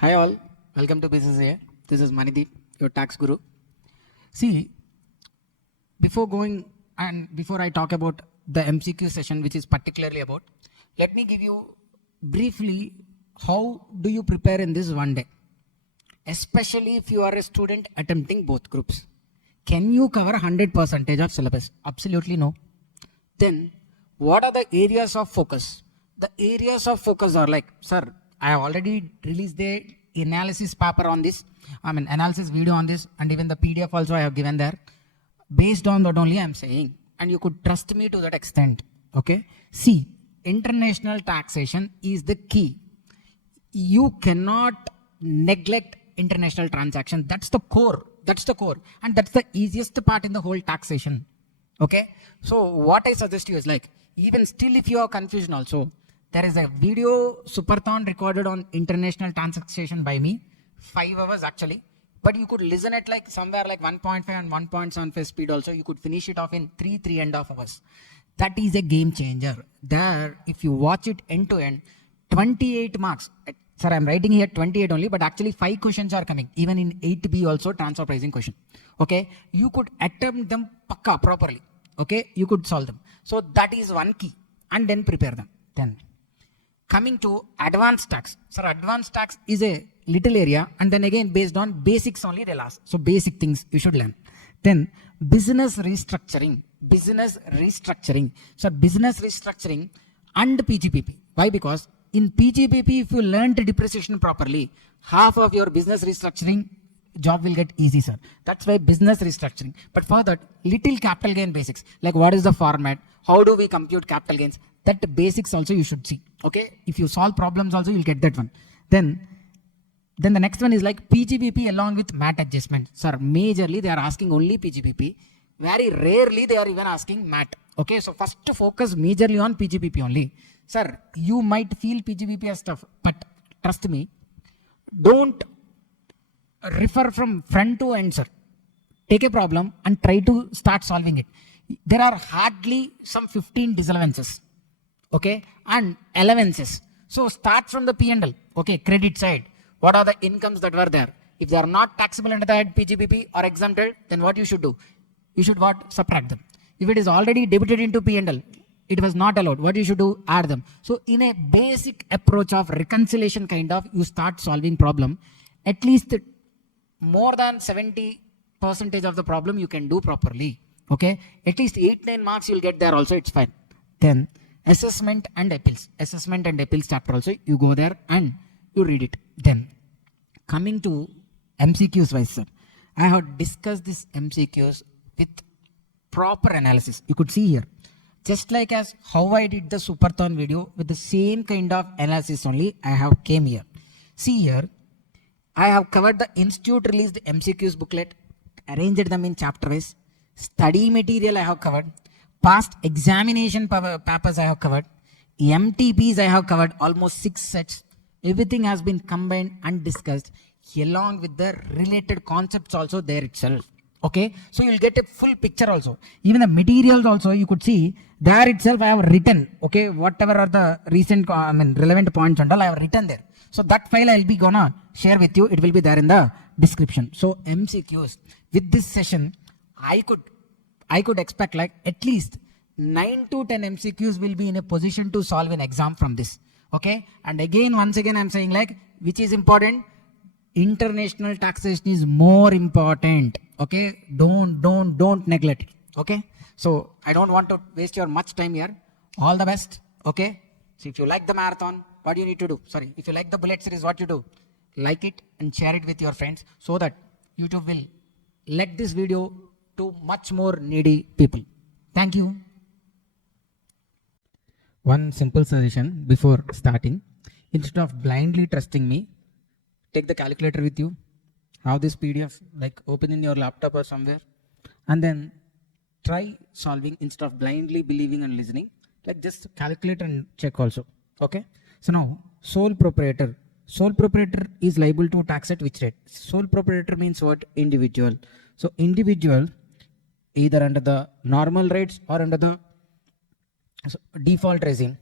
Hi all, welcome to BCCA. This is Manideep, your tax guru. See, before I talk about the MCQ session, which is particularly about, let me give you briefly how do you prepare in this one day, especially if you are a student attempting both groups. Can you cover 100% of syllabus? Absolutely no. Then, what are the areas of focus? The areas of focus are like, sir, I have already released the analysis paper on this, analysis video on this, and even the PDF also I have given there. Based on that only I am saying, and you could trust me to that extent. Okay. See, international taxation is the key. You cannot neglect international transaction. That's the core. That's the core. And that's the easiest part in the whole taxation. Okay. So what I suggest you is like, even still if you are confusion also, there is a video superthon recorded on international taxation by me, 5 hours actually. But you could listen it like somewhere like 1.5 and 1.75 speed also. You could finish it off in 3.5 hours. That is a game changer. There, if you watch it end to end, 28 marks. Sir, I'm writing here 28 only, but actually 5 questions are coming. Even in 8B also transfer pricing question. Okay, you could attempt them pakka properly. Okay, you could solve them. So that is one key, and then prepare them. Then coming to advanced tax. Sir, advanced tax is a little area, and then again based on basics only they'll ask. So basic things you should learn. Then business restructuring. So business restructuring and PGPP. Why? Because in PGPP, if you learn the depreciation properly, half of your business restructuring job will get easy, sir. That's why business restructuring. But for that, little capital gain basics, like what is the format, how do we compute capital gains, that basics also you should see. Okay, if you solve problems also, you'll get that one. Then the next one is like PGBP along with MAT adjustment. Sir, majorly they are asking only PGBP. Very rarely they are even asking MAT. Okay, so first to focus majorly on PGBP only. Sir, you might feel PGBP as tough, but trust me, don't refer from front to end, sir. Take a problem and try to start solving it. There are hardly some 15 disallowances, okay, and allowances. So start from the P&L, okay, credit side. What are the incomes that were there? If they are not taxable under the head PGBP or exempted, then what you should do? You should what? Subtract them. If it is already debited into P&L, it was not allowed. What you should do? Add them. So in a basic approach of reconciliation kind of, you start solving problem. At least more than 70% of the problem you can do properly. Okay. At least 8-9 marks you'll get there also. It's fine. Then assessment and appeals. Assessment and appeals chapter also. You go there and you read it. Then coming to MCQs wise, sir. I have discussed this MCQs with proper analysis. You could see here. Just like as how I did the superthon video with the same kind of analysis only, I have came here. See here, I have covered the institute released MCQs booklet, arranged them in chapter wise, study material I have covered, past examination papers I have covered, MTPs I have covered, almost 6 sets. Everything has been combined and discussed along with the related concepts also there itself. Okay, so you'll get a full picture also. Even the materials also you could see there itself I have written. Okay, whatever are the recent relevant points and all I have written there. So that file I'll be gonna share with you. It will be there in the description. So MCQs with this session, I could expect like at least 9 to 10 MCQs will be in a position to solve an exam from this. Okay, and again once again I'm saying like which is important. International taxation is more important. Okay, don't neglect it. Okay, so I don't want to waste your much time here. All the best. Okay, so if you like the marathon, what do you need to do? Sorry, if you like the bullet series, what you do? Like it and share it with your friends so that YouTube will let this video to much more needy people. Thank you. One simple suggestion before starting, instead of blindly trusting me, take the calculator with you, have this PDF, like open in your laptop or somewhere, and then try solving instead of blindly believing and listening. Like just calculate and check also. Okay. So now sole proprietor. Sole proprietor is liable to tax at which rate? Sole proprietor means what? Individual. So individual either under the normal rates or under the default regime.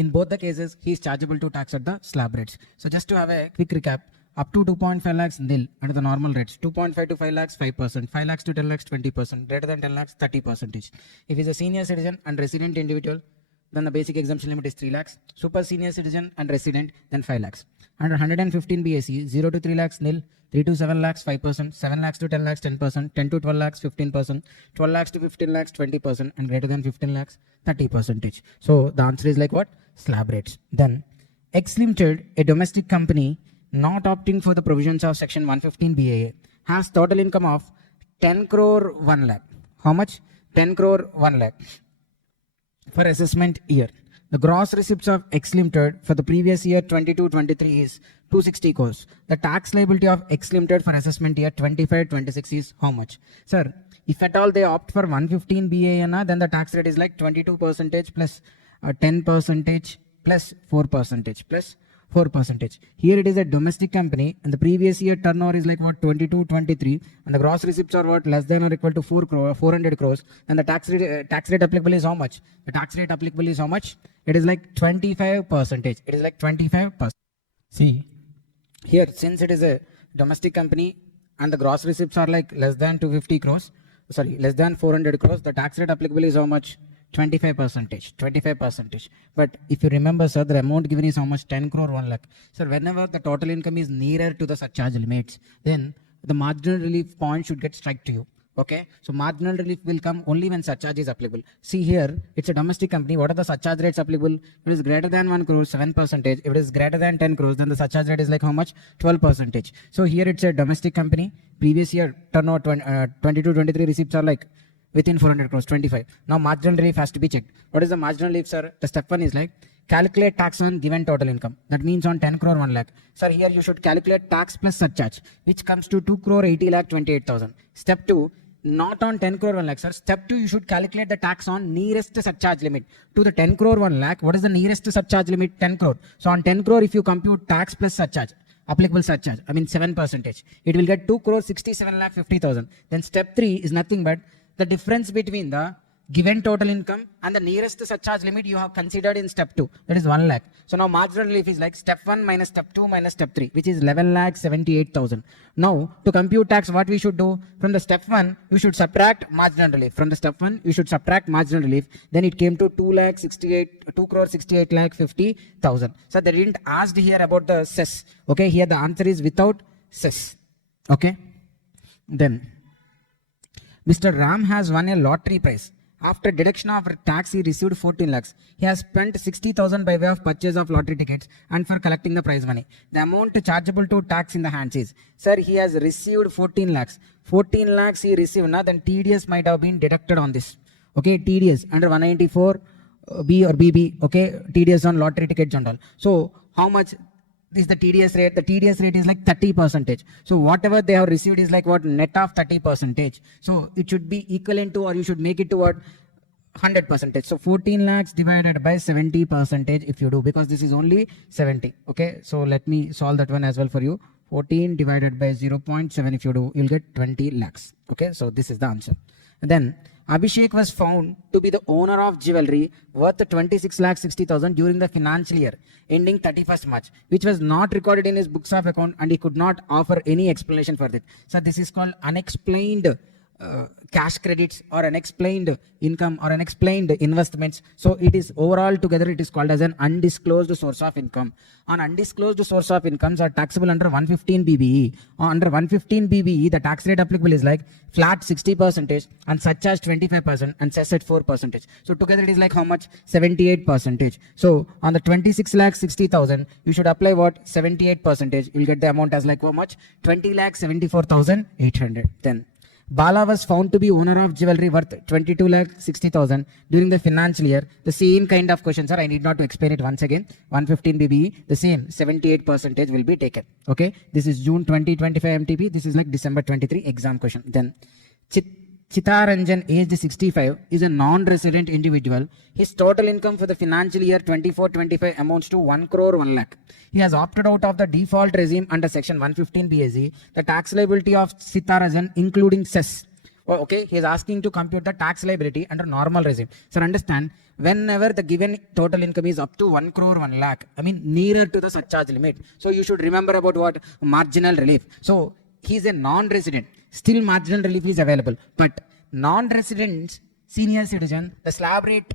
In both the cases, he is chargeable to tax at the slab rates. So just to have a quick recap, up to 2.5 lakhs nil under the normal rates, 2.5 to 5 lakhs 5%, 5 lakhs to 10 lakhs 20%, greater than 10 lakhs 30%. If he is a senior citizen and resident individual, then the basic exemption limit is 3 lakhs. Super senior citizen and resident, then 5 lakhs. Under 115 BAC, 0 to 3 lakhs nil, 3 to 7 lakhs 5%, 7 lakhs to 10 lakhs 10%, 10 to 12 lakhs 15%, 12 lakhs to 15 lakhs 20%, and greater than 15 lakhs 30%. So the answer is like what? Slab rates. Then X Limited, a domestic company not opting for the provisions of section 115 BAA, has total income of 10 crore 1 lakh. How much? 10 crore 1 lakh for assessment year. The gross receipts of X Limited for the previous year 22-23 is 260 crores. The tax liability of X Limited for assessment year 25-26 is how much? Sir, if at all they opt for 115 BAA, then the tax rate is like 22% plus 10% plus 4% plus 4%. Here it is a domestic company and the previous year turnover is like what? 22-23, and the gross receipts are what? Less than or equal to 400 crores. And the tax rate applicable is how much? The tax rate applicable is how much? It is like 25%. It is like 25%. See, here since it is a domestic company and the gross receipts are like less than 250 crores, sorry, less than 400 crores, the tax rate applicable is how much? 25%. But if you remember, sir, the amount given is how much? 10 crore 1 lakh. Sir, whenever the total income is nearer to the surcharge limits, then the marginal relief point should get struck to you. Okay, so marginal relief will come only when surcharge is applicable. See here, it's a domestic company. What are the surcharge rates applicable? If it is greater than 1 crore, 7%. If it is greater than 10 crores, then the surcharge rate is like how much? 12%. So here it's a domestic company. Previous year turnover 22-23 receipts are like within 400 crores, 25. Now marginal relief has to be checked. What is the marginal relief, sir? The step 1 is like calculate tax on given total income. That means on 10 crore 1 lakh. Sir, here you should calculate tax plus surcharge, which comes to 2 crore 80 lakh 28,000. Step 2, not on 10 crore 1 lakh, sir. Step 2, you should calculate the tax on nearest surcharge limit. To the 10 crore 1 lakh, what is the nearest surcharge limit? 10 crore. So on 10 crore, if you compute tax plus surcharge, applicable surcharge, I mean 7%, it will get 2 crore 67 lakh 50,000. Then step 3 is nothing but the difference between the given total income and the nearest surcharge limit you have considered in step 2, that is 1 lakh. So now marginal relief is like step 1 minus step 2 minus step 3, which is 11 lakh 78,000. Now to compute tax, what we should do? From the step 1, you should subtract marginal relief. From the step 1, you should subtract marginal relief. Then it came to 2 crore 68 lakh 50,000. So they didn't ask here about the cess. Okay, here the answer is without cess. Okay, then Mr. Ram has won a lottery prize. After deduction of tax, he received 14 lakhs. He has spent 60,000 by way of purchase of lottery tickets and for collecting the prize money. The amount chargeable to tax in the hands is, sir, he has received 14 lakhs. 14 lakhs he received. Now then TDS might have been deducted on this. Okay, TDS under 194 B or BB. Okay, TDS on lottery tickets and all. So how much is the TDS rate? The TDS rate is like 30%. So whatever they have received is like what? Net of 30%. So it should be equivalent to, or you should make it to what? 100%. So 14 lakhs divided by 70% if you do, because this is only 70. Okay, so let me solve that one as well for you. 14 divided by 0.7 if you do, you'll get 20 lakhs. Okay, so this is the answer. And then Abhishek was found to be the owner of jewelry worth 26 lakh 60,000 during the financial year ending 31st March, which was not recorded in his books of account, and he could not offer any explanation for it. So this is called unexplained cash credits or unexplained income or unexplained investments. So it is overall together it is called as an undisclosed source of income. On undisclosed source of incomes are taxable under 115 BBE. Under 115 BBE, the tax rate applicable is like flat 60% and surcharge 25% and cess at 4%. So together it is like how much? 78%. So on the 26 lakh 60,000, you should apply what? 78%. You'll get the amount as like how much? 20 lakh 74,800. Then Bala was found to be owner of jewelry worth 22 lakh 60,000 during the financial year. The same kind of question, sir. I need not to explain it once again. 115 BBE, the same 78% will be taken. Okay, this is June 2025 MTP. This is like December 23 exam question. Then Chitaranjan, aged 65, is a non-resident individual. His total income for the financial year 24-25 amounts to 1 crore 1 lakh. He has opted out of the default regime under section 115 BAC. The tax liability of Chitaranjan, including cess. Okay, he is asking to compute the tax liability under normal regime. Sir, understand, whenever the given total income is up to 1 crore 1 lakh, I mean nearer to the surcharge limit. So you should remember about what marginal relief. So he is a non-resident, still marginal relief is available. But non-resident senior citizen, the slab rate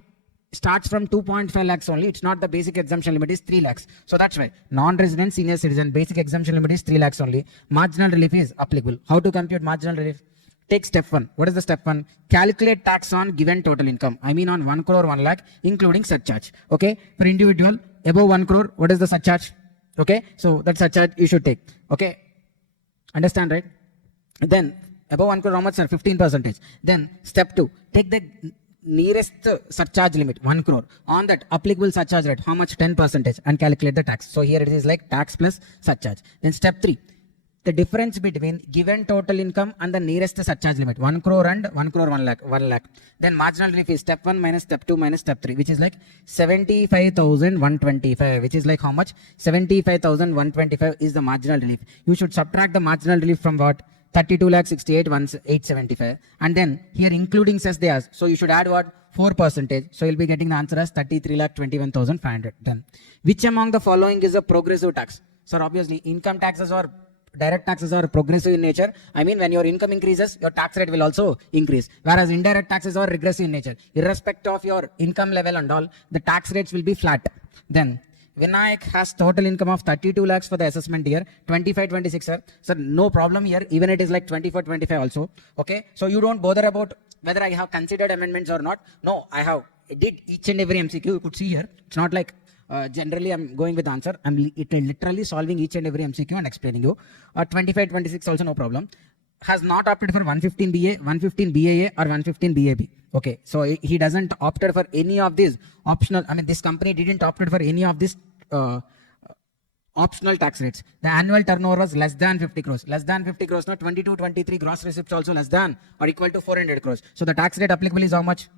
starts from 2.5 lakhs only. It's not the basic exemption limit is 3 lakhs. So that's why non-resident senior citizen basic exemption limit is 3 lakhs only. Marginal relief is applicable. How to compute marginal relief? Take step 1. What is the step 1? Calculate tax on given total income. I mean on 1 crore 1 lakh including surcharge. Okay. For individual above 1 crore, what is the surcharge? Okay. So that surcharge you should take. Okay. Understand, right? Then above 1 crore, how much, sir? 15%. Then step 2. Take the nearest surcharge limit 1 crore. On that applicable surcharge rate, how much? 10% and calculate the tax. So here it is like tax plus surcharge. Then step 3. The difference between given total income and the nearest surcharge limit 1 crore and 1 crore 1 lakh. Then marginal relief is step 1 minus step 2 minus step 3, which is like 75,125, which is like how much? 75,125 is the marginal relief. You should subtract the marginal relief from what? 32,68,875. And then here including cess they ask. So you should add what? 4%. So you'll be getting the answer as 33,21,500. Then which among the following is a progressive tax? So obviously income taxes or direct taxes are progressive in nature. I mean, when your income increases, your tax rate will also increase. Whereas indirect taxes are regressive in nature. Irrespective of your income level and all, the tax rates will be flat. Then Vinayak has total income of 32 lakhs for the assessment year, 25-26, sir. Sir, no problem here. Even it is like 24-25 also. Okay. So you don't bother about whether I have considered amendments or not. No, I did each and every MCQ. You could see here. It's not like generally I'm going with the answer. I'm literally solving each and every MCQ and explaining you. 25-26 also no problem. Has not opted for 115 BA, 115 BAA or 115 BAB. Okay, so he doesn't opted for any of these optional. I mean, this company didn't opted for any of these optional tax rates. The annual turnover was less than 50 crores. Less than 50 crores. Now 22-23 gross receipts also less than or equal to 400 crores. So the tax rate applicable is how much?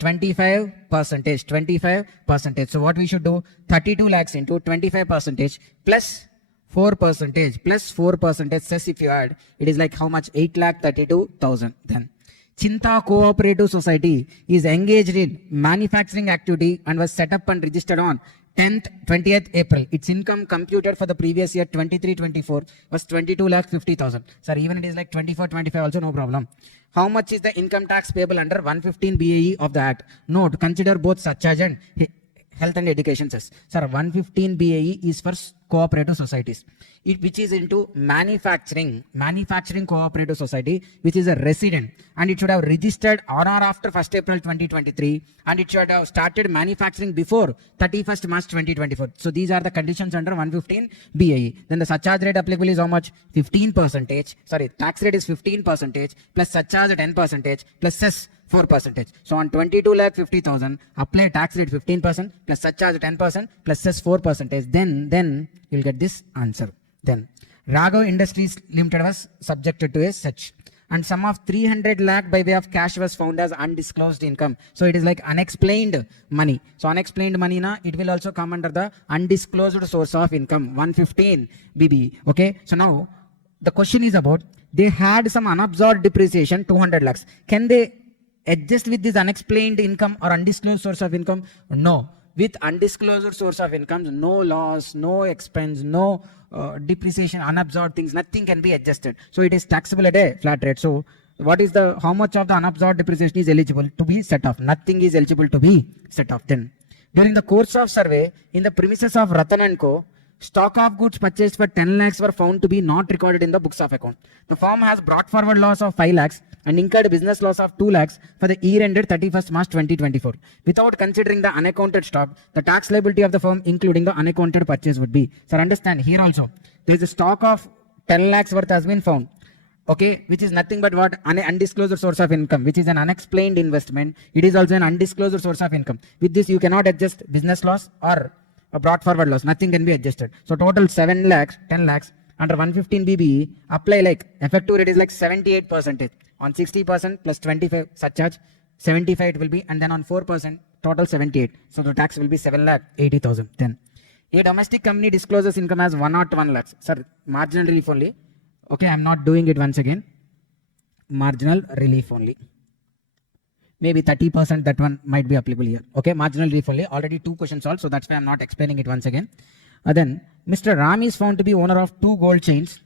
25%. 25%. So what we should do? 32 lakhs into 25% plus 4% plus 4% cess if you add, it is like how much? 8,32,000. Then Chinta Cooperative Society is engaged in manufacturing activity and was set up and registered on 20th April. Its income computed for the previous year 23-24 was 22,50,000. Sir, even it is like 24-25 also no problem. How much is the income tax payable under 115 BAE of the Act? Note, consider both surcharge and health and education cess. Sir, 115 BAE is for cooperative societies, which is into manufacturing cooperative society, which is a resident, and it should have registered on or after 1st April 2023, and it should have started manufacturing before 31st March 2024. So these are the conditions under 115 BAE. Then the surcharge rate applicable is how much? 15%. Sorry, tax rate is 15% plus surcharge 10% plus cess 4%. So on 22,50,000, apply tax rate 15% plus surcharge 10% plus cess 4%. Then you'll get this answer. Then Raghav Industries Limited was subjected to a such, and sum of 300 lakh by way of cash was found as undisclosed income. So it is like unexplained money. So unexplained money na, it will also come under the undisclosed source of income 115 BB. Okay. So now the question is about, they had some unabsorbed depreciation 200 lakhs. Can they adjust with this unexplained income or undisclosed source of income? No. With undisclosed source of income, no loss, no expense, no depreciation, unabsorbed things, nothing can be adjusted. So it is taxable at a flat rate. So what is the, how much of the unabsorbed depreciation is eligible to be set off? Nothing is eligible to be set off. Then during the course of survey in the premises of Ratan & Co., stock of goods purchased for 10 lakhs were found to be not recorded in the books of account. The firm has brought forward loss of 5 lakhs and incurred business loss of 2 lakhs for the year ended 31st March 2024. Without considering the unaccounted stock, the tax liability of the firm, including the unaccounted purchase, would be. Sir, understand, here also, there is a stock of 10 lakhs worth has been found. Okay, which is nothing but what? An undisclosed source of income, which is an unexplained investment. It is also an undisclosed source of income. With this, you cannot adjust business loss or a brought forward loss. Nothing can be adjusted. So total 7 lakhs, 10 lakhs under 115 BBE, apply like effective rate is like 78%. On 60% plus 25 surcharge, 75 it will be, and then on 4%, total 78. So the tax will be 7,80,000. Then a domestic company discloses income as 101 lakhs. Sir, marginal relief only. Okay, I'm not doing it once again. marginal relief only. Maybe 30% that one might be applicable here. Okay, marginal relief only. Already 2 questions solved, so that's why I'm not explaining it once again. Then Mr. Ram is found to be owner of 2 gold chains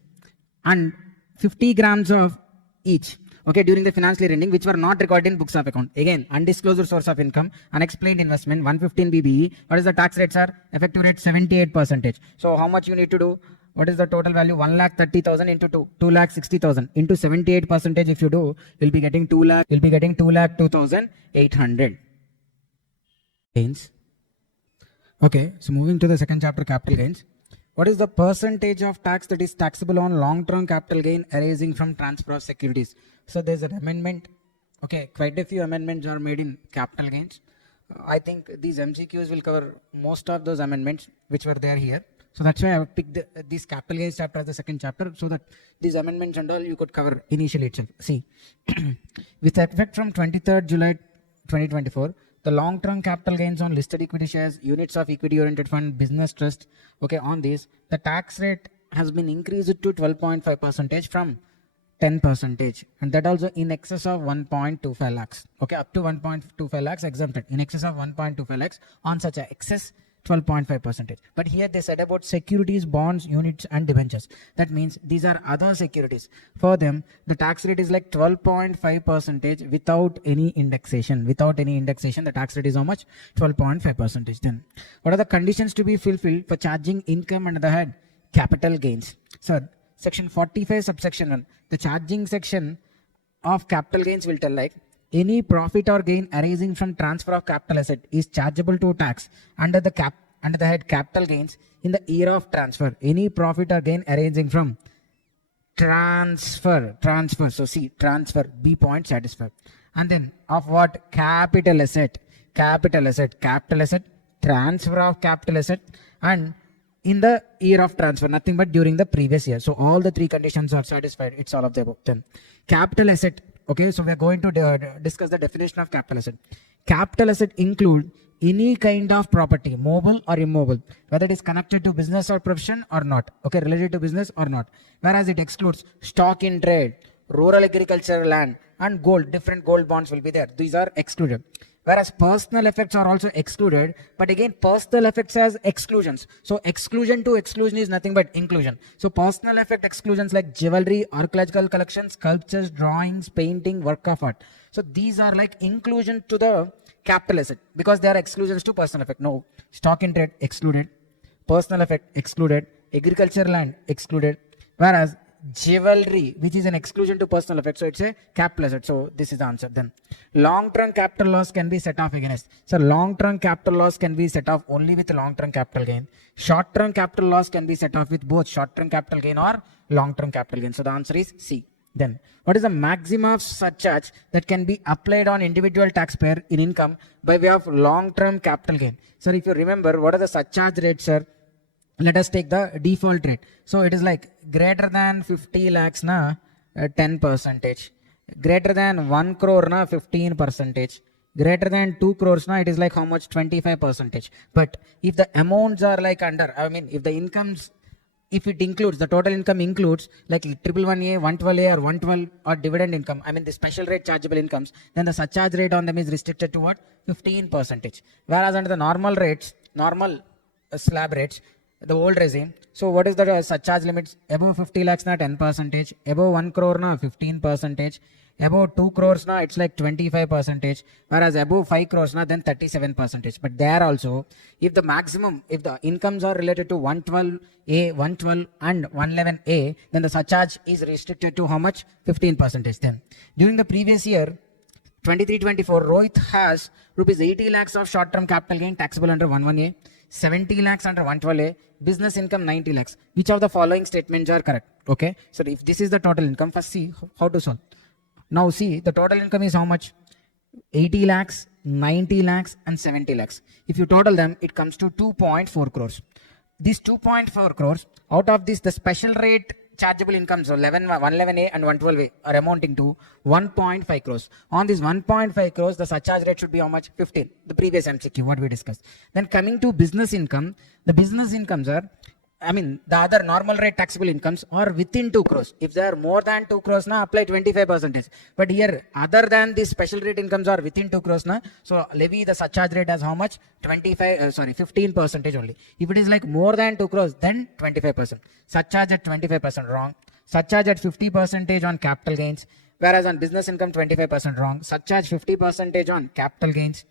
and 50 grams of each. Okay, during the financial year ending, which were not recorded in books of account. Again, undisclosed source of income, unexplained investment, 115 BBE. What is the tax rate, sir? Effective rate 78%. So how much you need to do? What is the total value? 1,30,000 into 2,60,000 into 78%. If you do, you'll be getting 2,02,800 gains. Okay, so moving to the second chapter, capital gains. What is the percentage of tax that is taxable on long-term capital gain arising from transfer of securities? So there's an amendment. Okay, quite a few amendments are made in capital gains. I think these MCQs will cover most of those amendments which were there here. So that's why I picked this capital gains chapter as the second chapter, so that these amendments and all you could cover initially itself. See, with effect from 23rd July 2024, the long-term capital gains on listed equity shares, units of equity-oriented fund, business trust, okay, on this, the tax rate has been increased to 12.5% from 10%, and that also in excess of 1.25 lakhs. Okay, up to 1.25 lakhs exempted. In excess of 1.25 lakhs on such a excess, 12.5%. But here they said about securities, bonds, units and debentures. That means these are other securities. For them, the tax rate is like 12.5% without any indexation. Without any indexation, the tax rate is how much? 12.5%. Then what are the conditions to be fulfilled for charging income under the head capital gains? So section 45 subsection 1, the charging section of capital gains will tell like any profit or gain arising from transfer of capital asset is chargeable to tax under the head capital gains in the year of transfer. Any profit or gain arising from transfer. So see, transfer, B point satisfied. And then of what? Capital asset, transfer of capital asset, and in the year of transfer, nothing but during the previous year. So all the 3 conditions are satisfied. It's all of the above. Then capital asset. Okay, so we are going to discuss the definition of capital asset. Capital asset include any kind of property, mobile or immobile, whether it is connected to business or profession or not. Okay, related to business or not. Whereas it excludes stock in trade, rural agricultural land, and gold. Different gold bonds will be there. These are excluded. Whereas personal effects are also excluded, but again personal effects has exclusions. So exclusion to exclusion is nothing but inclusion. So personal effect exclusions like jewelry, archaeological collections, sculptures, drawings, painting, work of art. So these are like inclusion to the capital asset because they are exclusions to personal effect. No, stock in trade excluded, personal effect excluded, agricultural land excluded, whereas jewelry, which is an exclusion to personal effect, so it's a capital asset. So this is the answer. Then long-term capital loss can be set off against. So long-term capital loss can be set off only with long-term capital gain. Short-term capital loss can be set off with both short-term capital gain or long-term capital gain. So the answer is C. Then what is the maximum of surcharge that can be applied on individual taxpayer in income by way of long-term capital gain? So if you remember, what are the surcharge rates, sir? Let us take the default rate. So it is like greater than 50 lakhs na 10%, greater than 1 crore na 15%, greater than 2 crores na it is like how much? 25%. But if the amounts are like under, I mean if the incomes, if it includes, the total income includes like 111A, 112A or 112 or dividend income, I mean the special rate chargeable incomes, then the surcharge rate on them is restricted to what? 15%. Whereas under the normal rates, normal slab rates, the old regime, so what is the surcharge limits? Above 50 lakhs na 10%, above 1 crore na 15%, above 2 crores na it's like 25%, whereas above 5 crores na then 37%. But there also, if the maximum, if the incomes are related to 112A, 112 and 111A, then the surcharge is restricted to how much? 15%. Then during the previous year, 23-24, Rohit has rupees 80 lakhs of short-term capital gain taxable under 11A, 70 lakhs under 112A, business income 90 lakhs. Which of the following statements are correct? Okay, so if this is the total income, first see how to solve. Now see, the total income is how much? 80 lakhs, 90 lakhs and 70 lakhs. If you total them, it comes to 2.4 crores. These 2.4 crores, out of this, the special rate chargeable incomes, so 111A and 112A are amounting to 1.5 crores. On this 1.5 crores, the surcharge rate should be how much? 15. The previous MCQ, what we discussed. Then coming to business income, the business incomes are I mean, the other normal rate taxable incomes are within 2 crores. If they are more than 2 crores, na apply 25%. But here, other than these special rate incomes are within 2 crores, na, so levy the surcharge rate as how much? 15% only. If it is like more than 2 crores, then 25%. Surcharge at 25% wrong. Surcharge at 50% on capital gains. Whereas on business income, 25% wrong. Surcharge 50% on capital gains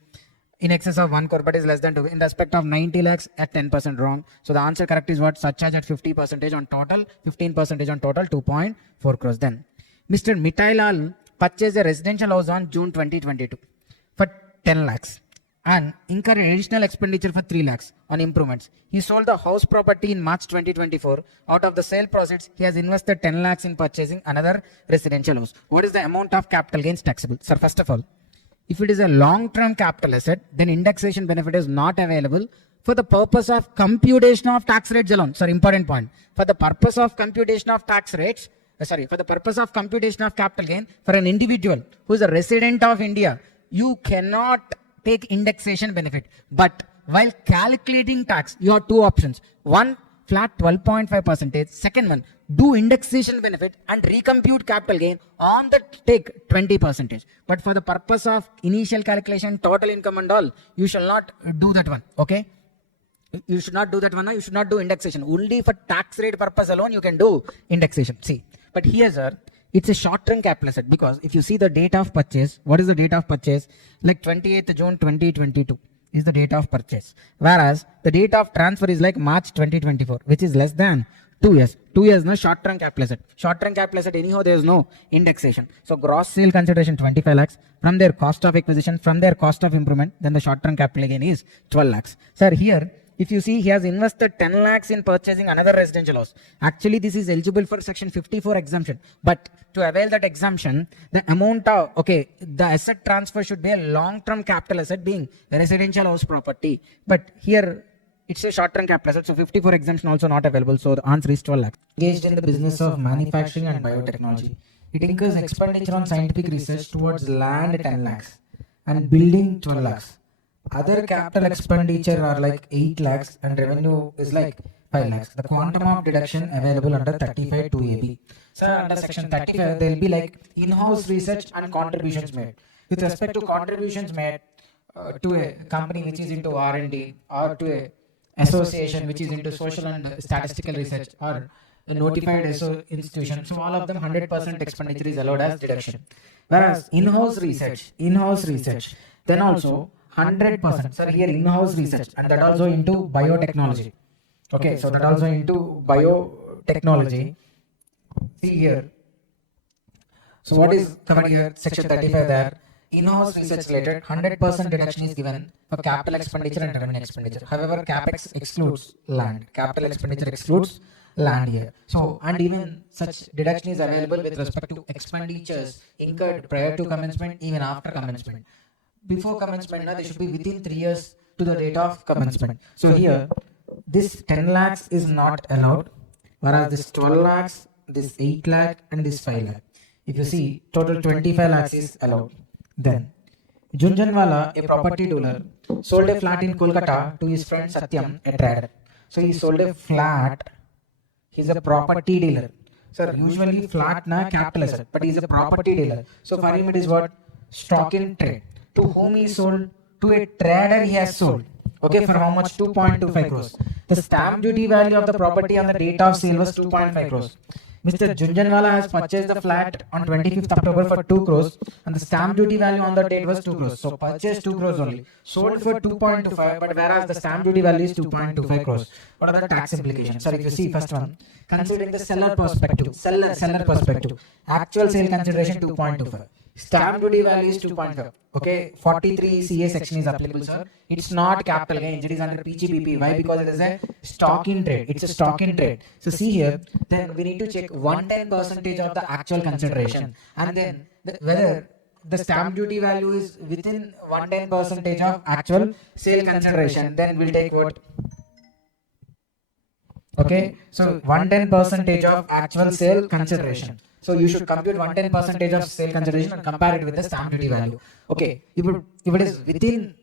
in excess of 1 crore, but is less than 2. In respect of 90 lakhs at 10% wrong. So the answer correct is what? Surcharge at 50% on total, 15% on total, 2.4 crores. Then Mr. Mitailal purchased a residential house on June 2022 for 10 lakhs and incurred additional expenditure for 3 lakhs on improvements. He sold the house property in March 2024. Out of the sale proceeds, he has invested 10 lakhs in purchasing another residential house. What is the amount of capital gains taxable? Sir, first of all, if it is a long-term capital asset, then indexation benefit is not available for the purpose of computation of tax rates alone. Sir, important point. For the purpose of computation of tax rates, for the purpose of computation of capital gain, for an individual who is a resident of India, you cannot take indexation benefit. But while calculating tax, you have two options. One, flat 12.5%. Second one, do indexation benefit and recompute capital gain on the take 20%. But for the purpose of initial calculation, total income and all, you shall not do that one. Okay? You should not do that one. You should not do indexation. Only for tax rate purpose alone, you can do indexation. See, but here, sir, it's a short-term capital asset because if you see the date of purchase, what is the date of purchase? Like 28th June 2022. Is the date of purchase, whereas the date of transfer is like March 2024, which is less than 2 years. 2 years, no short-term capital asset. Short-term capital asset, anyhow, there is no indexation. So gross sale consideration 25 lakhs from their cost of acquisition, from their cost of improvement, then the short-term capital gain is 12 lakhs. Sir, here, if you see, he has invested 10 lakhs in purchasing another residential house. Actually, this is eligible for section 54 exemption. But to avail that exemption, the amount of, the asset transfer should be a long-term capital asset being a residential house property. But here, it's a short-term capital asset. So 54 exemption also not available. So the answer is 12 lakhs. Engaged in the business of manufacturing and biotechnology. It incurs expenditure on scientific research towards land 10 lakhs and building 12 lakhs. Other capital expenditure are like 8 lakhs and revenue is like 5 lakhs. The quantum of deduction available under 35 2AB. So under section 35, there will be like in-house research and contributions made. With respect to contributions made to a company which is into R&D or to a association which is into social and statistical research or a notified institution. So all of them 100% expenditure is allowed as deduction. Whereas in-house research, then also 100%. So here in-house research and that also into biotechnology. Okay, so that also into biotechnology. See here. So what is covered here? Section 35 there. In-house research related 100% deduction is given for capital expenditure and revenue expenditure. However, capex excludes land. Capital expenditure excludes land here. So and even such deduction is available with respect to expenditures incurred prior to commencement, even after commencement. Before commencement, they should be within 3 years to the date of commencement. So here, this 10 lakhs is not allowed, whereas this 12 lakhs, this 8 lakh and this 5 lakh. If you see, total 25 lakhs is allowed. Then, Junjanwala, a property dealer, sold a flat in Kolkata to his friend Satyam, a trader. So he sold a flat. He's a property dealer. Sir, usually flat na capital asset, but he's a property dealer. So for him it is what? Stock in trade. To whom he sold? To a trader he has sold. Okay, for how much? 2.25 crores. The stamp duty value of the property on the date of sale was 2.5 crores. Mr. Junjanwala has purchased the flat on 25th October for 2 crores and the stamp duty value on the date was 2 crores. So purchased 2 crores only. Sold for 2.25, but whereas the stamp duty value is 2.25 crores. What are the tax implications? Sorry, if you see first one, considering the seller perspective, seller perspective, actual sale consideration 2.25. Stamp duty value is 2.5. Okay, 43 CA section is applicable, sir. It's not capital gains. It is under PGBP. Why? Because it is a stock in trade. It's a stock in trade. So see here, then we need to check 110% of the actual consideration, and then whether the stamp duty value is within 110% of actual sale consideration. Then we'll take what? Okay, so 110% of actual sale consideration. So you should compute 110% of sale consideration and compare it with the stamp duty value. Okay, if it is within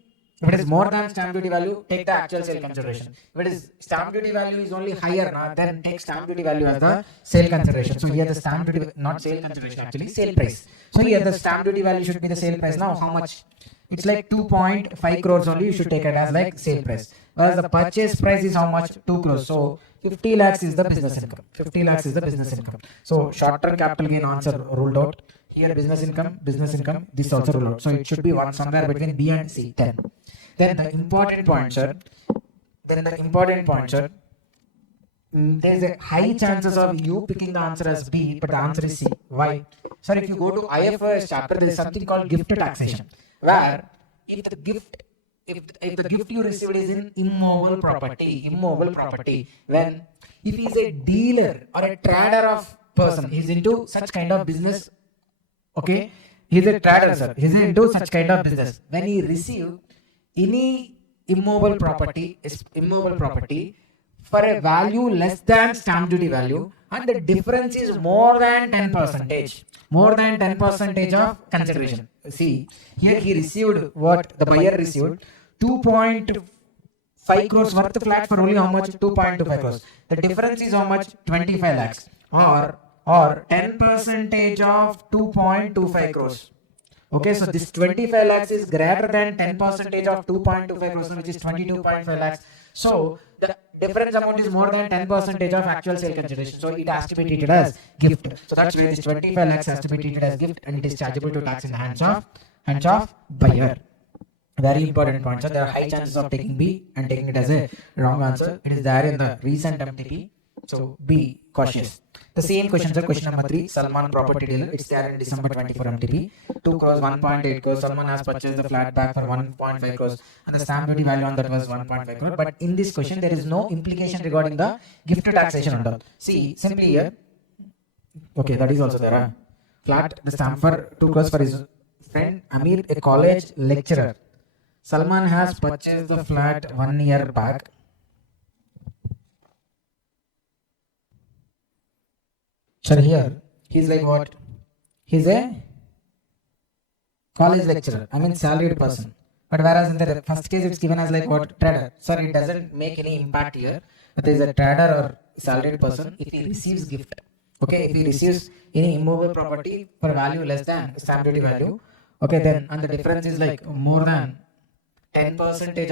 If it is more than stamp duty value, take the actual sale consideration. If it is stamp duty value is only higher, then take stamp duty value as the sale consideration. So here the stamp duty, not sale consideration actually, sale price. So here the stamp duty value should be the sale price. Now how much? It's like 2.5 crores only, you should take it as like sale price. Whereas the purchase price is how much? 2 crores. So 50 lakhs is the business income. 50 lakhs is the business income. So short-term capital gain answer ruled out. Here business income, this also ruled out. So it should be one somewhere between B and C, 10. Then the important point, sir. There is a high chances of you picking the answer as B, but the answer is C. Why? Sir, if you go to IFRS chapter, there is something called gift taxation, where if the gift you received is in immovable property, when if he is a dealer or a trader of person, he is into such kind of business. Okay, he is a trader, sir. He is into such kind of business. When he receive any immovable property for a value less than stamp duty value, and the difference is more than 10% of consideration. See, here he received what the buyer received 2.5 crores worth of flat for only how much? 2.25 crores. The difference is how much? 25 lakhs or 10% of 2.25 crores. Okay, so this 25 lakhs is greater than 10% of 2.25 crores, which is 22.5 lakhs. So the difference amount is more than 10% of actual sale consideration. So it has to be treated as gift. So that's why this 25 lakhs has to be treated as gift, and it is chargeable to tax in the hands of buyer. Very important point. So there are high chances of taking B and taking it as a wrong answer. It is there in the recent MTP. So be cautious. The same questions are question number 3, Salman property dealer. It's there in December 24 MTP. 2 crores, 1.8 crores. Salman has purchased the flat back for 1.5 crores, and the stamp duty value on that was 1.5 crores. But in this question, there is no implication regarding the gift taxation and all. See, simply here. Okay, that is also there. Flat, the stamp for 2 crores for his friend Amir, a college lecturer. Salman has purchased the flat 1 year back. So here, he's like what? He's a college lecturer. I mean salaried person. But whereas in the first case it's given as like what? Trader. Sir, it doesn't make any impact here. But there is a trader or salaried person if he receives gift. Okay, if he receives any immovable property for value less than stamp duty value. Okay, then and the difference is like more than 10%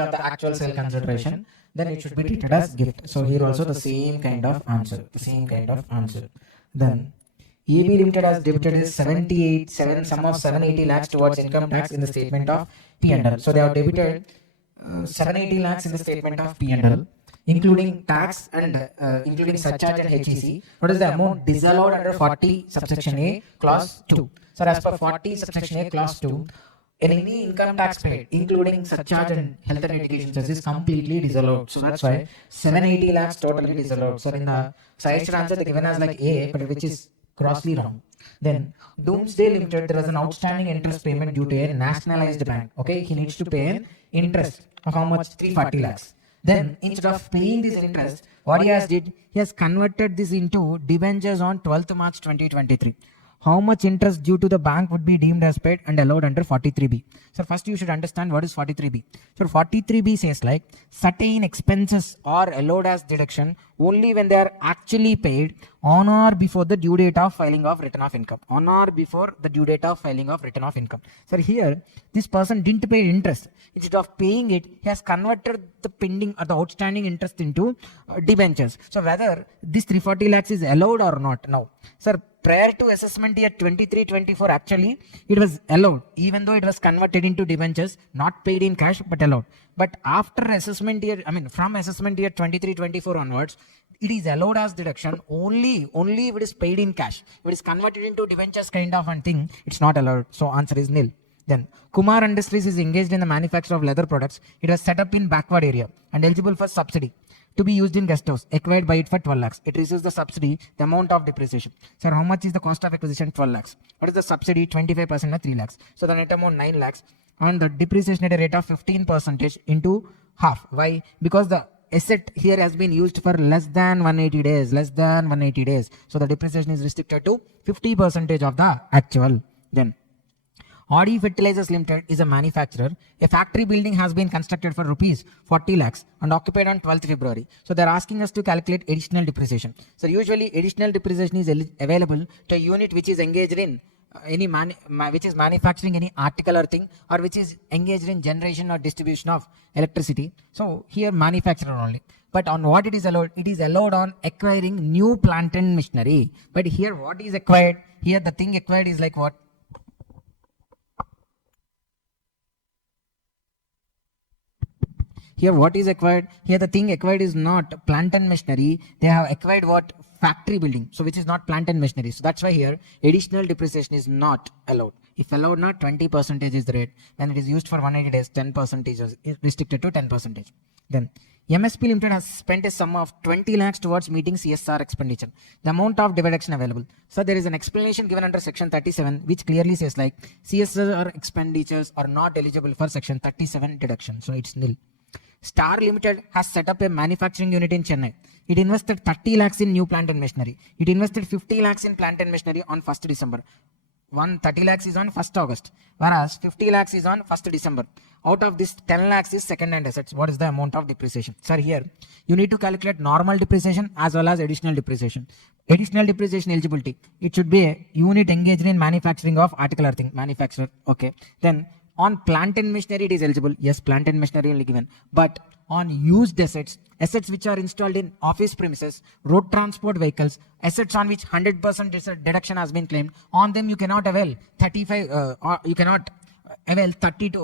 of the actual sale consideration, then it should be treated as gift. So here also the same kind of answer. Then EB Limited has debited is 7 sum of 780 lakhs towards income tax in the statement of P&L. So they have debited 780 lakhs in the statement of P&L, including tax and including surcharge and HEC. What is the amount disallowed under 40 subsection A clause 2? So as per 40 subsection A clause 2, any income tax paid, including surcharge and health and education charges, is completely disallowed. So that's why 780 lakhs totally disallowed. So in the suggested answer, they given as like A, but which is grossly wrong. Then Doomsday Limited, there was an outstanding interest payment due to a nationalized bank. Okay, he needs to pay an interest of how much? 340 lakhs. Then instead of paying this interest, what he has did, he has converted this into debentures on 12th March 2023. How much interest due to the bank would be deemed as paid and allowed under 43B? So first you should understand what is 43B. So 43B says like certain expenses are allowed as deduction only when they are actually paid on or before the due date of filing of return of income. So here this person didn't pay interest. Instead of paying it, he has converted the pending or the outstanding interest into debentures. So whether this 340 lakhs is allowed or not now. Sir, prior to assessment year 23-24, actually it was allowed, even though it was converted into debentures, not paid in cash but allowed. But after assessment year, from assessment year 23-24 onwards, it is allowed as deduction only if it is paid in cash. If it is converted into debentures kind of a thing, it's not allowed. So answer is nil. Then Kumar Industries is engaged in the manufacture of leather products. It was set up in backward area and eligible for subsidy to be used in guest house, acquired by it for 12 lakhs. It receives the subsidy, the amount of depreciation. Sir, how much is the cost of acquisition? 12 lakhs. What is the subsidy? 25% or 3 lakhs. So the net amount 9 lakhs and the depreciation at a rate of 15% into half. Why? Because the asset here has been used for less than 180 days. So the depreciation is restricted to 50% of the actual. Then Audi Fertilizers Limited is a manufacturer. A factory building has been constructed for rupees 40 lakhs and occupied on 12th February. So they're asking us to calculate additional depreciation. So usually additional depreciation is available to a unit which is engaged in which is manufacturing any article or thing, or which is engaged in generation or distribution of electricity. So here manufacturer only. But on what it is allowed on acquiring new plant and machinery. But here what is acquired? Here the thing acquired is like what? Here what is acquired? Here the thing acquired is not plant and machinery. They have acquired what? Factory building. So which is not plant and machinery. So that's why here additional depreciation is not allowed. If allowed not, 20% is the rate. When it is used for 180 days, 10% is restricted to 10%. Then MSP Limited has spent a sum of 20 lakhs towards meeting CSR expenditure. The amount of deduction available. So there is an explanation given under section 37 which clearly says like CSR expenditures are not eligible for section 37 deduction. So it's nil. Star Limited has set up a manufacturing unit in Chennai. It invested 30 lakhs in new plant and machinery. It invested 50 lakhs in plant and machinery on 1st December. 30 lakhs is on 1st August, whereas 50 lakhs is on 1st December. Out of this, 10 lakhs is second-hand assets. What is the amount of depreciation? Sir, here you need to calculate normal depreciation as well as additional depreciation. Additional depreciation eligibility. It should be a unit engaged in manufacturing of article or thing. Manufacturer. Okay. Then on plant and machinery, it is eligible. Yes, plant and machinery only given. But on used assets, assets which are installed in office premises, road transport vehicles, assets on which 100% deduction has been claimed, on them you cannot avail 32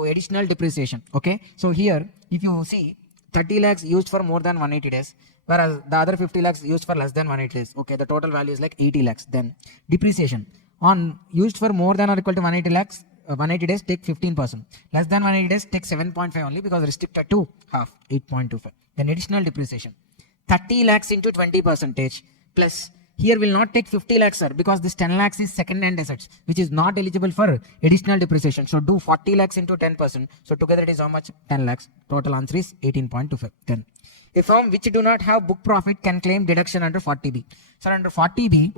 additional depreciation. Okay. So here, if you see 30 lakhs used for more than 180 days, whereas the other 50 lakhs used for less than 180 days. Okay. The total value is like 80 lakhs. Then depreciation on used for more than or equal to 180 lakhs, 180 days take 15%. Less than 180 days take 7.5 only because restricted to half, 8.25. Then additional depreciation. 30 lakhs into 20% plus here will not take 50 lakhs, sir, because this 10 lakhs is second-hand assets, which is not eligible for additional depreciation. So do 40 lakhs into 10%. So together it is how much? 10 lakhs. Total answer is 18.25. Then a firm which do not have book profit can claim deduction under 40B. Sir, under 40B,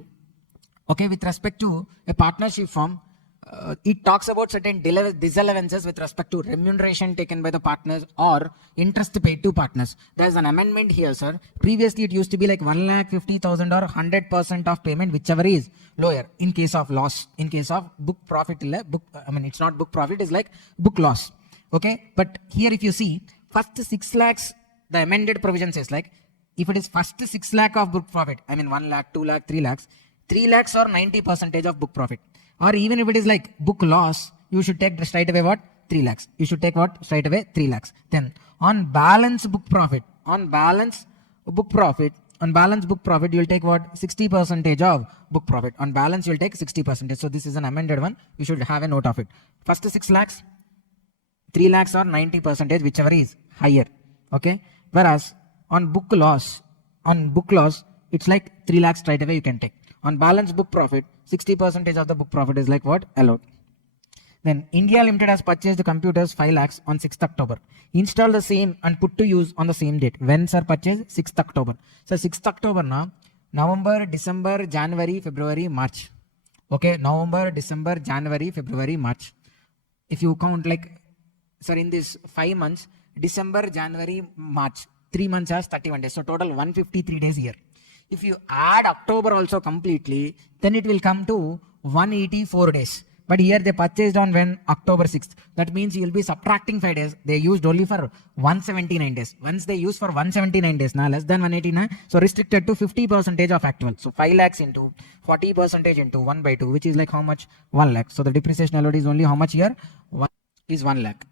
okay, with respect to a partnership firm, it talks about certain disallowances with respect to remuneration taken by the partners or interest paid to partners. There's an amendment here, sir. Previously, it used to be like 1,50,000 or 100% of payment, whichever is lower in case of loss. In case of book profit, it's not book profit, it's like book loss. Okay, but here if you see, first 6 lakhs, the amended provision says like, if it is first 6 lakh of book profit, 1 lakh, 2 lakh, 3 lakhs, 3 lakhs or 90% of book profit. Or even if it is like book loss, you should take straight away what? 3 lakhs. You should take what? Straight away 3 lakhs. Then on balance book profit, you will take what? 60% of book profit. On balance, you will take 60%. So this is an amended one. You should have a note of it. First 6 lakhs, 3 lakhs or 90%, whichever is higher. Okay. Whereas on book loss, it's like 3 lakhs straight away you can take. On balance book profit, 60% of the book profit is like what? Allowed. Then India Limited has purchased the computers 5 lakhs on 6th October. Install the same and put to use on the same date. When sir purchase? 6th October. So 6th October now, November, December, January, February, March. Okay, November, December, January, February, March. If you count like, sir, in this 5 months, December, January, March, 3 months has 31 days. So total 153 days here. If you add October also completely, then it will come to 184 days. But here they purchased on when? October 6th. That means you will be subtracting 5 days. They used only for 179 days. Once they use for 179 days, now less than 189, so restricted to 50% of actual. So 5 lakhs into 40% into 1 by 2, which is like how much? 1 lakh. So the depreciation allowed is only how much here? 1 lakh.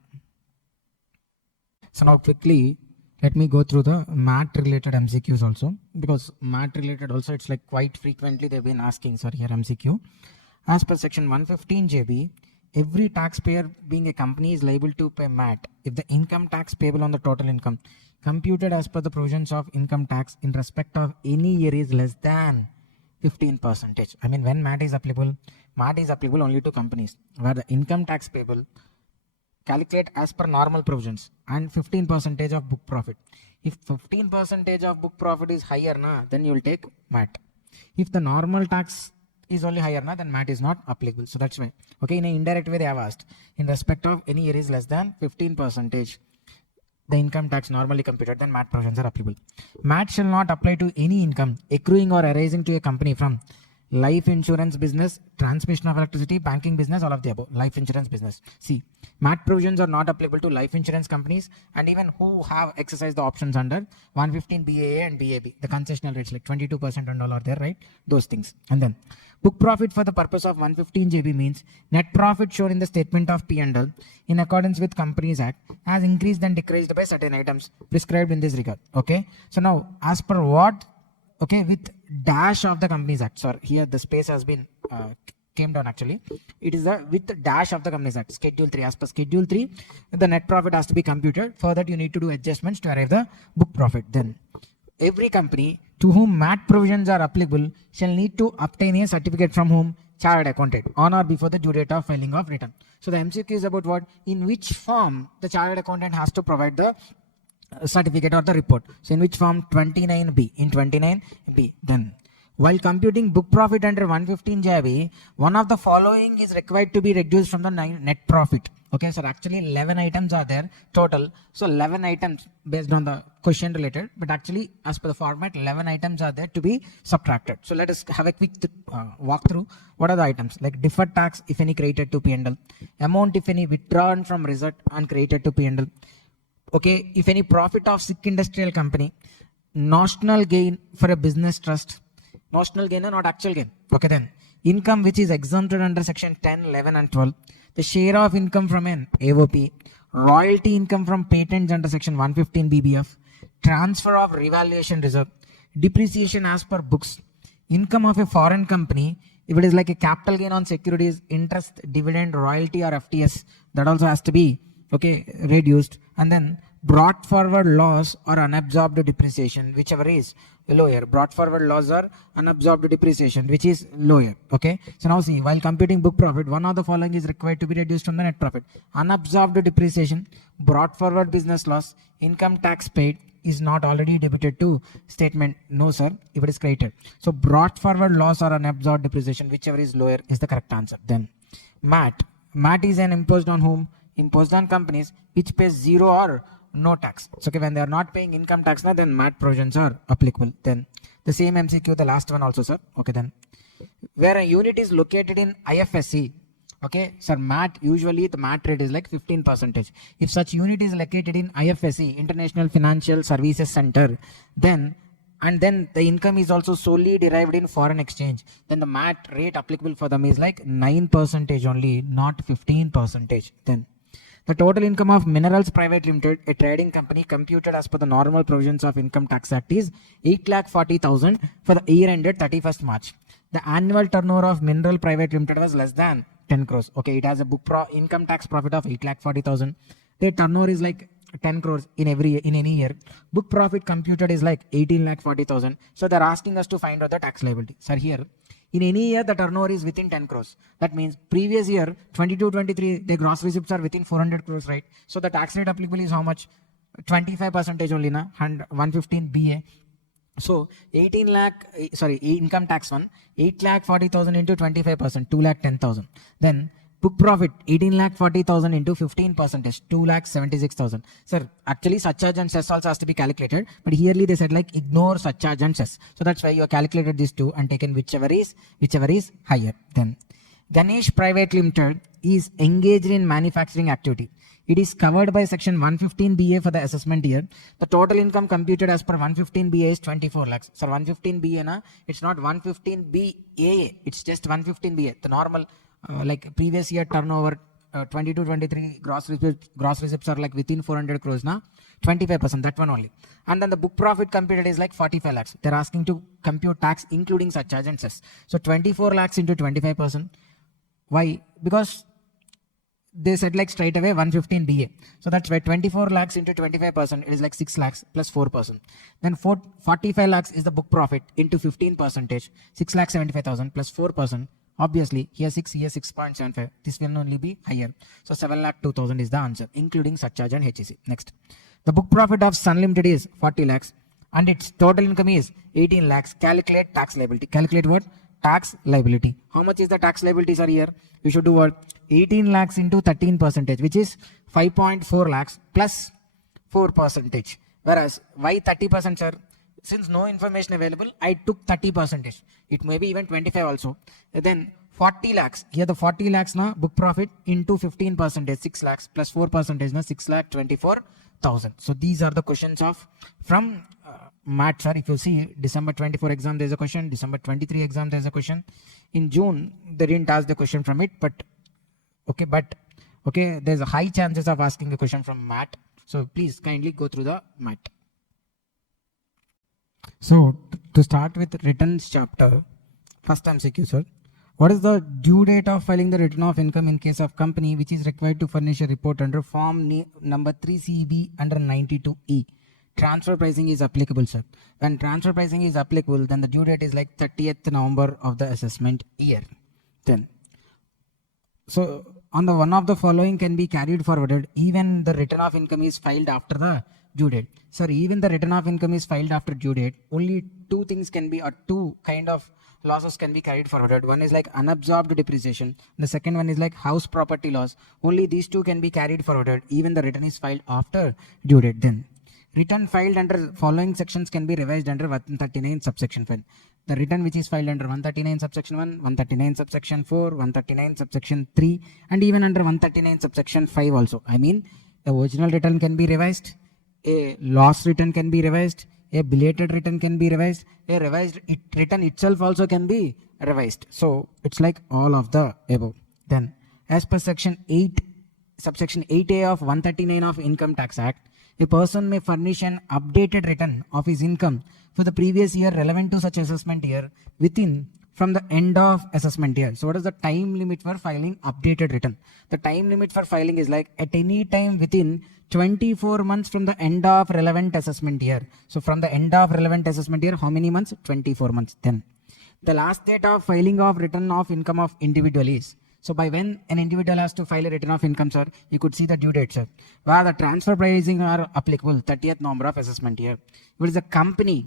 So now quickly, let me go through the MAT related MCQs also, because MAT related also it's like quite frequently they've been asking, sir, here MCQ. As per section 115 JB, every taxpayer being a company is liable to pay MAT if the income tax payable on the total income computed as per the provisions of income tax in respect of any year is less than 15%. When MAT is applicable only to companies where the income tax payable calculate as per normal provisions and 15% of book profit. If 15% of book profit is higher, then you will take MAT. If the normal tax is only higher, na, then MAT is not applicable. So that's why. Okay, in an indirect way they have asked, in respect of any year is less than 15%, the income tax normally computed, then MAT provisions are applicable. MAT shall not apply to any income accruing or arising to a company from life insurance business, transmission of electricity, banking business, all of the above. Life insurance business. See, MAT provisions are not applicable to life insurance companies and even who have exercised the options under 115 BAA and BAB. The concessional rates like 22% and all are there, right? Those things. And then book profit for the purpose of 115 JB means net profit shown in the statement of P&L in accordance with Companies Act has increased and decreased by certain items prescribed in this regard. Okay. So now as per what? Okay, with dash of the Companies Act. Sorry, here the space has been came down actually. It is the with the dash of the Companies Act. Schedule 3. As per Schedule 3, the net profit has to be computed. For that, you need to do adjustments to arrive the book profit. Then every company to whom MAT provisions are applicable shall need to obtain a certificate from whom? Chartered accountant on or before the due date of filing of return. So the MCQ is about what? In which form the chartered accountant has to provide the certificate or the report. So in which form? 29B. In 29B. Then while computing book profit under 115 JB, one of the following is required to be reduced from the net profit. Okay, so actually 11 items are there total. So 11 items based on the question related, but actually as per the format 11 items are there to be subtracted. So let us have a quick walk through. What are the items? Like deferred tax if any created to P&L, amount if any withdrawn from result and created to P&L. Okay, if any profit of sick industrial company, notional gain for a business trust, notional gain and not actual gain. Okay, then income which is exempted under section 10, 11 and 12, the share of income from an AOP, royalty income from patents under section 115 BBF, transfer of revaluation reserve, depreciation as per books, income of a foreign company, if it is like a capital gain on securities, interest, dividend, royalty or FTS, that also has to be reduced. And then brought forward loss or unabsorbed depreciation, whichever is lower. Brought forward loss or unabsorbed depreciation, which is lower. Okay. So now see, while computing book profit, one of the following is required to be reduced from the net profit. Unabsorbed depreciation, brought forward business loss, income tax paid is not already debited to statement. No, sir, if it is created. So brought forward loss or unabsorbed depreciation, whichever is lower is the correct answer. Then MAT. MAT is an imposed on whom? Imposed on companies which pays zero or no tax. So okay, when they are not paying income tax now, then MAT provisions are applicable. Then the same MCQ, the last one also, sir. Okay, then where a unit is located in IFSC, okay, sir, MAT, usually the MAT rate is like 15%. If such unit is located in IFSC, International Financial Services Center, then the income is also solely derived in foreign exchange, then the MAT rate applicable for them is like 9% only, not 15%. Then the total income of Minerals Private Limited, a trading company, computed as per the normal provisions of Income Tax Act is 8,40,000 for the year ended 31st March. The annual turnover of Mineral Private Limited was less than 10 crores. Okay, it has a income tax profit of 8,40,000. Their turnover is like 10 crores in any year. Book profit computed is like 18,40,000. So they're asking us to find out the tax liability. Sir, here in any year the turnover is within 10 crores. That means previous year 22-23 the gross receipts are within 400 crores, right? So the tax rate applicable is how much? 25% only, na, and 115 BA. So 18 lakh, sorry, income tax one, 8,40,000 into 25%, 2,10,000. Then book profit 18,40,000 into 15%, 2,76,000. Sir, actually surcharge and cess also has to be calculated, but herely they said like ignore surcharge and cess. So that's why you have calculated these two and taken whichever is higher. Then Ganesh Private Limited is engaged in manufacturing activity. It is covered by section 115 BA for the assessment year. The total income computed as per 115 BA is 24 lakhs. Sir, 115 BA na, it's not 115 BA, it's just 115 BA. The normal like previous year turnover 22-23 gross receipts are like within 400 crores na, 25%, that one only. And then the book profit computed is like 45 lakhs. They're asking to compute tax including surcharge and cess. So 24 lakhs into 25%. Why? Because they said like straight away 115 BA. So that's why 24 lakhs into 25%, it is like 6 lakhs plus 4%. Then 45 lakhs is the book profit into 15%, 6 lakhs 75,000 plus 4%. Obviously, here 6, here 6.75. This will only be higher. So 7,02,000 is the answer, including surcharge and HEC. Next, the book profit of Sun Limited is 40 lakhs and its total income is 18 lakhs. Calculate tax liability. Calculate what? tax liability. How much is the tax liability, sir? Here you should do what? 18 lakhs into 13%, which is 5.4 lakhs plus 4%. Whereas why 30%, sir? Since no information available, I took 30%. It may be even 25 also. Then 40 lakhs. Here the 40 lakhs na book profit into 15%, 6 lakhs plus 4% na 6 lakh 24,000. So these are the questions of from math, sir. If you see December 24 exam, there's a question. December 23 exam, there's a question. In June, they didn't ask the question from it, but there's a high chances of asking a question from math. So please kindly go through the math. So to start with returns chapter, first MCQ, sir. What is the due date of filing the return of income in case of company which is required to furnish a report under form number 3CB under 92E? Transfer pricing is applicable, sir. When transfer pricing is applicable, then the due date is like 30th November of the assessment year. Then, so on the one of the following can be carried forwarded, even the return of income is filed after the due date. Sir, even the return of income is filed after due date, only two things can be, or two kind of losses can be carried forwarded. One is like unabsorbed depreciation. The second one is like house property loss. Only these two can be carried forwarded, even the return is filed after due date. Then, return filed under following sections can be revised under 139 subsection 5. The return which is filed under 139 subsection 1, 139 subsection 4, 139 subsection 3, and even under 139 subsection 5 also. I mean, the original return can be revised, a loss return can be revised, a belated return can be revised, a revised return itself also can be revised. So it's like all of the above. Then, as per section 8, subsection 8A of 139 of Income Tax Act, a person may furnish an updated return of his income for the previous year relevant to such assessment year within from the end of assessment year. So what is the time limit for filing updated return? The time limit for filing is like at any time within 24 months from the end of relevant assessment year. So from the end of relevant assessment year, how many months? 24 months. Then the last date of filing of return of income of individual is, so by when an individual has to file a return of income, sir, you could see the due date, sir. Where the transfer pricing are applicable, 30th November of assessment year. If it is a company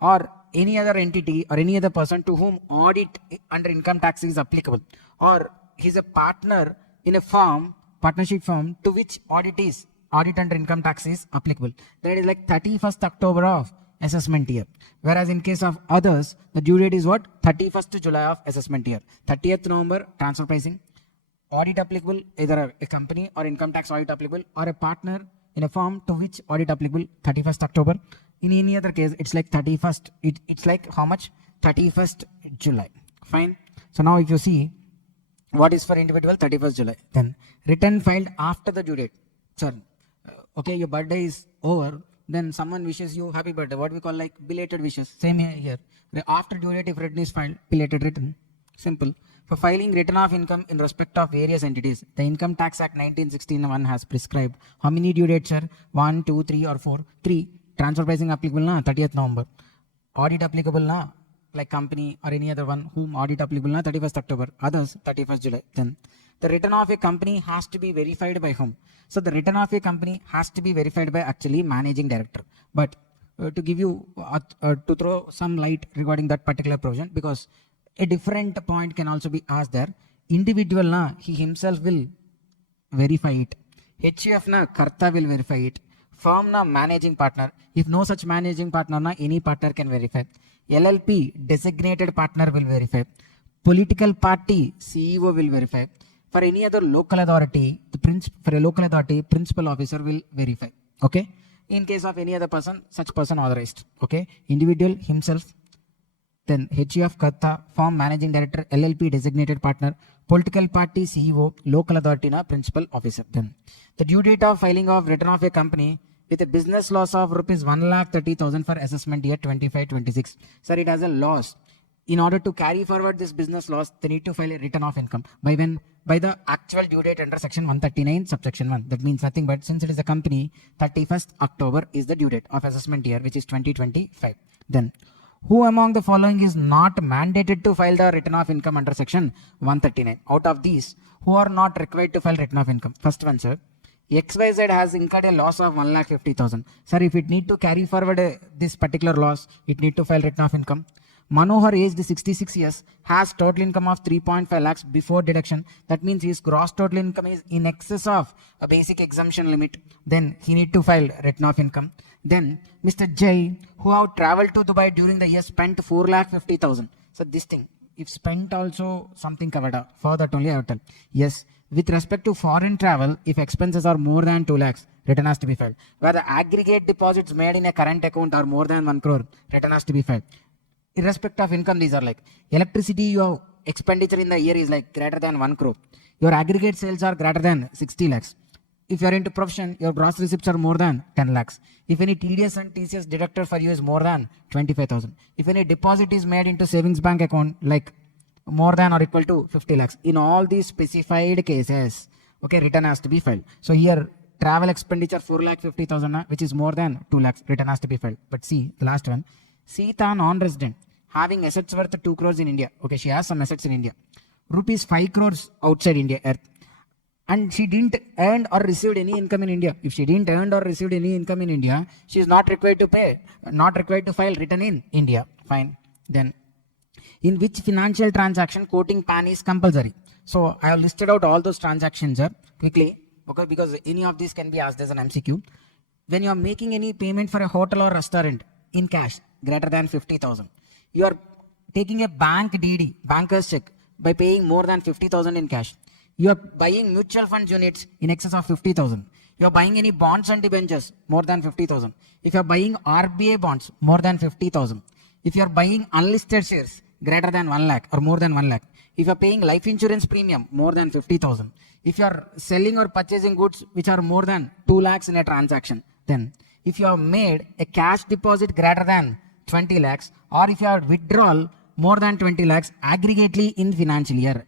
or any other entity or any other person to whom audit under income tax is applicable, or he's a partner in a firm, partnership firm to which audit under income tax is applicable, then it is like 31st October of assessment year. Whereas in case of others, the due date is what? 31st July of assessment year. 30th November, transfer pricing. Audit applicable, either a company or income tax audit applicable, or a partner in a firm to which audit applicable, 31st October. In any other case, it's like 31st. It's like how much? 31st July. Fine. So now if you see, what is for individual? 31st July. Then return filed after the due date. Sir, okay, your birthday is over. Then someone wishes you happy birthday. What we call like belated wishes. Same here. After due date, if return is filed, belated return. Simple. For filing return of income in respect of various entities, the Income Tax Act 1961 has prescribed how many due dates, sir? 1, 2, 3 or 4? 3. Transfer pricing applicable na 30th November. Audit applicable na like company or any other one whom audit applicable na 31st October. Others 31st July. Then the return of a company has to be verified by whom? So the return of a company has to be verified by actually managing director. But to give you, to throw some light regarding that particular provision, because a different point can also be asked there. Individual na, he himself will verify it. HUF na, Karta will verify it. Firm na, managing partner. If no such managing partner na, any partner can verify. LLP, designated partner will verify. Political party, CEO will verify. For any other local authority, for a local authority, principal officer will verify. Okay. In case of any other person, such person authorized. Okay. Individual himself. Then HUF Karta, firm managing director, LLP designated partner, political party CEO, local authority na principal officer. Then the due date of filing of return of a company with a business loss of rupees 1,30,000 for assessment year 25-26. Sir, it has a loss. In order to carry forward this business loss, they need to file a return of income. By when? By the actual due date under section 139, subsection 1. That means nothing but since it is a company, 31st October is the due date of assessment year, which is 2025. Then, who among the following is not mandated to file the return of income under section 139? Out of these, who are not required to file return of income? First one, sir. XYZ has incurred a loss of 1,50,000. Sir, if it need to carry forward this particular loss, it need to file return of income. Manohar, aged 66 years, has total income of 3.5 lakhs before deduction. That means his gross total income is in excess of a basic exemption limit. Then he need to file return of income. Then Mr. J, who have traveled to Dubai during the year, spent 4,50,000. So this thing, if spent also something covered up, for that only I will tell. Yes, with respect to foreign travel, if expenses are more than 2 lakhs, return has to be filed. Where the aggregate deposits made in a current account are more than 1 crore, return has to be filed. Irrespective of income, these are like electricity, your expenditure in the year is like greater than 1 crore. Your aggregate sales are greater than 60 lakhs. If you are into profession, your gross receipts are more than 10 lakhs. If any TDS and TCS deducted for you is more than 25,000. If any deposit is made into savings bank account, like more than or equal to 50 lakhs. In all these specified cases, okay, return has to be filed. So here, travel expenditure 4,50,000, which is more than 2 lakhs, return has to be filed. But see, the last one, Sita, non-resident, having assets worth 2 crores in India. Okay, she has some assets in India. Rupees 5 crores outside India, earth. And she didn't earn or received any income in India. If she didn't earn or received any income in India, she is not required to pay, not required to file return in India. Fine. Then, in which financial transaction quoting PAN is compulsory? So I have listed out all those transactions quickly, okay, because any of these can be asked as an MCQ. When you are making any payment for a hotel or restaurant in cash greater than 50,000, you are taking a bank DD, banker's check, by paying more than 50,000 in cash. You are buying mutual funds units in excess of 50,000. You are buying any bonds and debentures more than 50,000. If you are buying RBI bonds more than 50,000. If you are buying unlisted shares greater than 1 lakh or more than 1 lakh. If you are paying life insurance premium more than 50,000. If you are selling or purchasing goods which are more than 2 lakhs in a transaction. Then if you have made a cash deposit greater than 20 lakhs or if you have withdrawal more than 20 lakhs aggregately in financial year,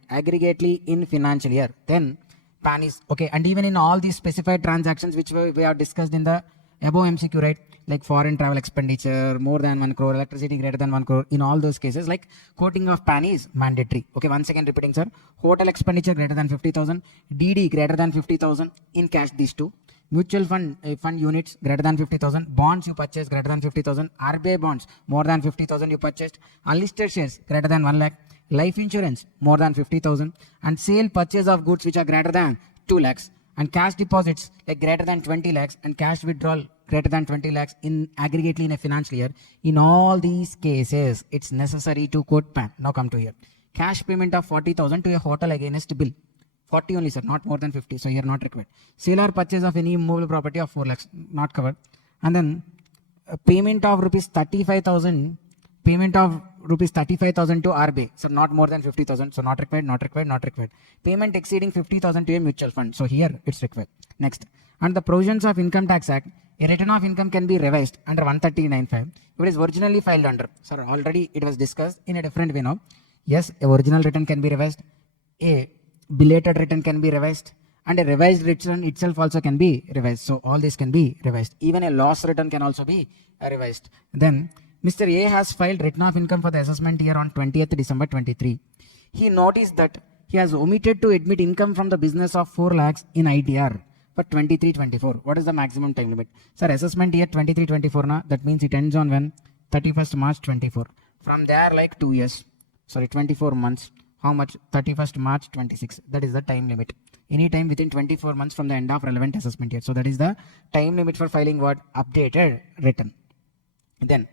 then PAN is okay. And even in all these specified transactions which we have discussed in the above MCQ, right? Like foreign travel expenditure more than 1 crore, electricity greater than 1 crore, in all those cases, like quoting of PAN is mandatory. Okay, once again repeating, sir. Hotel expenditure greater than 50,000, DD greater than 50,000 in cash, these two. Mutual fund units greater than 50,000, bonds you purchase greater than 50,000, RBI bonds more than 50,000 you purchased, unlisted shares greater than 1 lakh, life insurance more than 50,000, and sale purchase of goods which are greater than 2 lakhs, and cash deposits like greater than 20 lakhs and cash withdrawal greater than 20 lakhs in aggregately in a financial year. In all these cases, it's necessary to quote PAN. Now come to here. Cash payment of 40,000 to a hotel against bill. 40 only, sir, not more than 50. So here not required. Sale or purchase of any immovable property of 4 lakhs, not covered. And then payment of rupees 35,000, payment of rupees 35,000 to RBI. So not more than 50,000. So not required, not required, not required. Payment exceeding 50,000 to a mutual fund. So here it's required. Next. And the provisions of Income Tax Act, a return of income can be revised under 139(5). It is originally filed under. Sir, already it was discussed in a different way now. Yes, a original return can be revised. A belated return can be revised, and a revised return itself also can be revised. So all this can be revised. Even a loss return can also be revised. Then Mr. A has filed return of income for the assessment year on 20th December 23. He noticed that he has omitted to admit income from the business of 4 lakhs in ITR for 23-24. What is the maximum time limit? Sir, assessment year 23-24 na, that means it ends on when? 31st March 24. From there like 2 years. Sorry, 24 months. How much? 31st March 26. That is the time limit. Any time within 24 months from the end of relevant assessment year. So that is the time limit for filing what? Updated return. Then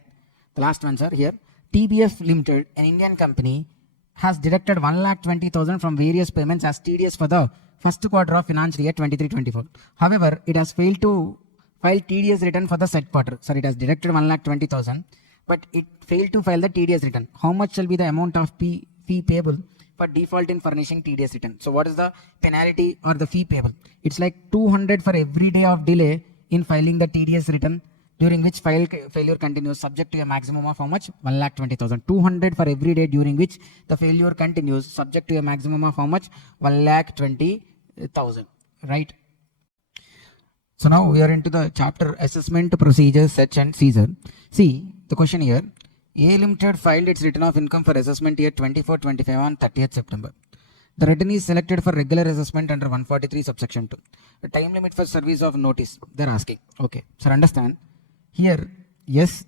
the last one, sir, here. TBF Limited, an Indian company, has deducted 1,20,000 from various payments as TDS for the first quarter of financial year 23-24. However, it has failed to file TDS return for the said quarter. Sir, it has deducted 1,20,000, but it failed to file the TDS return. How much shall be the amount of fee payable for default in furnishing TDS return? So what is the penalty or the fee payable? It's like 200 for every day of delay in filing the TDS return, during which failure continues, subject to a maximum of how much? 1,20,000. 200 for every day during which the failure continues, subject to a maximum of how much? 1,20,000. Right? So now we are into the chapter assessment procedures, search and seizure. See the question here. A Limited filed its return of income for assessment year 24-25 on 30th September. The return is selected for regular assessment under 143 subsection 2. The time limit for service of notice, they're asking. Okay, sir, understand. Here, yes,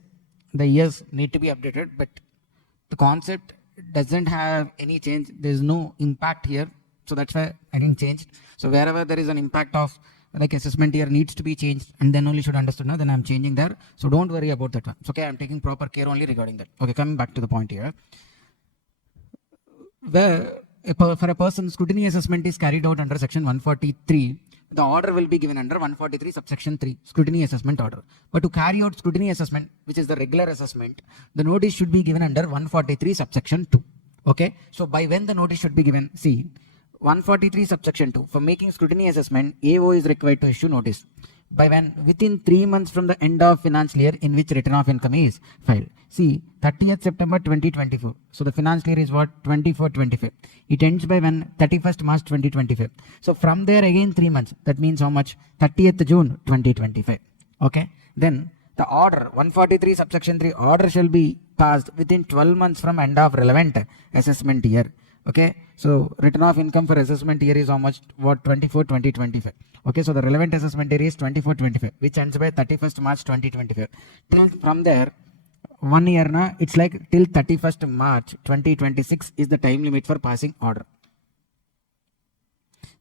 the years need to be updated, but the concept doesn't have any change. There's no impact here. So that's why I didn't change. So wherever there is an impact of like assessment year needs to be changed and then only should understood now, then I'm changing there. So don't worry about that one. So, okay, I'm taking proper care only regarding that. Okay, coming back to the point here. Where for a person, scrutiny assessment is carried out under section 143. The order will be given under 143 subsection 3, scrutiny assessment order. But to carry out scrutiny assessment, which is the regular assessment, the notice should be given under 143 subsection 2. Okay, so by when the notice should be given? See, 143 subsection 2, for making scrutiny assessment, AO is required to issue notice. By when? Within 3 months from the end of financial year in which return of income is filed. See, 30th September 2024. So the financial year is what? 24-25. It ends by when? 31st March 2025. So from there again 3 months. That means how much? 30th June 2025. Okay. Then the order 143 subsection 3 order shall be passed within 12 months from end of relevant assessment year. Okay, so return of income for assessment year is how much? What? 24-2025. Okay, so the relevant assessment year is 24-25, which ends by 31st March 2025. Till from there 1 year na, it's like till 31st March 2026 is the time limit for passing order.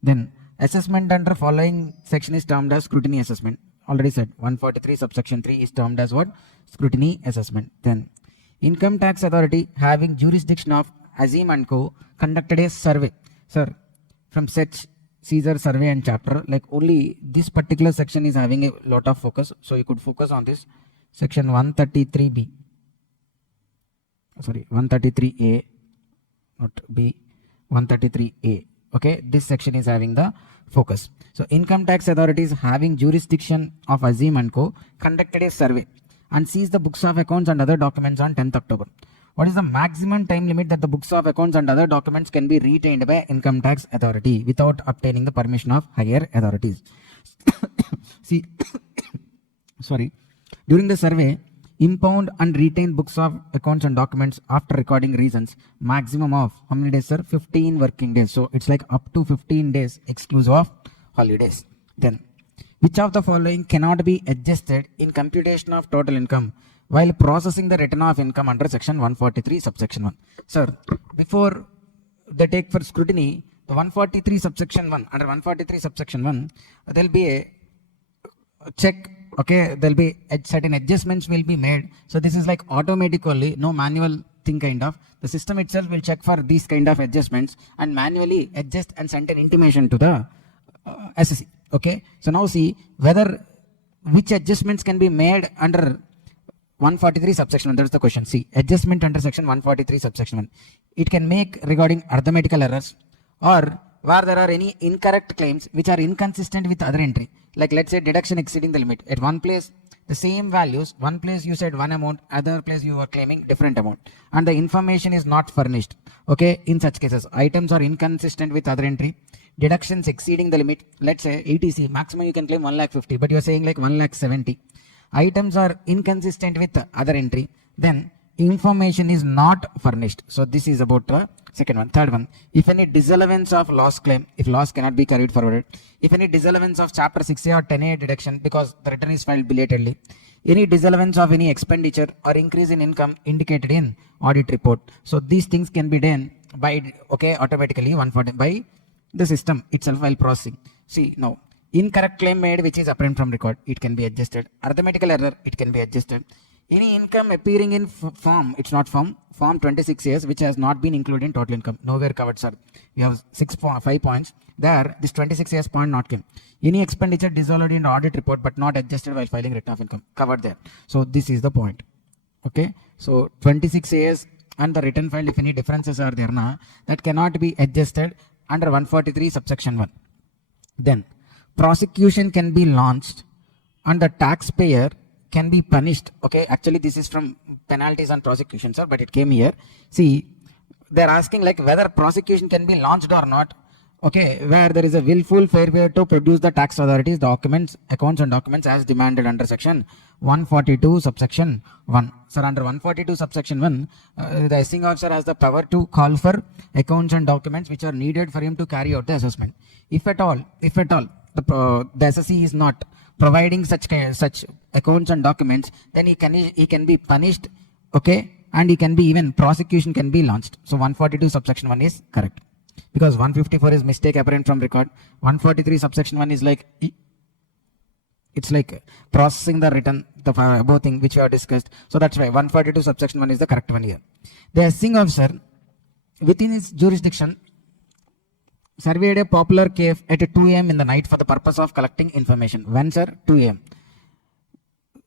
Then assessment under following section is termed as scrutiny assessment. Already said 143 subsection 3 is termed as what? Scrutiny assessment. Then income tax authority having jurisdiction of Azim and Co. conducted a survey. Sir, from such Caesar survey and chapter, like only this particular section is having a lot of focus. So you could focus on this section 133B. Sorry, 133A, not B, 133A. Okay, this section is having the focus. So income tax authorities having jurisdiction of Azim and Co. conducted a survey and seized the books of accounts and other documents on 10th October. What is the maximum time limit that the books of accounts and other documents can be retained by income tax authority without obtaining the permission of higher authorities? See, sorry, during the survey, impound and retain books of accounts and documents after recording reasons, maximum of how many days, sir? 15 working days. So it's like up to 15 days exclusive of holidays. Then, which of the following cannot be adjusted in computation of total income while processing the return of income under section 143 subsection 1? Sir, before they take for scrutiny, the 143 subsection 1, under 143 subsection 1, there will be a check. Okay, there will be certain adjustments will be made. So this is like automatically, no manual thing kind of. The system itself will check for these kind of adjustments and manually adjust and send an intimation to the SSC. Okay, so now see whether which adjustments can be made under 143 subsection 1. That's the question. See, adjustment under section 143 subsection 1. It can make regarding arithmetical errors or where there are any incorrect claims which are inconsistent with other entry. Like let's say deduction exceeding the limit. At one place, the same values, one place you said one amount, other place you are claiming different amount. And the information is not furnished. Okay, in such cases, items are inconsistent with other entry. Deductions exceeding the limit. Let's say ETC, maximum you can claim 1,50,000, but you are saying like 1,70,000. Items are inconsistent with other entry. Then information is not furnished. So this is about the second one. Third one, if any disallowance of loss claim, if loss cannot be carried forward, if any disallowance of chapter 6A or 10A deduction because the return is filed belatedly, any disallowance of any expenditure or increase in income indicated in audit report. So these things can be done by, okay, automatically 140 by the system itself while processing. See now, incorrect claim made which is apparent from record, it can be adjusted. Arithmetical error, it can be adjusted. Any income appearing in form, it's not form 26A which has not been included in total income, nowhere covered, sir. We have 5 points. There, this 26A point not came. Any expenditure disallowed in audit report but not adjusted while filing return of income, covered there. So this is the point. Okay, so 26A and the return filed, if any differences are there, that cannot be adjusted under 143 subsection 1. Then prosecution can be launched and the taxpayer can be punished. Okay, actually this is from penalties on prosecution, sir, but it came here. See, they're asking like whether prosecution can be launched or not. Okay, where there is a willful failure to produce the tax authorities documents, accounts and documents as demanded under section 142 subsection 1. Sir, under 142 subsection 1, the assessing officer has the power to call for accounts and documents which are needed for him to carry out the assessment. If at all, the SSC is not providing such accounts and documents, then he can be punished, okay, and he can be even prosecution can be launched. So 142 subsection 1 is correct. Because 154 is mistake apparent from record. 143 subsection 1 is like, it's like processing the return, the above thing which we have discussed. So that's why 142 subsection 1 is the correct one here. The assessing officer within his jurisdiction surveyed a popular cave at 2 a.m. in the night for the purpose of collecting information. When, sir? 2 a.m.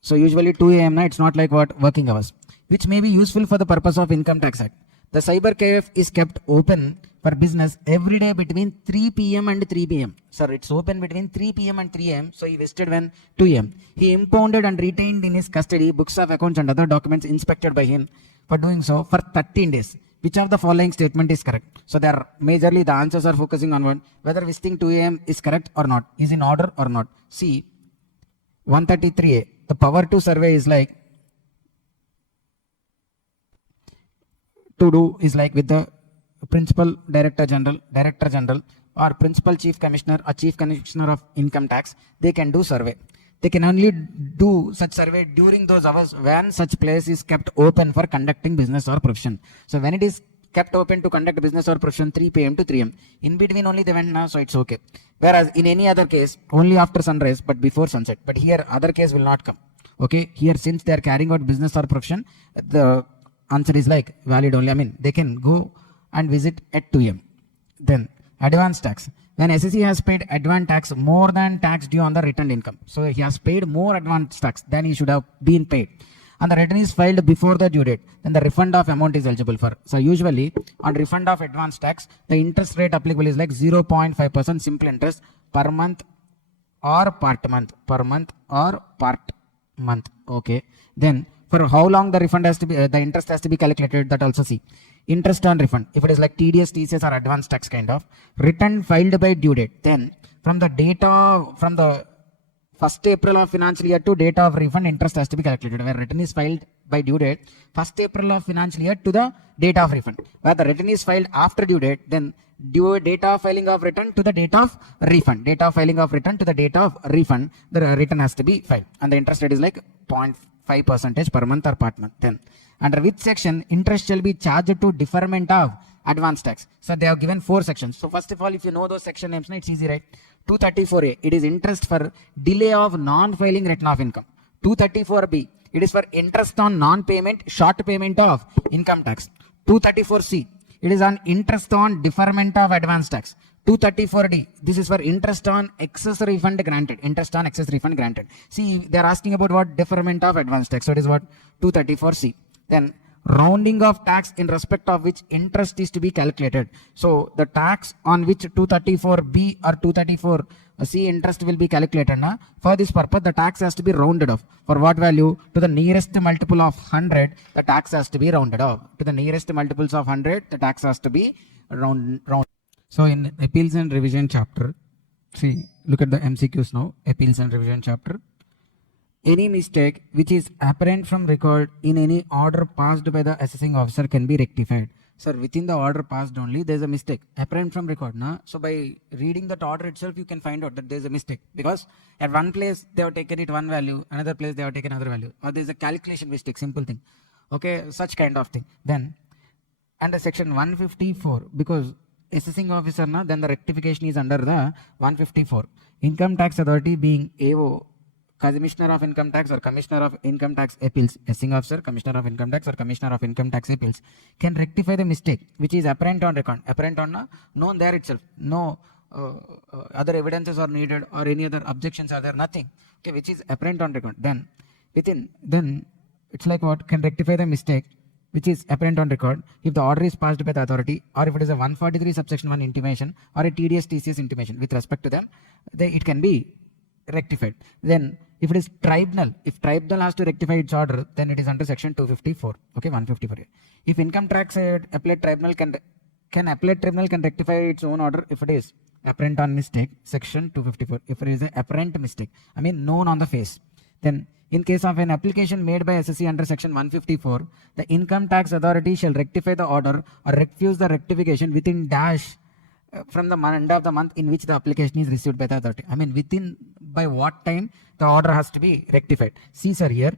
So usually 2 a.m. It's not like what working hours, which may be useful for the purpose of Income Tax Act. The cyber cave is kept open for business every day between 3 p.m. and 3 p.m. Sir, it's open between 3 p.m. and 3 a.m. So he visited when 2 a.m. He impounded and retained in his custody books of accounts and other documents inspected by him for doing so for 13 days. Which of the following statement is correct? So they are majorly the answers are focusing on whether visiting 2 a.m. is correct or not, is in order or not. See, 133A, the power to survey is like to do is like with the principal director general or principal chief commissioner or chief commissioner of income tax. They can do survey. They can only do such survey during those hours when such place is kept open for conducting business or profession. So when it is kept open to conduct business or profession 3 p.m. to 3 a.m. In between only they went now, so it's okay. Whereas in any other case, only after sunrise but before sunset. But here other case will not come. Okay, here since they are carrying out business or profession, the answer is like valid only. I mean, they can go and visit at 2 a.m. Then advance tax. When SSE has paid advance tax more than tax due on the returned income. So he has paid more advance tax than he should have been paid. And the return is filed before the due date. Then the refund of amount is eligible for. So usually on refund of advance tax, the interest rate applicable is like 0.5% simple interest per month or part month. Per month or part month. Okay. Then for how long the refund has to be, the interest has to be calculated, that also see. Interest on refund, if it is like TDS, TCS or advance tax kind of, return filed by due date. Then from the data, from the 1st April of financial year to date of refund, interest has to be calculated. Where return is filed by due date, 1st April of financial year to the date of refund. Where the return is filed after due date, then due date of filing of return to the date of refund. Date of filing of return to the date of refund, the return has to be filed. And the interest rate is like 0.5% per month or part month. Then under which section interest shall be charged to deferment of advance tax? So they have given 4 sections. So first of all, if you know those section names, it's easy, right? 234A, it is interest for delay of non-filing return of income. 234B, it is for interest on non-payment, short payment of income tax. 234C, it is on interest on deferment of advance tax. 234D, this is for interest on excess refund granted. Interest on excess refund granted. See, they are asking about what deferment of advance tax. So it is what 234C. Then rounding of tax in respect of which interest is to be calculated. So the tax on which 234B or 234C interest will be calculated. Na? For this purpose, the tax has to be rounded off. For what value? To the nearest multiple of 100, the tax has to be rounded off. To the nearest multiples of 100, the tax has to be rounded. So in appeals and revision chapter, see, look at the MCQs now, appeals and revision chapter. Any mistake which is apparent from record in any order passed by the assessing officer can be rectified. Sir, within the order passed only, there is a mistake. Apparent from record, na? So by reading that order itself, you can find out that there is a mistake. Because at one place, they have taken it one value, another place, they have taken another value. Or there is a calculation mistake, simple thing. Okay, such kind of thing. Then, under section 154, because assessing officer, na, then the rectification is under the 154. Income tax authority being AO, Commissioner of Income Tax or Commissioner of Income Tax Appeals, assessing officer, Commissioner of Income Tax or Commissioner of Income Tax Appeals can rectify the mistake which is apparent on record. Apparent on known there itself. No other evidences are needed or any other objections are there, nothing. Okay, which is apparent on record. Then it's like what can rectify the mistake which is apparent on record if the order is passed by the authority or if it is a 143 subsection 1 intimation or a TDS TCS intimation with respect to them, it can be rectified. Then if it is tribunal, if tribunal has to rectify its order, then it is under section 254. Okay, 154. If income tax appellate tribunal can appellate tribunal can rectify its own order if it is apparent on mistake, section 254. If it is an apparent mistake, I mean known on the face, then in case of an application made by SSE under section 154, the income tax authority shall rectify the order or refuse the rectification within dash from the end of the month in which the application is received by the authority. I mean, within by what time the order has to be rectified. See, sir, here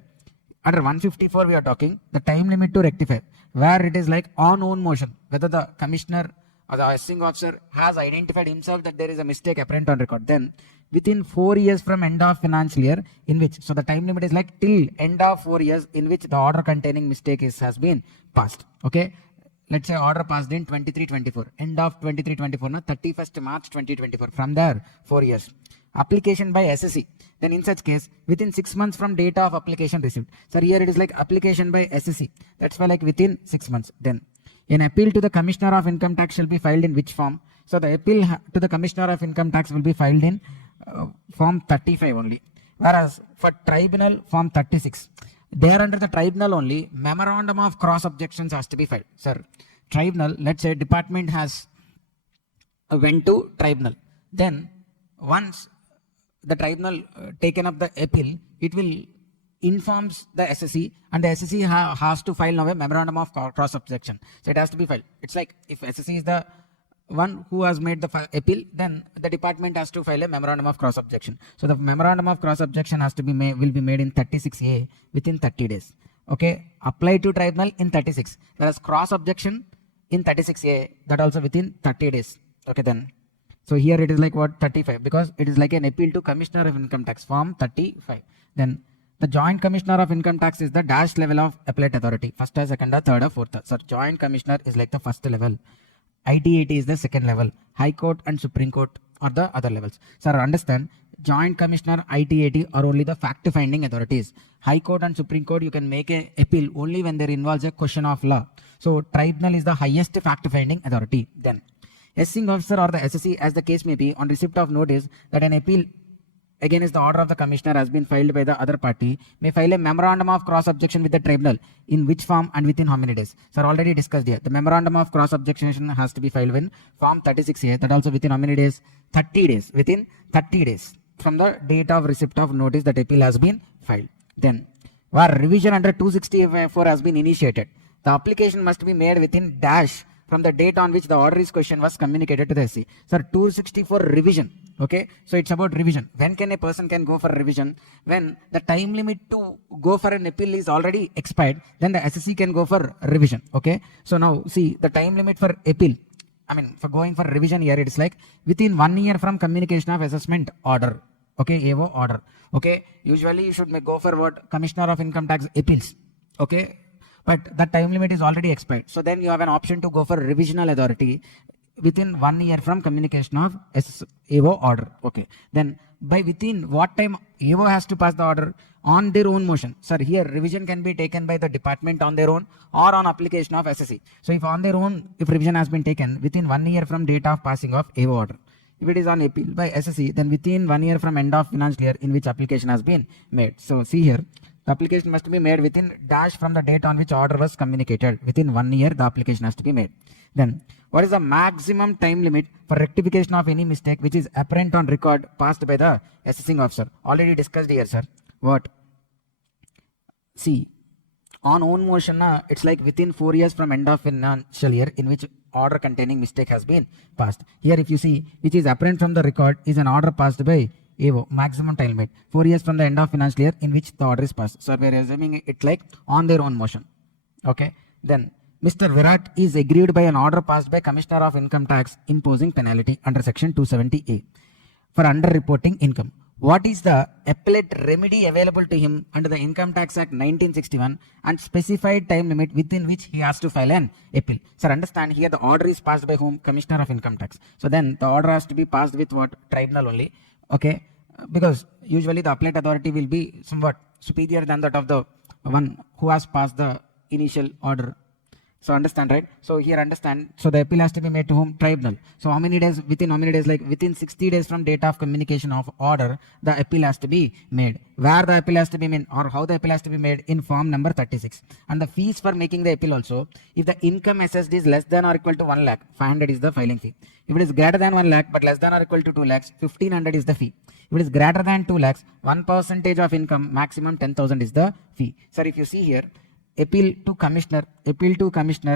under 154 we are talking the time limit to rectify, where it is like on own motion, whether the commissioner or the assessing officer has identified himself that there is a mistake apparent on record, then within 4 years from end of financial year in which, so the time limit is like till end of 4 years in which the order containing mistake has been passed. Okay, let's say order passed in 23-24, end of 23-24, na 31st March 2024, from there 4 years. Application by SSE, then in such case within 6 months from date of application received. So here it is like application by SSE, that's why like within 6 months. Then an appeal to the Commissioner of Income Tax shall be filed in which form? So the appeal to the Commissioner of Income Tax will be filed in form 35 only, whereas for tribunal form 36. There under the tribunal only memorandum of cross objections has to be filed. Sir, tribunal, let's say department has went to tribunal, then once the tribunal taken up the appeal, it will informs the SSE, and the SSE has to file now a memorandum of cross objection. So it has to be filed. It's like if SSE is the one who has made the appeal, then the department has to file a memorandum of cross objection. So the memorandum of cross objection has to be will be made in 36A within 30 days. Okay, apply to tribunal in 36. Whereas cross objection in 36A, that also within 30 days. Okay, then. So here it is like what, 35, because it is like an appeal to Commissioner of Income Tax, form 35. Then the Joint Commissioner of Income Tax is the dash level of appellate authority, first or second or third or fourth. So Joint Commissioner is like the first level. ITAT is the second level. High Court and Supreme Court are the other levels. Sir, understand, Joint Commissioner, ITAT are only the fact-finding authorities. High Court and Supreme Court, you can make an appeal only when there involves a question of law. So tribunal is the highest fact-finding authority. Then assessing officer or the SSE, as the case may be, on receipt of notice that an appeal against the order of the commissioner has been filed by the other party, may file a memorandum of cross objection with the tribunal. In which form and within how many days? Sir, already discussed here. The memorandum of cross objection has to be filed in form 36A. That also within how many days? 30 days. Within 30 days from the date of receipt of notice that appeal has been filed. Then, where revision under 264 has been initiated, the application must be made within dash from the date on which the order is question was communicated to the SC. Sir, 264 revision. Okay, so it's about revision. When can a person can go for revision? When the time limit to go for an appeal is already expired, then the SSC can go for revision. Okay, so now see the time limit for appeal, I mean for going for revision here, it's like within 1 year from communication of assessment order. Okay, AO order. Okay, usually you should go for what? Commissioner of Income Tax appeals. Okay, but that time limit is already expired. So then you have an option to go for revisional authority within 1 year from communication of AO order. Okay, then by within what time AO has to pass the order? On their own motion. Sir, here revision can be taken by the department on their own or on application of SSE. So if on their own, if revision has been taken within 1 year from date of passing of AO order. If it is on appeal by SSE, then within 1 year from end of financial year in which application has been made. So see here, the application must be made within dash from the date on which order was communicated. Within 1 year, the application has to be made. Then, what is the maximum time limit for rectification of any mistake which is apparent on record passed by the assessing officer? Already discussed here, sir. What? See, on own motion, it's like within 4 years from end of financial year in which order containing mistake has been passed. Here, if you see, which is apparent from the record is an order passed by AO, maximum time limit, 4 years from the end of financial year in which the order is passed. So we are assuming it like on their own motion. Okay. Then Mr. Virat is aggrieved by an order passed by Commissioner of Income Tax imposing penalty under section 270A for underreporting income. What is the appellate remedy available to him under the Income Tax Act 1961 and specified time limit within which he has to file an appeal? Sir, understand here the order is passed by whom? Commissioner of Income Tax. So then the order has to be passed with what? Tribunal only. Okay, because usually the appellate authority will be somewhat superior than that of the one who has passed the initial order. So understand, right? So here understand. So the appeal has to be made to whom? Tribunal. So how many days? Within how many days? Like within 60 days from date of communication of order, the appeal has to be made. Where the appeal has to be made or how the appeal has to be made? In form number 36. And the fees for making the appeal also, if the income assessed is less than or equal to 1 lakh, 500 is the filing fee. If it is greater than 1 lakh but less than or equal to 2 lakhs, 1500 is the fee. If it is greater than 2 lakhs, 1% of income, maximum 10,000 is the fee. Sir, if you see here, appeal to commissioner,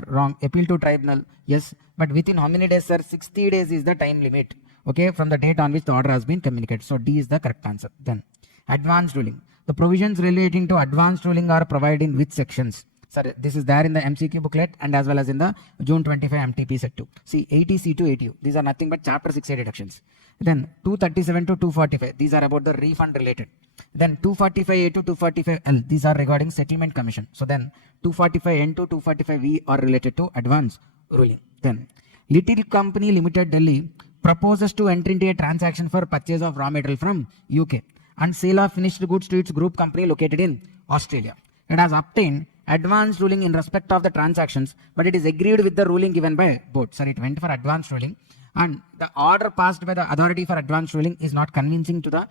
wrong, appeal to tribunal, yes, but within how many days, sir? 60 days is the time limit, okay, from the date on which the order has been communicated. So D is the correct answer. Then advanced ruling. The provisions relating to advanced ruling are provided in which sections? Sir, this is there in the MCQ booklet and as well as in the June 25 MTP set 2. See, 80C to 80. These are nothing but chapter 6A deductions. Then 237 to 245. These are about the refund related. Then 245A to 245L. These are regarding settlement commission. So then 245N to 245V are related to advance ruling. Then Little Company Limited Delhi proposes to enter into a transaction for purchase of raw material from UK and sale of finished goods to its group company located in Australia. It has obtained advanced ruling in respect of the transactions, but it is agreed with the ruling given by board. Sorry, it went for advanced ruling, and the order passed by the authority for advanced ruling is not convincing to the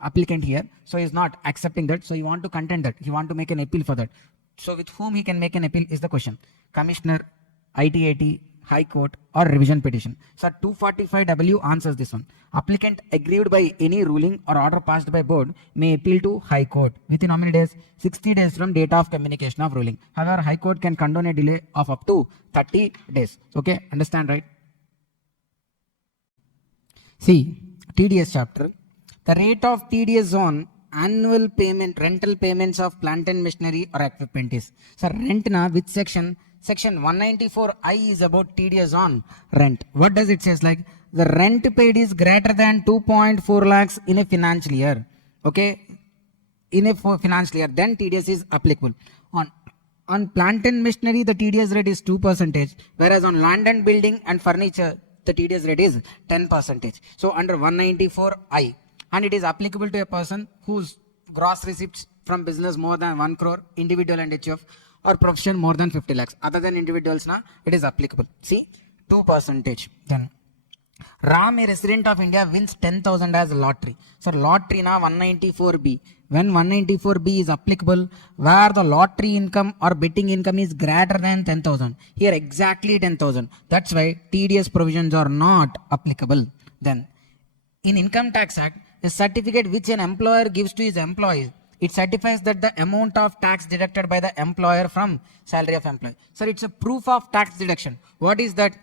applicant here, so he is not accepting that. So you want to contend that, you want to make an appeal for that. So with whom he can make an appeal is the question. Commissioner, ITAT, High Court, or revision petition. So 245W answers this one. Applicant aggrieved by any ruling or order passed by board may appeal to High Court within how many days? 60 days from date of communication of ruling. However, High Court can condone a delay of up to 30 days. Okay, understand, right? See, TDS chapter. The rate of TDS on annual payment, rental payments of plant and machinery or equipment is. So rent na which section? Section 194I is about TDS on rent. What does it says? Like the rent paid is greater than 2.4 lakhs in a financial year. Okay, in a financial year, then TDS is applicable. On plant and machinery, the TDS rate is 2%, whereas on land and building and furniture, the TDS rate is 10%. So under 194I, and it is applicable to a person whose gross receipts from business more than 1 crore, individual and HF, or profession more than 50 lakhs. Other than individuals, it is applicable. See, 2%. Then Ram, a resident of India, wins 10,000 as lottery. So lottery na 194B. When 194B is applicable, where the lottery income or betting income is greater than 10,000. Here exactly 10,000. That's why TDS provisions are not applicable. Then in Income Tax Act, a certificate which an employer gives to his employees, it certifies that the amount of tax deducted by the employer from salary of employee. So it's a proof of tax deduction. What is that?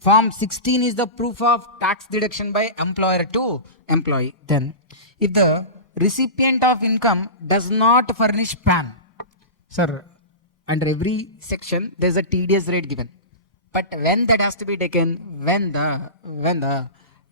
Form 16 is the proof of tax deduction by employer to employee. Then, if the recipient of income does not furnish PAN, sir, under every section there is a TDS rate given. But when that has to be taken, when the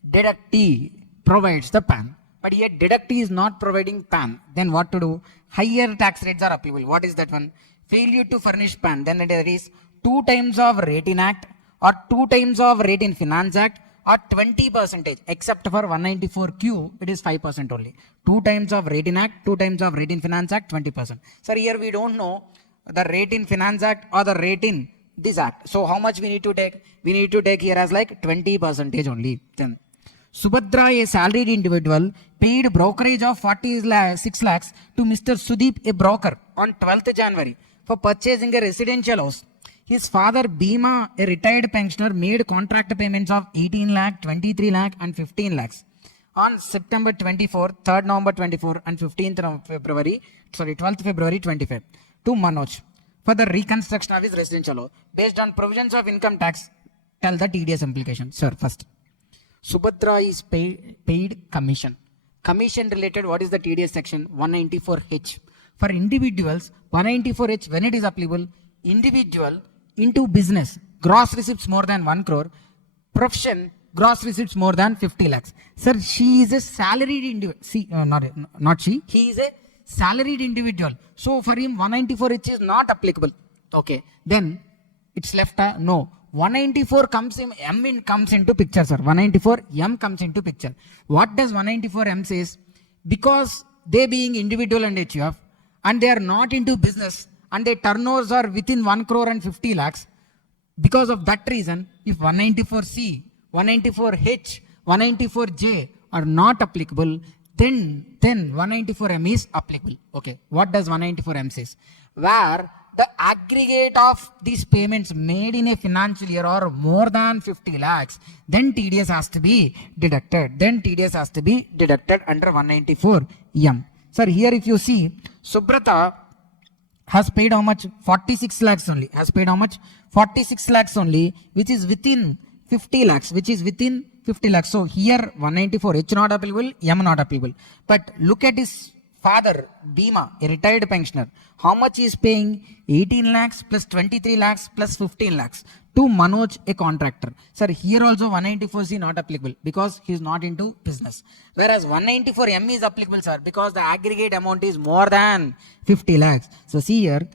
deductee provides the PAN. But yet deductee is not providing PAN, then what to do? Higher tax rates are applicable. What is that one? Failure to furnish PAN, then there is 2 times of rate in Act or 2 times of rate in Finance Act or 20%, except for 194Q, it is 5% only. 2 times of rate in Act, 2 times of rate in Finance Act, 20%. Sir, here we don't know the rate in Finance Act or the rate in this Act. So how much we need to take? We need to take here as like 20% only. Then Subhadra, a salaried individual, paid brokerage of 46 lakhs to Mr. Sudeep, a broker, on 12th January for purchasing a residential house. His father, Bhima, a retired pensioner, made contract payments of 18 lakh, 23 lakh and 15 lakhs on September 24, 3rd November 24 and 12th February 25 to Manoj for the reconstruction of his residential house based on provisions of income tax. Tell the TDS implication. Sir, first. Subhadra is paid commission. Commission related, what is the TDS section? 194H. For individuals, 194H, when it is applicable, individual into business, gross receipts more than 1 crore, profession, gross receipts more than 50 lakhs. Sir, she is a salaried individual. Not she, he is a salaried individual. So for him, 194H is not applicable. Okay, then it's left, no. 194 comes into picture, sir. 194M comes into picture. What does 194M says? Because they being individual and HUF and they are not into business and their turnovers are within 1 crore and 50 lakhs, because of that reason, if 194C, 194H, 194J are not applicable, then 194M is applicable. Okay, what does 194M says? Where the aggregate of these payments made in a financial year are more than 50 lakhs, then TDS has to be deducted. Under 194M. Sir, here if you see, Subrata has paid how much? 46 lakhs only. Has paid how much? 46 lakhs only, which is within 50 lakhs. So here 194H not applicable, M not applicable. But look at his father, Bima, a retired pensioner, how much he is paying? 18 lakhs plus 23 lakhs plus 15 lakhs to Manoj, a contractor. Sir, here also 194C not applicable because he is not into business. Whereas 194M is applicable, sir, because the aggregate amount is more than 50 lakhs. So see here,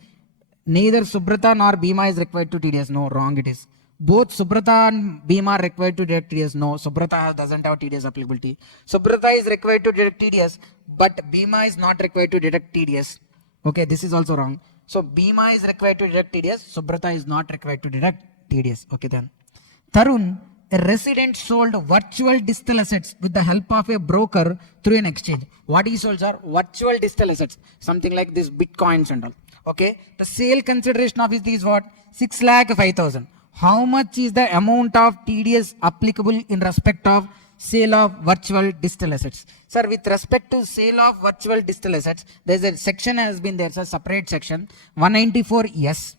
neither Subrata nor Bima is required to TDS. No, wrong it is. Both Subrata and Bima are required to deduct TDS. No, Subrata doesn't have TDS applicability. Subrata is required to deduct TDS, but Bima is not required to deduct TDS. Okay, this is also wrong. So Bima is required to deduct TDS. Subrata is not required to deduct TDS. Okay then. Tarun, a resident sold virtual digital assets with the help of a broker through an exchange. What he sold, sir? Virtual digital assets. Something like this Bitcoins and all. Okay. The sale consideration of it is what? 6,05,000. How much is the amount of TDS applicable in respect of sale of virtual digital assets? Sir, with respect to sale of virtual digital assets, there's a section has been there, sir, separate section, 194S.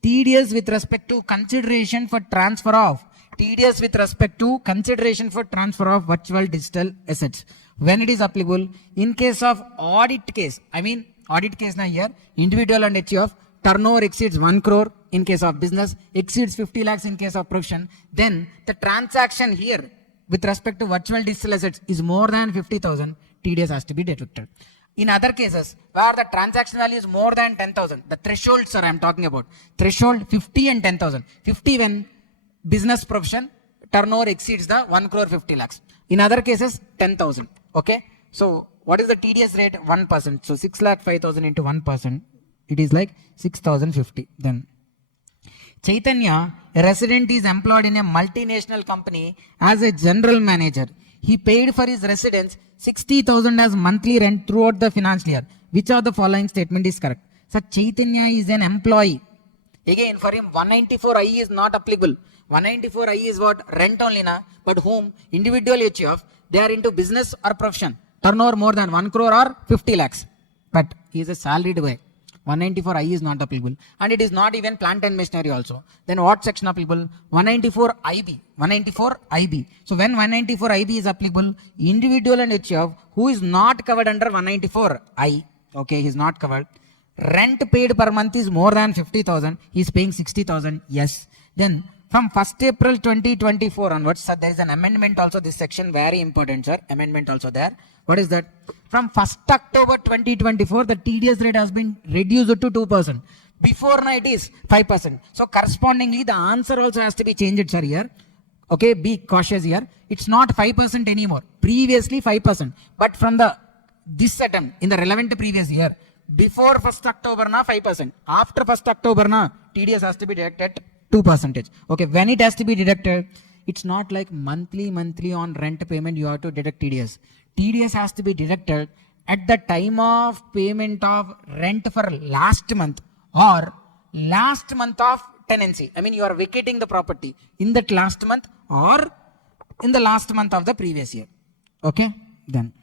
TDS with respect to consideration for transfer of, TDS with respect to consideration for transfer of virtual digital assets. When it is applicable, in case of audit case, audit case na here, individual and HUF, turnover exceeds 1 crore in case of business, exceeds 50 lakhs in case of profession, then the transaction here with respect to virtual digital assets is more than 50,000, TDS has to be deducted. In other cases, where the transaction value is more than 10,000, the threshold, sir, I am talking about, threshold 50 and 10,000. 50 when business profession, turnover exceeds the 1 crore 50 lakhs. In other cases, 10,000. Okay. So what is the TDS rate? 1%. So 6,05,000 into 1%. It is like 6,050. Then Chaitanya, a resident, is employed in a multinational company as a general manager. He paid for his residence 60,000 as monthly rent throughout the financial year. Which of the following statement is correct? So Chaitanya is an employee. Again, for him 194I is not applicable. 194I is what? Rent only na. But whom? Individual HUF. They are into business or profession. Turnover more than 1 crore or 50 lakhs. But he is a salaried way. 194I is not applicable. And it is not even plant and machinery also. Then what section applicable? 194IB. 194IB. So when 194IB is applicable, individual and HUF who is not covered under 194I. Okay, he is not covered. Rent paid per month is more than 50,000. He is paying 60,000. Yes. Then from 1st April 2024 onwards, sir, there is an amendment also. This section very important, sir. Amendment also there. What is that? From 1st October 2024, the TDS rate has been reduced to 2%. Before now it is 5%. So correspondingly, the answer also has to be changed, sir, here. Okay, be cautious here. It's not 5% anymore. Previously 5%. But from this attempt in the relevant previous year, before 1st October na 5%. After 1st October na TDS has to be deducted 2%. Okay, when it has to be deducted, it's not like monthly on rent payment you have to deduct TDS. TDS has to be deducted at the time of payment of rent for last month or last month of tenancy. You are vacating the property in that last month or in the last month of the previous year. Okay, then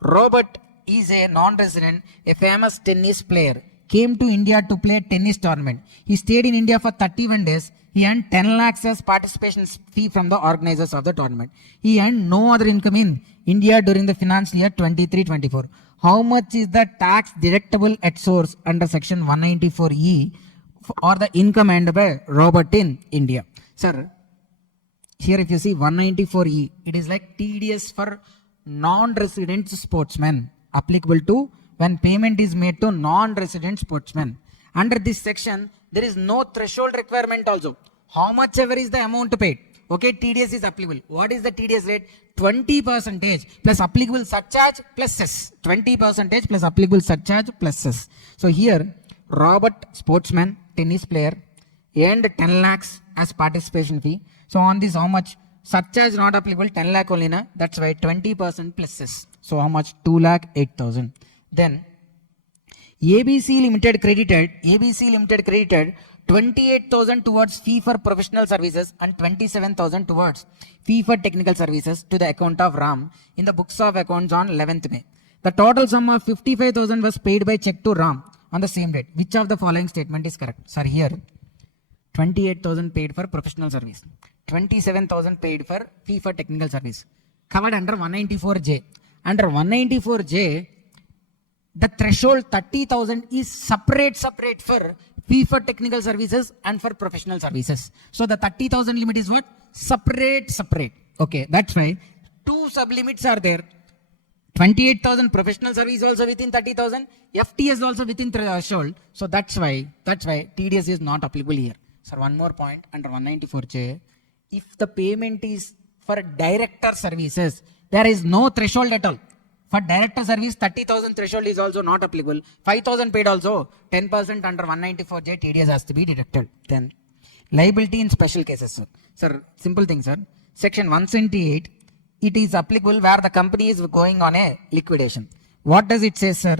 Robert is a non-resident, a famous tennis player, came to India to play tennis tournament. He stayed in India for 31 days. He earned 10 lakhs as participation fee from the organizers of the tournament. He earned no other income in India during the financial year 23-24. How much is the tax deductible at source under section 194E or the income earned by Robert in India? Sir, here if you see 194E, it is like TDS for non-resident sportsmen, applicable to when payment is made to non-resident sportsmen. Under this section, there is no threshold requirement also. How much ever is the amount paid? Okay, TDS is applicable. What is the TDS rate? 20% plus applicable surcharge plus cess. 20% plus applicable surcharge plus cess. So here, Robert, sportsman, tennis player, earned 10 lakhs as participation fee. So on this, how much? Surcharge not applicable, 10 lakh only na. That's why 20% plus cess. So how much? 2,08,000. Then ABC Limited credited 28,000 towards fee for professional services and 27,000 towards fee for technical services to the account of Ram in the books of accounts on 11th May. The total sum of 55,000 was paid by check to Ram on the same date. Which of the following statement is correct? Sir, here 28,000 paid for professional service, 27,000 paid for fee for technical service, covered under 194J. Under 194J, the threshold 30,000 is separate for fee for technical services and for professional services. So the 30,000 limit is what? Separate. Okay, that's why two sublimits are there. 28,000 professional service also within 30,000, FTS also within threshold. So that's why TDS is not applicable here. Sir, one more point under 194J. If the payment is for director services, there is no threshold at all. For director service, 30,000 threshold is also not applicable. 5,000 paid also, 10% under 194J TDS has to be deducted. Then liability in special cases, sir. Sir, simple thing, sir. Section 178, it is applicable where the company is going on a liquidation. What does it say, sir?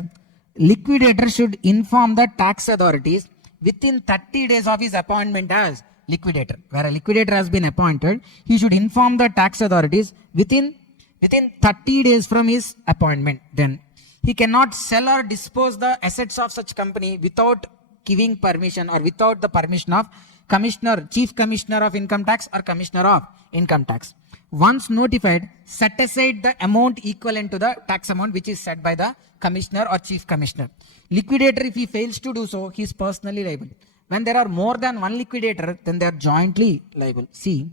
Liquidator should inform the tax authorities within 30 days of his appointment as liquidator. Where a liquidator has been appointed, he should inform the tax authorities within 30 days from his appointment. Then he cannot sell or dispose the assets of such company without giving permission or without the permission of commissioner, chief commissioner of income tax or commissioner of income tax. Once notified, set aside the amount equivalent to the tax amount which is set by the commissioner or chief commissioner. Liquidator, if he fails to do so, he is personally liable. When there are more than one liquidator, then they are jointly liable. See,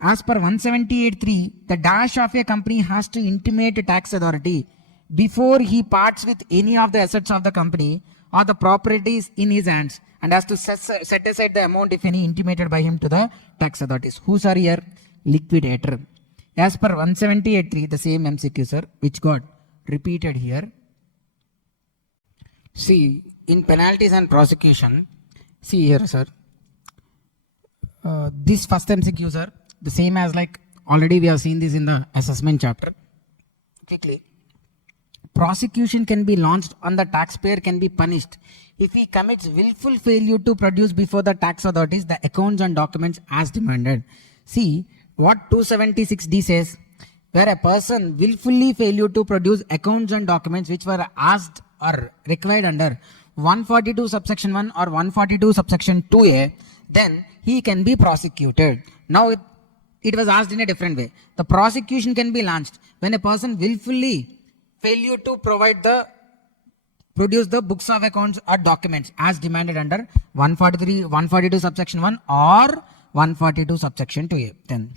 as per 178.3, the dash of a company has to intimate a tax authority before he parts with any of the assets of the company or the properties in his hands, and has to set aside the amount, if any, intimated by him to the tax authorities. Who's are here? Liquidator. As per 178.3, the same MCQ, sir, which got repeated here. See, in penalties and prosecution, see here, sir. This first MCQ, sir, the same as like already we have seen this in the assessment chapter. Quickly. Prosecution can be launched and the taxpayer can be punished if he commits willful failure to produce before the tax authorities the accounts and documents as demanded. See what 276D says, where a person willfully failure to produce accounts and documents which were asked or required under 142 subsection 1 or 142 subsection 2A, then he can be prosecuted. Now it was asked in a different way. The prosecution can be launched when a person willfully failure to produce the books of accounts or documents as demanded under 142 subsection 1 or 142 subsection 2A. Then,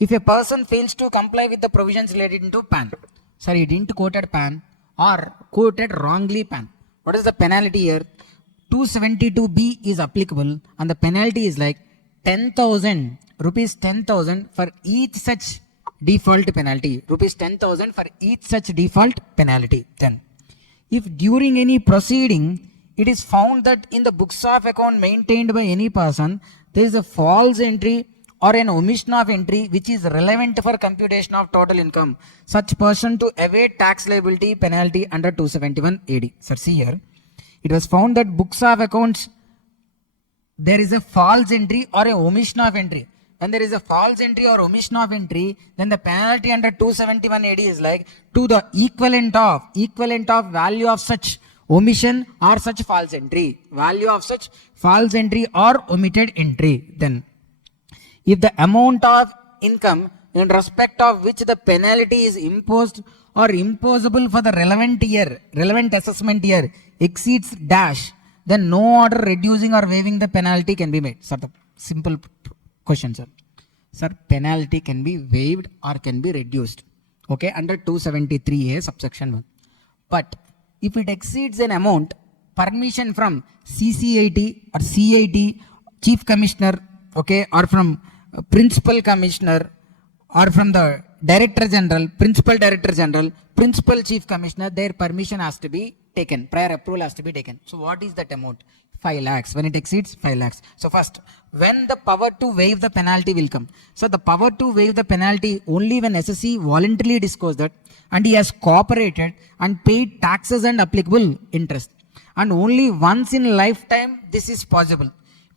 if a person fails to comply with the provisions related to PAN, sorry, he didn't quoted PAN or quoted wrongly PAN. What is the penalty here? 272B is applicable and the penalty is like 10,000 rupees 10,000 for each such default penalty. Rupees 10,000 for each such default penalty. Then, if during any proceeding it is found that in the books of account maintained by any person there is a false entry or an omission of entry which is relevant for computation of total income, such person to evade tax liability penalty under 271 AD. Sir, see here, it was found that books of accounts there is a false entry or a omission of entry. When there is a false entry or omission of entry, then the penalty under 271 AD is like to the equivalent of value of such omission or such false entry. Value of such false entry or omitted entry. Then, if the amount of income in respect of which the penalty is imposed or imposable for the relevant assessment year exceeds dash, then no order reducing or waiving the penalty can be made. Sir, the simple question, sir. Sir, penalty can be waived or can be reduced. Okay, under 273A subsection 1. But if it exceeds an amount, permission from CCIT or CIT, Chief Commissioner, okay, or from Principal Commissioner, or from the Director General, Principal Director General, Principal Chief Commissioner, their permission has to be taken, prior approval has to be taken. So what is that amount? 5 lakhs. When it exceeds 5 lakhs. So first, when the power to waive the penalty will come. So the power to waive the penalty only when SSC voluntarily disclosed that and he has cooperated and paid taxes and applicable interest. And only once in lifetime this is possible.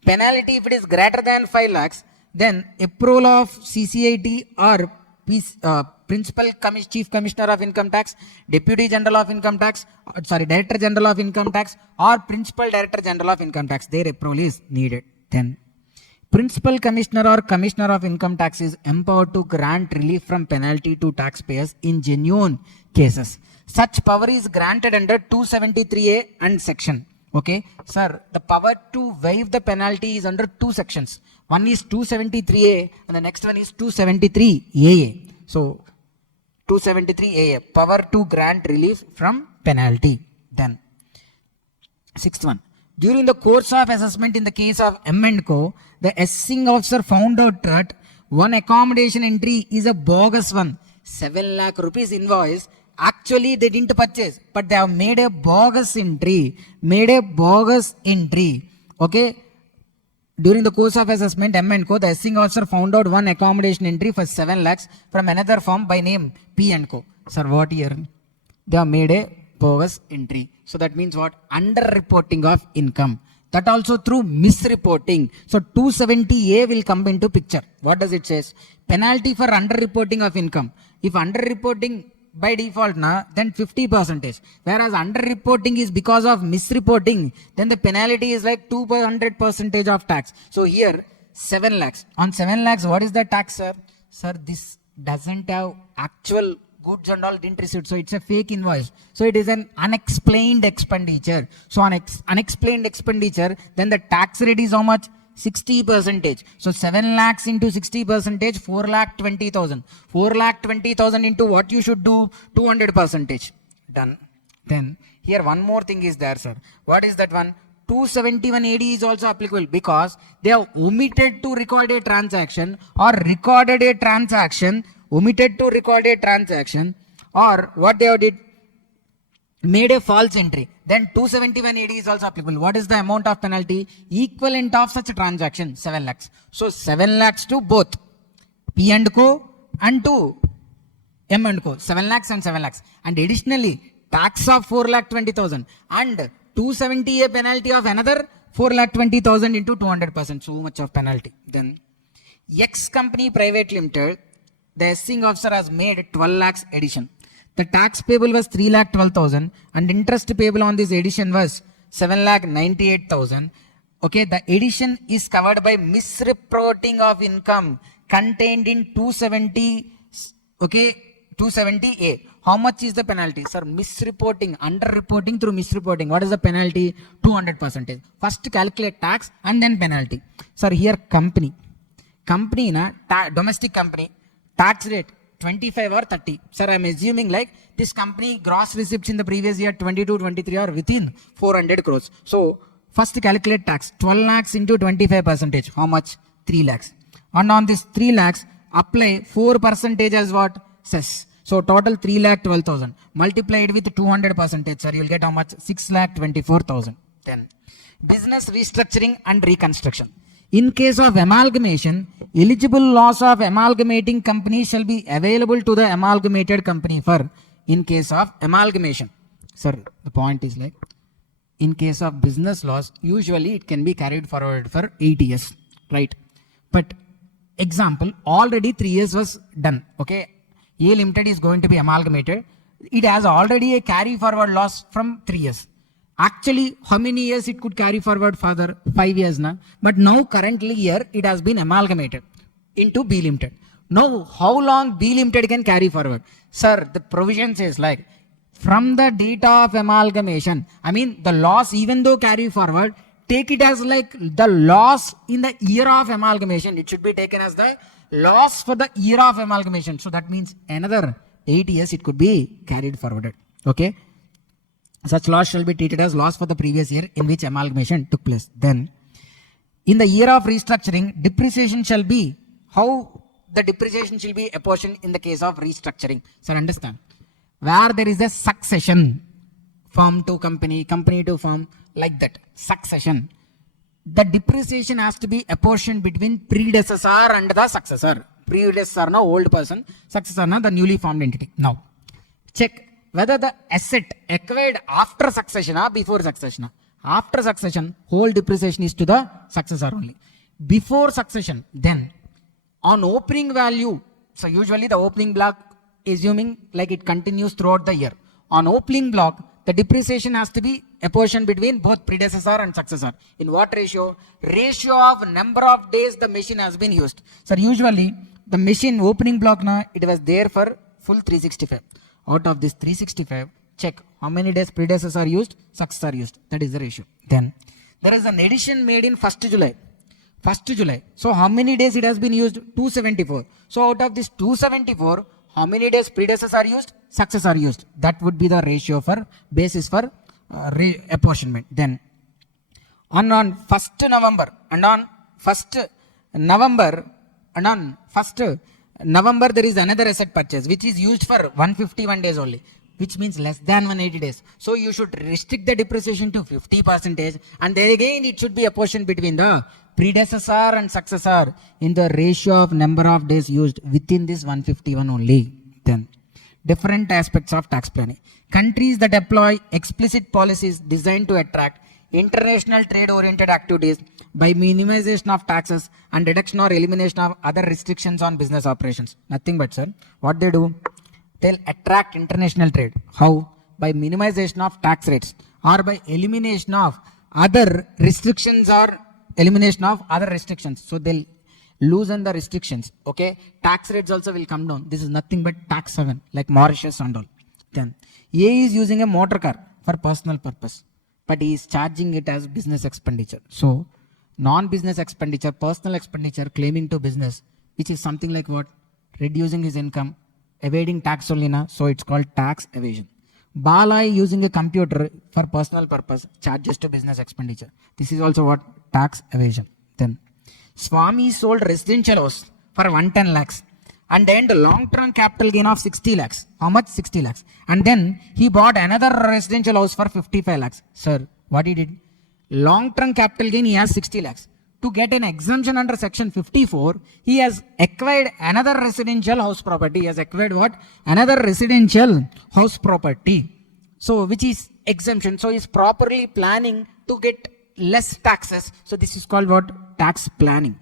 Penalty, if it is greater than 5 lakhs, then approval of CCIT or Principal Chief Commissioner of Income Tax, Deputy General of Income Tax, Director General of Income Tax or Principal Director General of Income Tax, their approval is needed. Then, Principal Commissioner or Commissioner of Income Tax is empowered to grant relief from penalty to taxpayers in genuine cases. Such power is granted under 273A and section. Okay, sir, the power to waive the penalty is under two sections. One is 273A and the next one is 273AA. So 273AA, power to grant relief from penalty. Then sixth one, during the course of assessment in the case of M&Co, the assessing officer found out that one accommodation entry is a bogus one. 7 lakh rupees invoice. Actually, they didn't purchase, but they have made a bogus entry. Okay. During the course of assessment, M&Co, the assessing officer found out one accommodation entry for 7 lakhs from another firm by name P&Co. Sir, what here? They have made a bogus entry. So that means what? Under-reporting of income. That also through misreporting. So 270A will come into picture. What does it say? Penalty for under-reporting of income. If under-reporting by default, then 50%. Whereas under-reporting is because of misreporting, then the penalty is like 200% of tax. So here, 7 lakhs. On 7 lakhs, what is the tax, sir? Sir, this doesn't have actual goods and all didn't receive. So it's a fake invoice. So it is an unexplained expenditure. So on unexplained expenditure, then the tax rate is how much? 60%. So 7 lakhs into 60%, 4,20,000. 4,20,000 into what you should do? 200%. Done. Then here one more thing is there, sir. What is that one? 271AD is also applicable because they have omitted to record a transaction or recorded a transaction, omitted to record a transaction, or what they have did? Made a false entry. Then 271AD is also applicable. What is the amount of penalty? Equivalent of such a transaction, 7 lakhs. So 7 lakhs to both P&Co and to M&Co. 7 lakhs and 7 lakhs. And additionally, tax of 4,20,000 and 270A penalty of another 4,20,000 into 200%. So much of penalty. Then X company private limited, the assessing officer has made 12 lakhs addition. The tax payable was 3,12,000 and interest payable on this addition was 7,98,000. Okay, the addition is covered by misreporting of income contained in 270, okay, 270A. How much is the penalty? Sir, misreporting, under-reporting through misreporting. What is the penalty? 200%. First calculate tax and then penalty. Sir, here company, domestic company, tax rate 25 or 30. Sir, I am assuming like this company gross receipts in the previous year 22-23 are within 400 crores. So first calculate tax 12 lakhs into 25%. How much? 3 lakhs. And on this 3 lakhs, apply 4% as what? Cess. So total 3,12,000. Multiplied with 200%. Sir, you will get how much? 6,24,000. Then business restructuring and reconstruction. In case of amalgamation, eligible loss of amalgamating company shall be available to the amalgamated company for in case of amalgamation. Sir, the point is like, in case of business loss, usually it can be carried forward for 8 years, right? But example, already 3 years was done, okay? A Limited is going to be amalgamated. It has already a carry forward loss from 3 years. Actually, how many years it could carry forward further? 5 years now. But now currently here it has been amalgamated into B Limited. Now how long B Limited can carry forward? Sir, the provision says like from the date of amalgamation, I mean the loss even though carry forward, take it as like the loss in the year of amalgamation. It should be taken as the loss for the year of amalgamation. So that means another 8 years it could be carried forwarded. Okay. Such loss shall be treated as loss for the previous year in which amalgamation took place. Then, in the year of restructuring, depreciation shall be, how the depreciation shall be apportioned in the case of restructuring. Sir, understand? Where there is a succession, firm to company, company to firm, like that, succession, the depreciation has to be apportioned between predecessor and the successor. Predecessor now old person, successor now the newly formed entity. Now, check whether the asset acquired after succession or before succession. After succession, whole depreciation is to the successor only. Before succession, then on opening value, so usually the opening block assuming like it continues throughout the year. On opening block, the depreciation has to be apportioned between both predecessor and successor. In what ratio? Ratio of number of days the machine has been used. Sir, usually the machine opening block na it was there for full 365. Out of this 365, check how many days predecessor used, successor used. That is the ratio. Then there is an addition made in 1st July. 1st July. So how many days it has been used? 274. So out of this 274, how many days predecessor used, successor used? That would be the ratio for basis for apportionment. Then on 1st November and on 1st November and on 1st November there is another asset purchase which is used for 151 days only, which means less than 180 days. So you should restrict the depreciation to 50%, and there again it should be apportioned between the predecessor and successor in the ratio of number of days used within this 151 only. Then different aspects of tax planning. Countries that employ explicit policies designed to attract international trade-oriented activities by minimization of taxes and reduction or elimination of other restrictions on business operations. Nothing but, sir, what they do? They'll attract international trade. How? By minimization of tax rates or by elimination of other restrictions or elimination of other restrictions. So they'll loosen the restrictions. Okay, tax rates also will come down. This is nothing but tax haven like Mauritius and all. Then A is using a motor car for personal purpose, but he is charging it as business expenditure. So non-business expenditure, personal expenditure claiming to business, which is something like what? Reducing his income, evading tax only na, so it's called tax evasion. Balai using a computer for personal purpose charges to business expenditure. This is also what? Tax evasion. Then Swami sold residential house for 110 lakhs and earned long-term capital gain of 60 lakhs. How much? 60 lakhs. And then he bought another residential house for 55 lakhs. Sir, what he did? Long-term capital gain, he has 60 lakhs. To get an exemption under section 54, he has acquired another residential house property. He has acquired what? Another residential house property. So, which is exemption. So, he is properly planning to get less taxes. So, this is called what? Tax planning.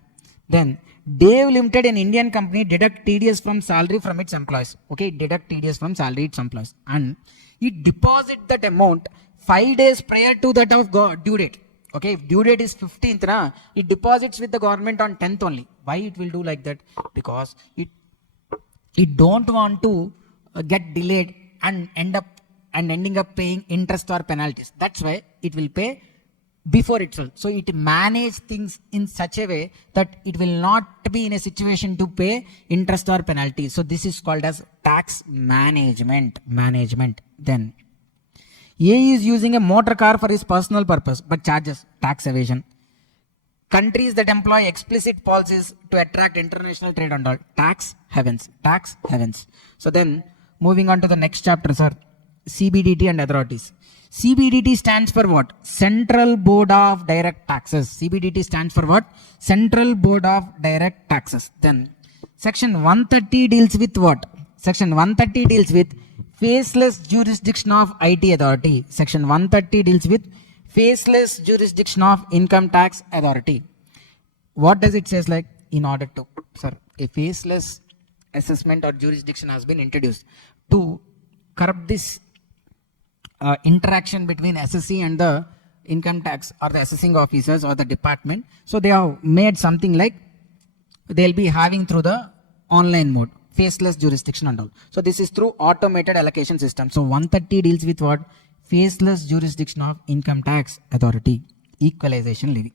Then, Dave Limited, an Indian company, deduct TDS from salary from its employees. Okay, deduct TDS from salary its employees. And it deposit that amount 5 days prior to that of due date. Okay, if due date is 15th, it deposits with the government on 10th only. Why it will do like that? Because it don't want to get delayed and ending up paying interest or penalties. That's why it will pay before itself. So it manages things in such a way that it will not be in a situation to pay interest or penalties. So this is called as tax management. Then A is using a motor car for his personal purpose but charges tax evasion. Countries that employ explicit policies to attract international trade and all, tax havens. So then moving on to the next chapter, sir, CBDT and authorities. CBDT stands for what? Central Board of Direct Taxes. CBDT stands for what? Central Board of Direct Taxes. Then section 130 deals with what? Section 130 deals with faceless jurisdiction of IT authority. Section 130 deals with faceless jurisdiction of income tax authority. What does it says? Like, in order to, sir, a faceless assessment or jurisdiction has been introduced to curb this interaction between SSC and the income tax or the assessing officers or the department. So they have made something like they'll be having through the online mode, faceless jurisdiction and all. So this is through automated allocation system. So 130 deals with what? Faceless jurisdiction of income tax authority. Equalization levy.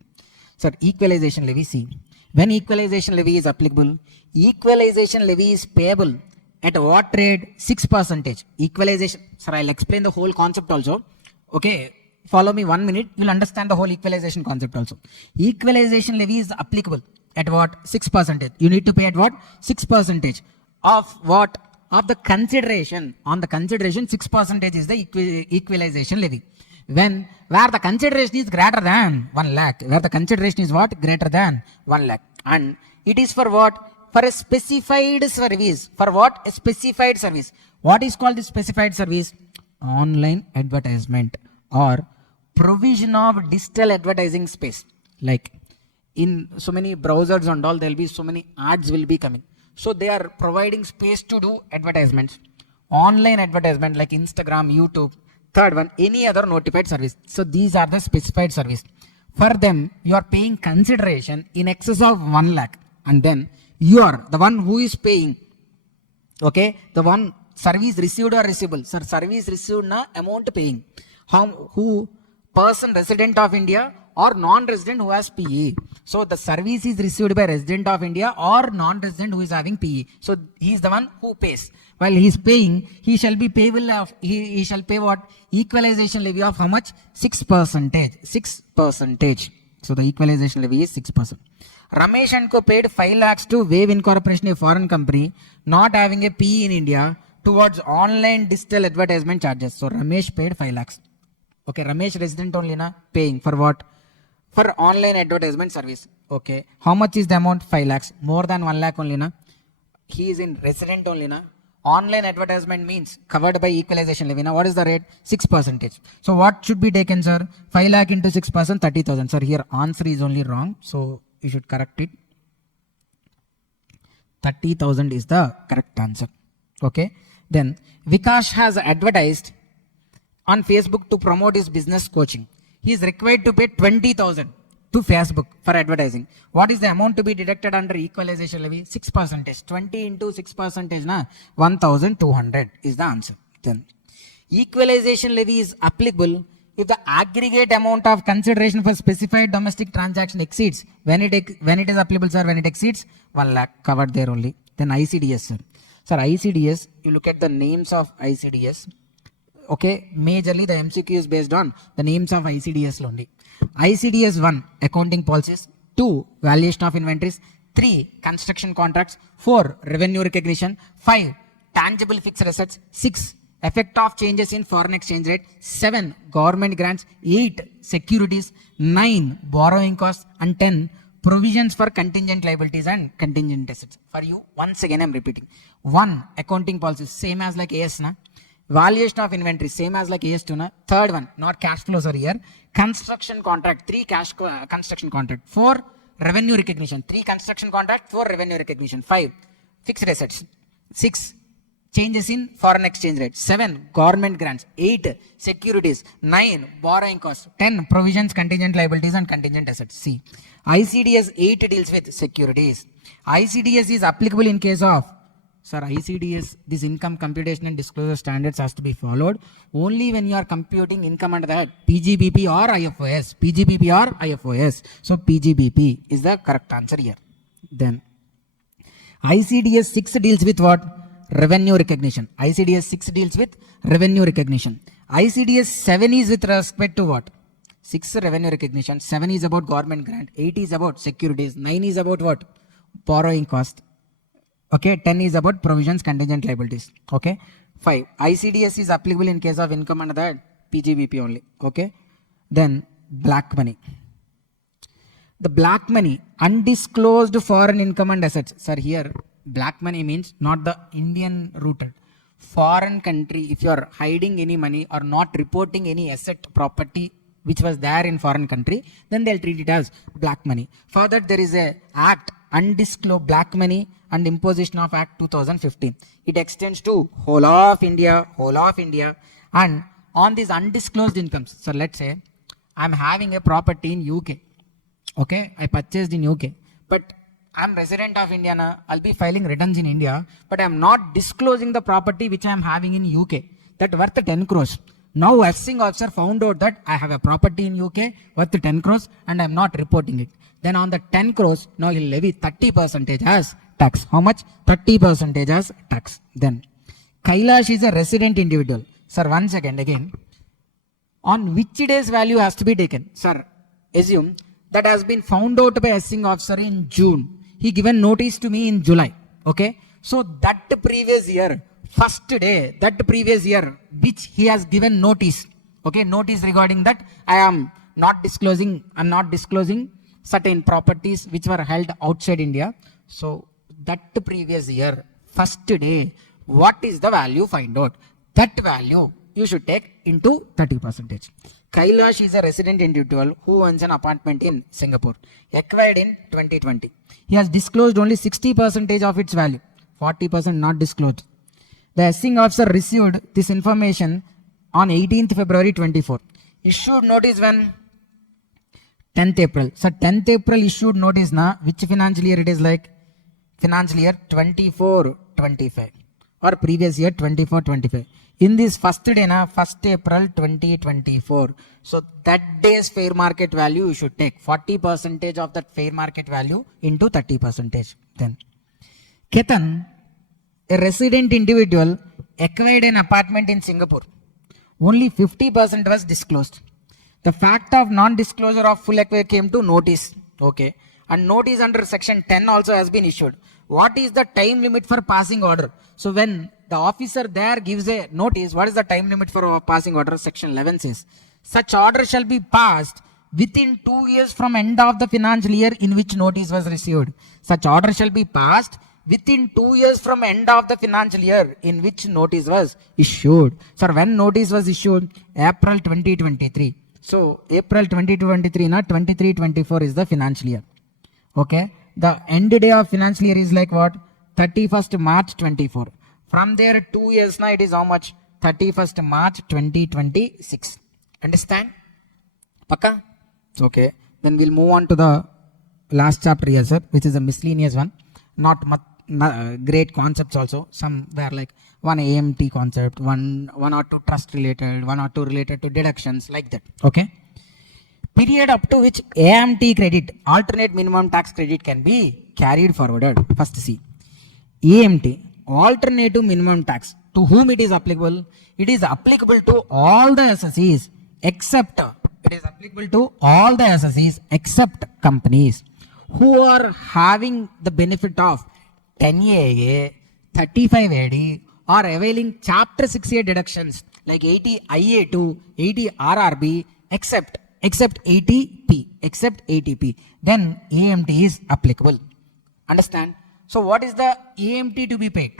Sir, equalization levy, see, when equalization levy is applicable, equalization levy is payable at what rate? 6%. Equalization, sir, I'll explain the whole concept also. Okay, follow me 1 minute, you'll understand the whole equalization concept also. Equalization levy is applicable at what? 6%. You need to pay at what? 6% of what? Of the consideration. On the consideration, 6% is the equalization levy. When, where the consideration is greater than 1 lakh. Where the consideration is what? Greater than 1 lakh. And it is for what? For a specified service. For what? A specified service. What is called the specified service? Online advertisement or provision of digital advertising space. Like in so many browsers and all, there will be so many ads will be coming. So they are providing space to do advertisements. Online advertisement like Instagram, YouTube, Third one, any other notified service. So these are the specified service. For them, you are paying consideration in excess of 1 lakh. And then you are the one who is paying. Okay, the one service received or receivable. Sir, service received na amount paying. Who person resident of India or non-resident who has PE. So the service is received by resident of India or non-resident who is having PE. So he is the one who pays. While he is paying, he shall be payable of he shall pay what? Equalization levy of how much? 6%. 6%. So the equalization levy is 6%. Ramesh and Co paid 5 lakhs to Wave Incorporation, a foreign company not having a PE in India, towards online digital advertisement charges. So Ramesh paid 5 lakhs. Okay, Ramesh resident only na, paying for what? For online advertisement service. Okay, how much is the amount? 5 lakhs. More than 1 lakh only na. He is in resident only na. Online advertisement means covered by equalization levy. Now what is the rate? 6%. So what should be taken, sir? 5 lakh into 6%, 30,000. Sir, here answer is only wrong. So you should correct it. 30,000 is the correct answer. Okay. Then Vikash has advertised on Facebook to promote his business coaching. He is required to pay 20,000 to Facebook for advertising. What is the amount to be deducted under equalization levy? 6%. 20 into 6% na 1,200 is the answer. Then equalization levy is applicable if the aggregate amount of consideration for specified domestic transaction exceeds, when it is applicable, sir, when it exceeds 1 lakh, covered there only. Then ICDS, sir. Sir, ICDS, you look at the names of ICDS. Okay, majorly the MCQ is based on the names of ICDS only. ICDS 1, accounting policies. 2, valuation of inventories. 3, construction contracts. 4, revenue recognition. 5, tangible fixed assets. 6, effect of changes in foreign exchange rate. 7, government grants. 8, securities. 9, borrowing costs. And 10, provisions for contingent liabilities and contingent assets. For you, once again I am repeating. 1, accounting policies, same as like AS na. Valuation of inventory, same as like AS2 na. Third one, not cash flows are here. Construction contract, 3 construction contract. 4, revenue recognition. 3 construction contract, 4 revenue recognition. 5, fixed assets. 6, changes in foreign exchange rate. 7, government grants. 8, securities. 9, borrowing costs. 10, provisions, contingent liabilities and contingent assets. See, ICDS 8 deals with securities. ICDS is applicable in case of, sir, ICDS, this income computation and disclosure standards has to be followed only when you are computing income under that PGBP or IFOS. PGBP or IFOS. So PGBP is the correct answer here. Then ICDS 6 deals with what? Revenue recognition. ICDS 6 deals with revenue recognition. ICDS 7 is with respect to what? 6 revenue recognition. 7 is about government grant. 8 is about securities. 9 is about what? Borrowing cost. Okay, 10 is about provisions, contingent liabilities. Okay, 5. ICDS is applicable in case of income under the PGBP only. Okay, then black money. The black money, undisclosed foreign income and assets. Sir, here black money means not the Indian rooted. Foreign country, if you are hiding any money or not reporting any asset property which was there in foreign country, then they'll treat it as black money. For that there is a act, undisclosed black money and imposition of act 2015. It extends to whole of India, and on these undisclosed incomes. So let's say I'm having a property in UK. Okay, I purchased in UK, but I'm resident of India now. I'll be filing returns in India, but I'm not disclosing the property which I'm having in UK. That worth 10 crores. Now assessing officer found out that I have a property in UK worth 10 crores and I'm not reporting it. Then on the 10 crores, now he'll levy 30% as tax. How much? 30% as tax. Then Kailash is a resident individual. Sir, 1 second again. On which day's value has to be taken? Sir, assume that has been found out by assessing officer in June. He given notice to me in July. Okay. So that previous year, first day, that previous year, which he has given notice. Okay. Notice regarding that I'm not disclosing certain properties which were held outside India. So that previous year, first day, what is the value? Find out. That value you should take into 30%. Kailash is a resident individual who owns an apartment in Singapore, acquired in 2020. He has disclosed only 60% of its value, 40% not disclosed. The assessing officer received this information on 18th February 24. Issued notice when? 10th April. So 10th April issued notice na, which financial year it is like? Financial year 24-25 or previous year 24-25. In this first day na, 1st April 2024. So that day's fair market value you should take 40% of that fair market value into 30%. Then Ketan, a resident individual, acquired an apartment in Singapore. Only 50% was disclosed. The fact of non-disclosure of full acquire came to notice. Okay. And notice under section 10 also has been issued. What is the time limit for passing order? So when the officer there gives a notice, what is the time limit for passing order? Section 11 says, such order shall be passed within 2 years from end of the financial year in which notice was received. Such order shall be passed within 2 years from end of the financial year in which notice was issued. So when notice was issued? April 2023. So April 2023 na 23-24 is the financial year. Okay. The end day of financial year is like what? 31st March 24. From there 2 years now it is how much? 31st March 2026. Understand? Paka? Okay. Then we'll move on to the last chapter here, sir, which is a miscellaneous one. Not much great concepts also. Some were like one AMT concept, one or two trust related, one or two related to deductions, like that. Okay. Period up to which AMT credit, alternate minimum tax credit, can be carried forwarded. First see. AMT, alternative minimum tax. To whom it is applicable? It is applicable to all the SSEs except, it is applicable to all the SSEs except companies who are having the benefit of 10AA, 35AD or availing Chapter 6A deductions like 80 IA2, 80 RRB except ATP, then AMT is applicable. Understand? So what is the AMT to be paid?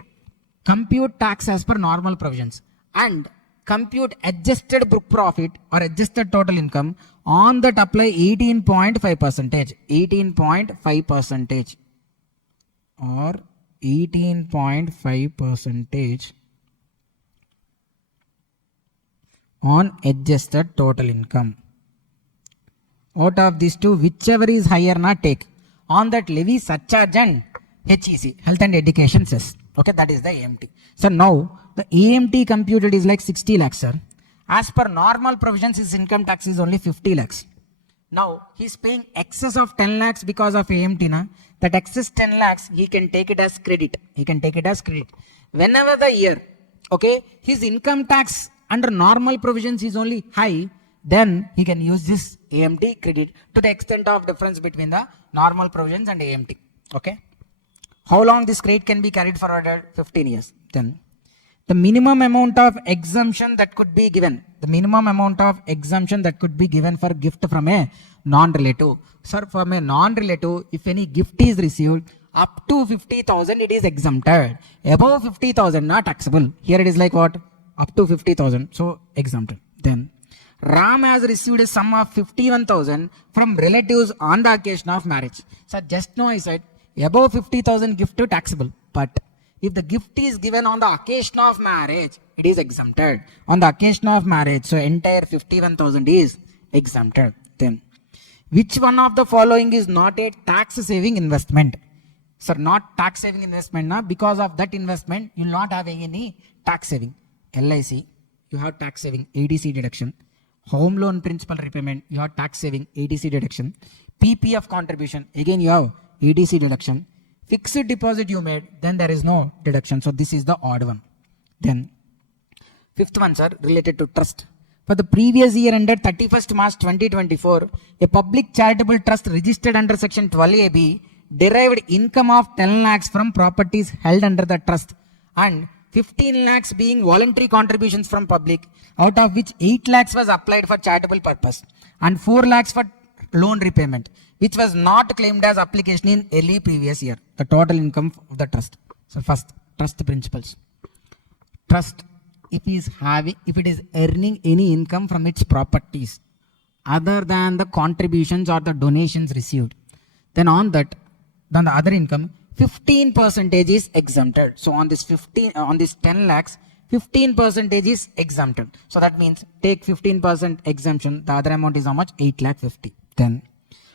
Compute tax as per normal provisions and compute adjusted book profit or adjusted total income. On that apply 18.5%, 18.5% or 18.5% on adjusted total income. Out of these two, whichever is higher na take. On that levy surcharge and HEC, health and education cess. Okay, that is the AMT. So now the AMT computed is like 60 lakhs, sir. As per normal provisions, his income tax is only 50 lakhs. Now he is paying excess of 10 lakhs because of AMT na. That excess 10 lakhs he can take it as credit. He can take it as credit. Whenever the year, okay, his income tax under normal provisions is only high, then he can use this AMT credit to the extent of difference between the normal provisions and AMT. Okay. How long this credit can be carried forward? 15 years. Then the minimum amount of exemption that could be given. The minimum amount of exemption that could be given for gift from a non-relative. Sir, from a non-relative, if any gift is received, up to 50,000 it is exempted. Above 50,000 not taxable. Here it is like what? Up to 50,000. So exempted. Then Ram has received a sum of 51,000 from relatives on the occasion of marriage. So just now I said above 50,000 gift to taxable. But if the gift is given on the occasion of marriage, it is exempted. On the occasion of marriage, so entire 51,000 is exempted. Then which one of the following is not a tax saving investment? Sir, not tax saving investment na, because of that investment you will not have any tax saving. LIC, you have tax saving, ADC deduction. Home loan principal repayment, you have tax saving, ADC deduction. PPF contribution, again you have ADC deduction. Fixed deposit you made, then there is no deduction. So this is the odd one. Then fifth one, sir, related to trust. For the previous year ended 31st March 2024, a public charitable trust registered under section 12AB derived income of 10 lakhs from properties held under the trust and 15 lakhs being voluntary contributions from public, out of which 8 lakhs was applied for charitable purpose and 4 lakhs for loan repayment, which was not claimed as application in early previous year. The total income of the trust. So first, trust principles. Trust, if it is earning any income from its properties other than the contributions or the donations received, then on the other income, 15% is exempted. So on this 10 lakhs, 15% is exempted. So that means take 15% exemption. The other amount is how much? 8,50,000. Then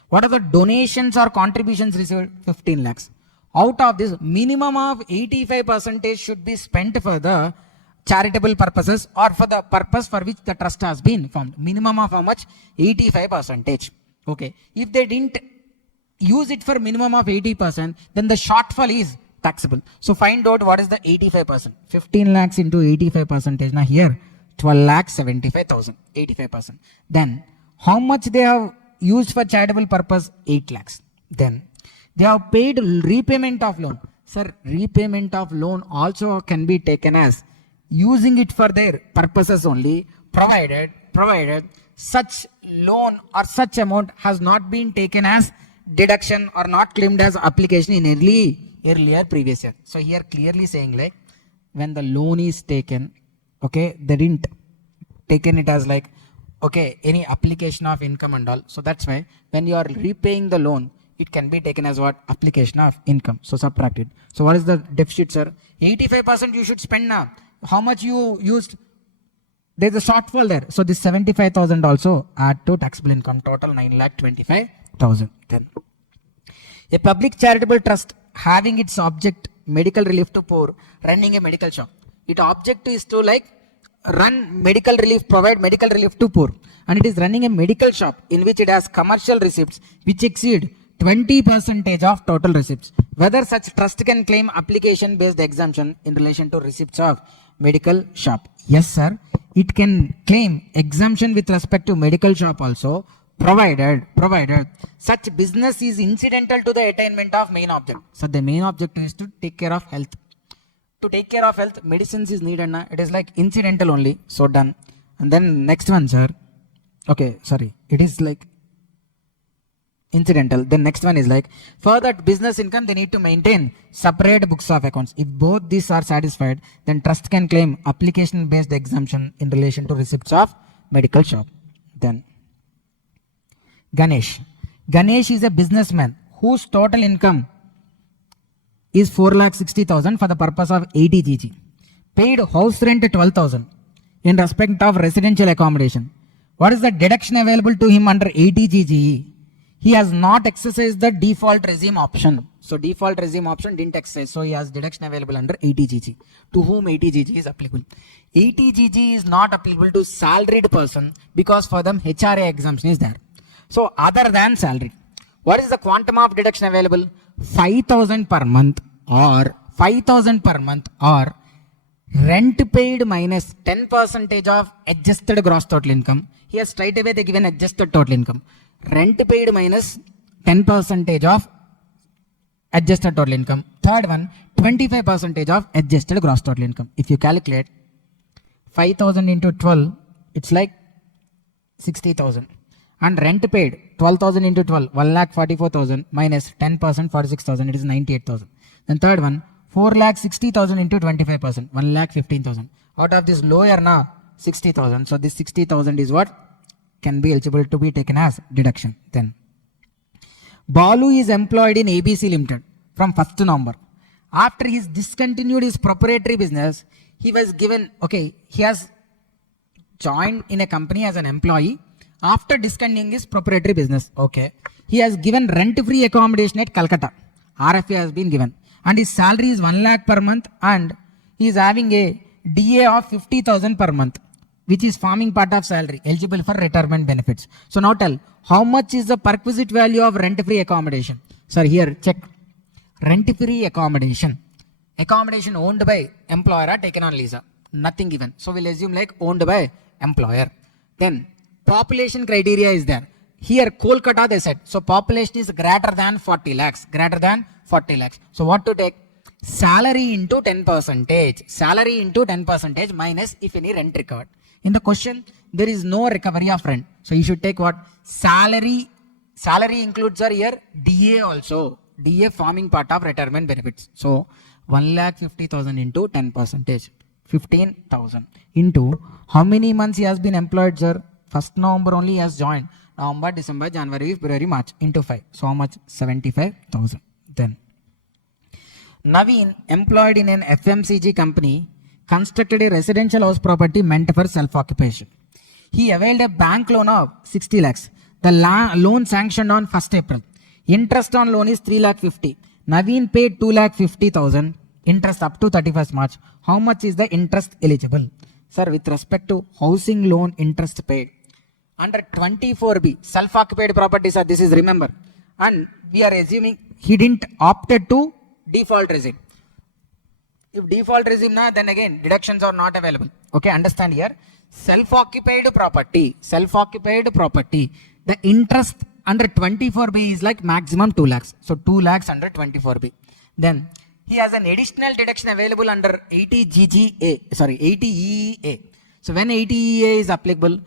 what are the donations or contributions received? 15 lakhs. Out of this, minimum of 85% should be spent for the charitable purposes or for the purpose for which the trust has been formed. Minimum of how much? 85%. Okay. If they didn't use it for minimum of 80%, then the shortfall is taxable. So find out what is the 85%. 15 lakhs into 85%. Now here, 12,75,000. 85%. Then how much they have used for charitable purpose? 8 lakhs. Then they have paid repayment of loan. Sir, repayment of loan also can be taken as using it for their purposes only, provided such loan or such amount has not been taken as deduction or not claimed as application in earlier previous year. So here clearly saying like when the loan is taken, okay, they didn't taken it as like, okay, any application of income and all. So that's why when you are repaying the loan, it can be taken as what? Application of income. So subtracted. So what is the deficit, sir? 85% you should spend now. How much you used? There's a shortfall there. So this 75,000 also add to taxable income. Total 9,25,000. Then a public charitable trust having its object medical relief to poor, running a medical shop. Its object is to like run medical relief, provide medical relief to poor, and it is running a medical shop in which it has commercial receipts which exceed 20% of total receipts. Whether such trust can claim application based exemption in relation to receipts of medical shop? Yes, sir. It can claim exemption with respect to medical shop also, provided such business is incidental to the attainment of main object. So the main objective is to take care of health. To take care of health, medicines is needed. It is like incidental only. So done. And then next one, sir. Okay, sorry. It is like incidental. Then next one is like for that business income they need to maintain separate books of accounts. If both these are satisfied, then trust can claim application based exemption in relation to receipts of medical shop. Then Ganesh is a businessman whose total income is 4,60,000 for the purpose of 80 GG. Paid house rent 12,000 in respect of residential accommodation. What is the deduction available to him under 80 GG? He has not exercised the default regime option. So default regime option didn't exercise. So he has deduction available under 80 GG. To whom 80 GG is applicable? 80 GG is not applicable to salaried person because for them HRA exemption is there. So other than salary, what is the quantum of deduction available? 5,000 per month or rent paid minus 10% of adjusted gross total income. Here straight away they given adjusted total income. Rent paid minus 10% of adjusted total income. Third one, 25% of adjusted gross total income. If you calculate 5,000 into 12, it's like 60,000. And rent paid 12,000 into 12, 1,44,000 minus 10%, 46,000, it is 98,000. Then third one, 4,60,000 into 25%, 1,15,000. Out of this lower now, 60,000. So this 60,000 is what can be eligible to be taken as deduction. Then Balu is employed in ABC Limited from 1st November. After he discontinued his proprietary business, he was given, okay, he has joined in a company as an employee. After discontinuing his proprietary business, okay, he has given rent-free accommodation at Calcutta. RFA has been given. And his salary is 1 lakh per month and he is having a DA of 50,000 per month, which is forming part of salary, eligible for retirement benefits. So now tell, how much is the perquisite value of rent-free accommodation? Sir, here, check. Rent-free accommodation. Accommodation owned by employer or taken on lease. Nothing given. So we'll assume like owned by employer. Then population criteria is there. Here Kolkata they said. So population is greater than 40 lakhs. Greater than 40 lakhs. So what to take? Salary into 10%. Salary into 10% minus if any rent recovered. In the question, there is no recovery of rent. So you should take what? Salary. Salary includes here DA also. DA forming part of retirement benefits. So 1,50,000 into 10%. 15,000 into how many months he has been employed, sir? 1st November only he has joined. November, December, January, February, March into 5. So how much? 75,000. Then Naveen employed in an FMCG company constructed a residential house property meant for self-occupation. He availed a bank loan of 60 lakhs. The loan sanctioned on 1st April. Interest on loan is 3 lakh 50. Naveen paid 2 lakh 50,000. Interest up to 31st March. How much is the interest eligible? Sir, with respect to housing loan interest paid, under 24B, self-occupied property, sir, this is remember. And we are assuming he didn't opted to default regime. If default regime na, then again deductions are not available. Okay, understand here. Self-occupied property, the interest under 24B is like maximum 2 lakhs. So 2 lakhs under 24B. Then he has an additional deduction available under 80EEA. So when 80EEA is applicable,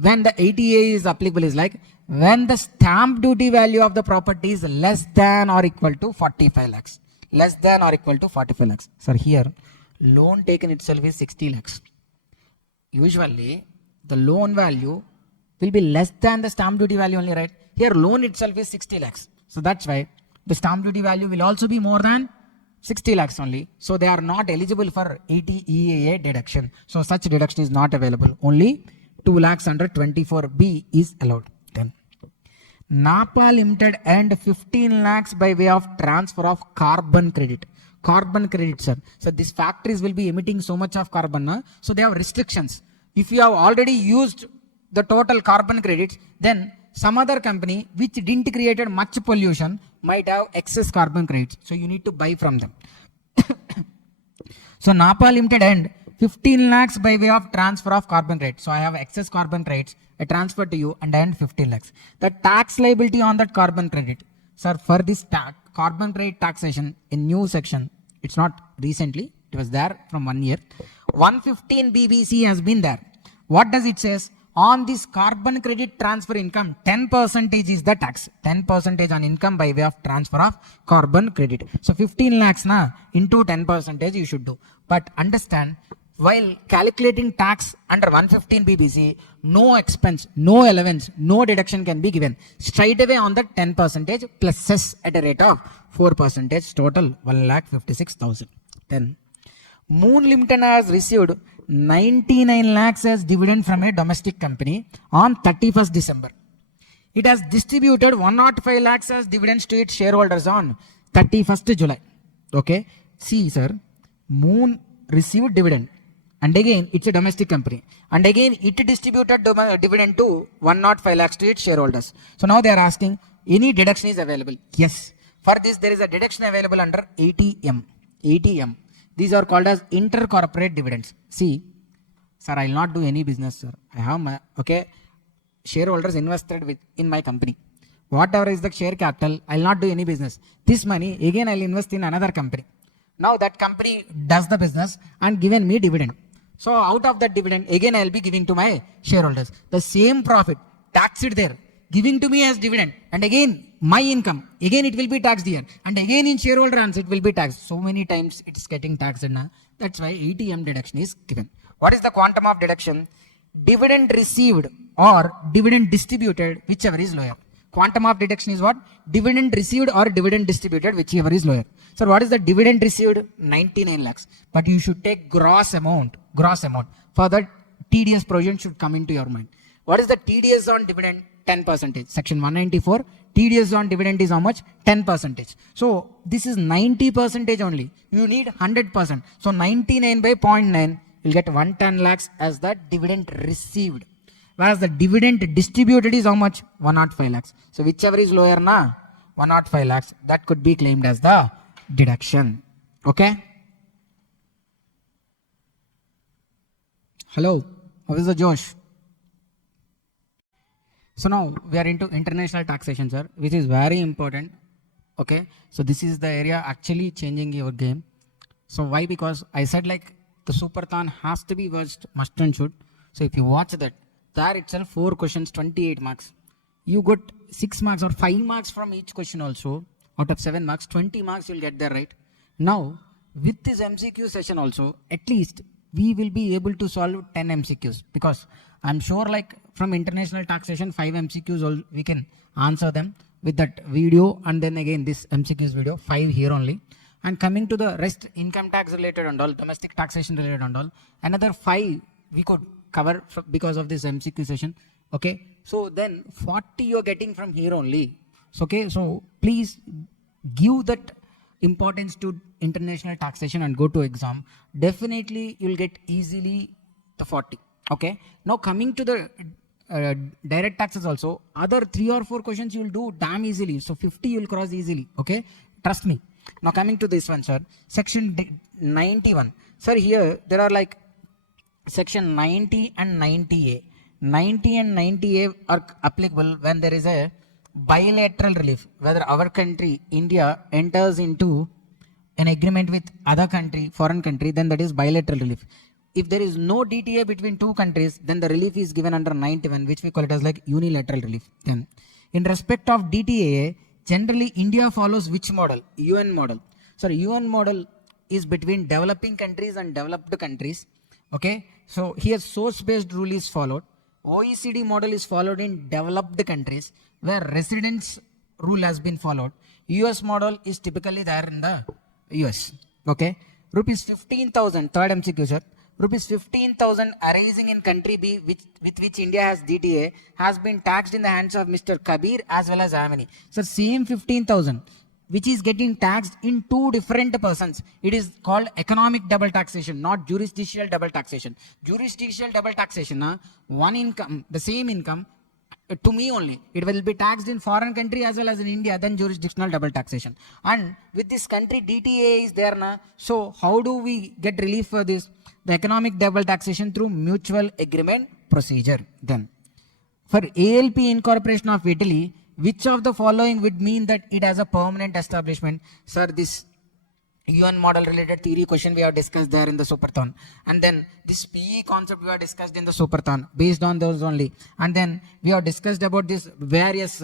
when the 80EEA is applicable is like when the stamp duty value of the property is less than or equal to 45 lakhs. Less than or equal to 45 lakhs. Sir, here loan taken itself is 60 lakhs. Usually the loan value will be less than the stamp duty value only, right? Here loan itself is 60 lakhs. So that's why the stamp duty value will also be more than 60 lakhs only. So they are not eligible for 80EEA deduction. So such deduction is not available. Only 2 lakhs under 24B is allowed. Then Napa Limited earned 15 lakhs by way of transfer of carbon credit. Carbon credit, sir. So these factories will be emitting so much of carbon. So they have restrictions. If you have already used the total carbon credits, then some other company which didn't created much pollution might have excess carbon credits. So you need to buy from them. So Napa Limited earned 15 lakhs by way of transfer of carbon credit. So I have excess carbon credits. I transfer to you and I earned 15 lakhs. The tax liability on that carbon credit. Sir, for this carbon credit taxation in new section, it's not recently, it was there from 1 year. 115 BBC has been there. What does it says? On this carbon credit transfer income, 10% is the tax. 10% on income by way of transfer of carbon credit. So 15 lakhs na into 10% you should do. But understand, while calculating tax under 115 BBC, no expense, no allowance, no deduction can be given. Straight away on the 10% plus cess at a rate of 4%, total 1,56,000. Then Moon Limited has received 99 lakhs as dividend from a domestic company on 31st December. It has distributed 105 lakhs as dividends to its shareholders on 31st July. Okay. See, sir, Moon received dividend. And again, it's a domestic company. And again, it distributed dividend to 105 lakhs to its shareholders. So now they are asking, any deduction is available? Yes. For this, there is a deduction available under ATM. ATM. These are called as intercorporate dividends. See, sir, I will not do any business, sir. I have my, shareholders invested in my company. Whatever is the share capital, I will not do any business. This money, again, I will invest in another company. Now that company does the business and given me dividend. So out of that dividend, again, I will be giving to my shareholders. The same profit, taxed there, giving to me as dividend. And again, my income, again, it will be taxed here. And again, in shareholder hands, it will be taxed. So many times it's getting taxed. That's why ATM deduction is given. What is the quantum of deduction? Dividend received or dividend distributed, whichever is lower. Quantum of deduction is what? Dividend received or dividend distributed, whichever is lower. So what is the dividend received? 99 lakhs. But you should take gross amount. For that, TDS provision should come into your mind. What is the TDS on dividend? 10%. Section 194, TDS on dividend is how much? 10%. So this is 90% only. You need 100%. So 99 by 0.9, you'll get 110 lakhs as the dividend received. Whereas the dividend distributed is how much? 105 lakhs. So whichever is lower, 105 lakhs, that could be claimed as the deduction. Okay? Hello, how is the Josh? So now we are into international taxation, sir, which is very important. Okay, so this is the area actually changing your game. So why? Because I said like the Superthon has to be watched, must and should. So if you watch that, there itself 4 questions, 28 marks. You got 6 marks or 5 marks from each question also. Out of 7 marks, 20 marks you'll get there, right? Now, with this MCQ session also, at least we will be able to solve 10 MCQs, because I'm sure like from international taxation 5 MCQs we can answer them with that video, and then again this MCQs video 5 here only. And coming to the rest, income tax related and all, domestic taxation related and all, another 5 we could cover because of this MCQ session. Okay, so then 40 you're getting from here only. So, okay, so please give that importance to international taxation and go to exam. Definitely you'll get easily the 40. Okay, now coming to the direct taxes also, other 3 or 4 questions you'll do damn easily. So 50 you'll cross easily. Okay, trust me. Now coming to this one, sir, section 91. Sir, here there are like section 90 and 90A. 90 and 90A are applicable when there is a bilateral relief, whether our country, India, enters into an agreement with other country, foreign country, then that is bilateral relief. If there is no DTA between 2 countries, then the relief is given under 91, which we call it as like unilateral relief. Then, in respect of DTA, generally India follows which model? UN model. So, UN model is between developing countries and developed countries. Okay, so here source-based rule is followed. OECD model is followed in developed countries where residence rule has been followed. US model is typically there in the US. Okay, rupees 15,000, third MCQ, sir. Rupees 15,000 arising in country B with which India has DTA has been taxed in the hands of Mr. Kabir as well as Amini. So same 15,000 which is getting taxed in 2 different persons. It is called economic double taxation, not jurisdictional double taxation. Jurisdictional double taxation, one income, the same income, to me only, it will be taxed in foreign country as well as in India, then jurisdictional double taxation. And with this country DTA is there, so how do we get relief for this? The economic double taxation through mutual agreement procedure. Then for ALP incorporation of Italy, which of the following would mean that it has a permanent establishment? Sir, this UN model related theory question we have discussed there in the Superthon, and then this PE concept we have discussed in the Superthon based on those only, and then we have discussed about this various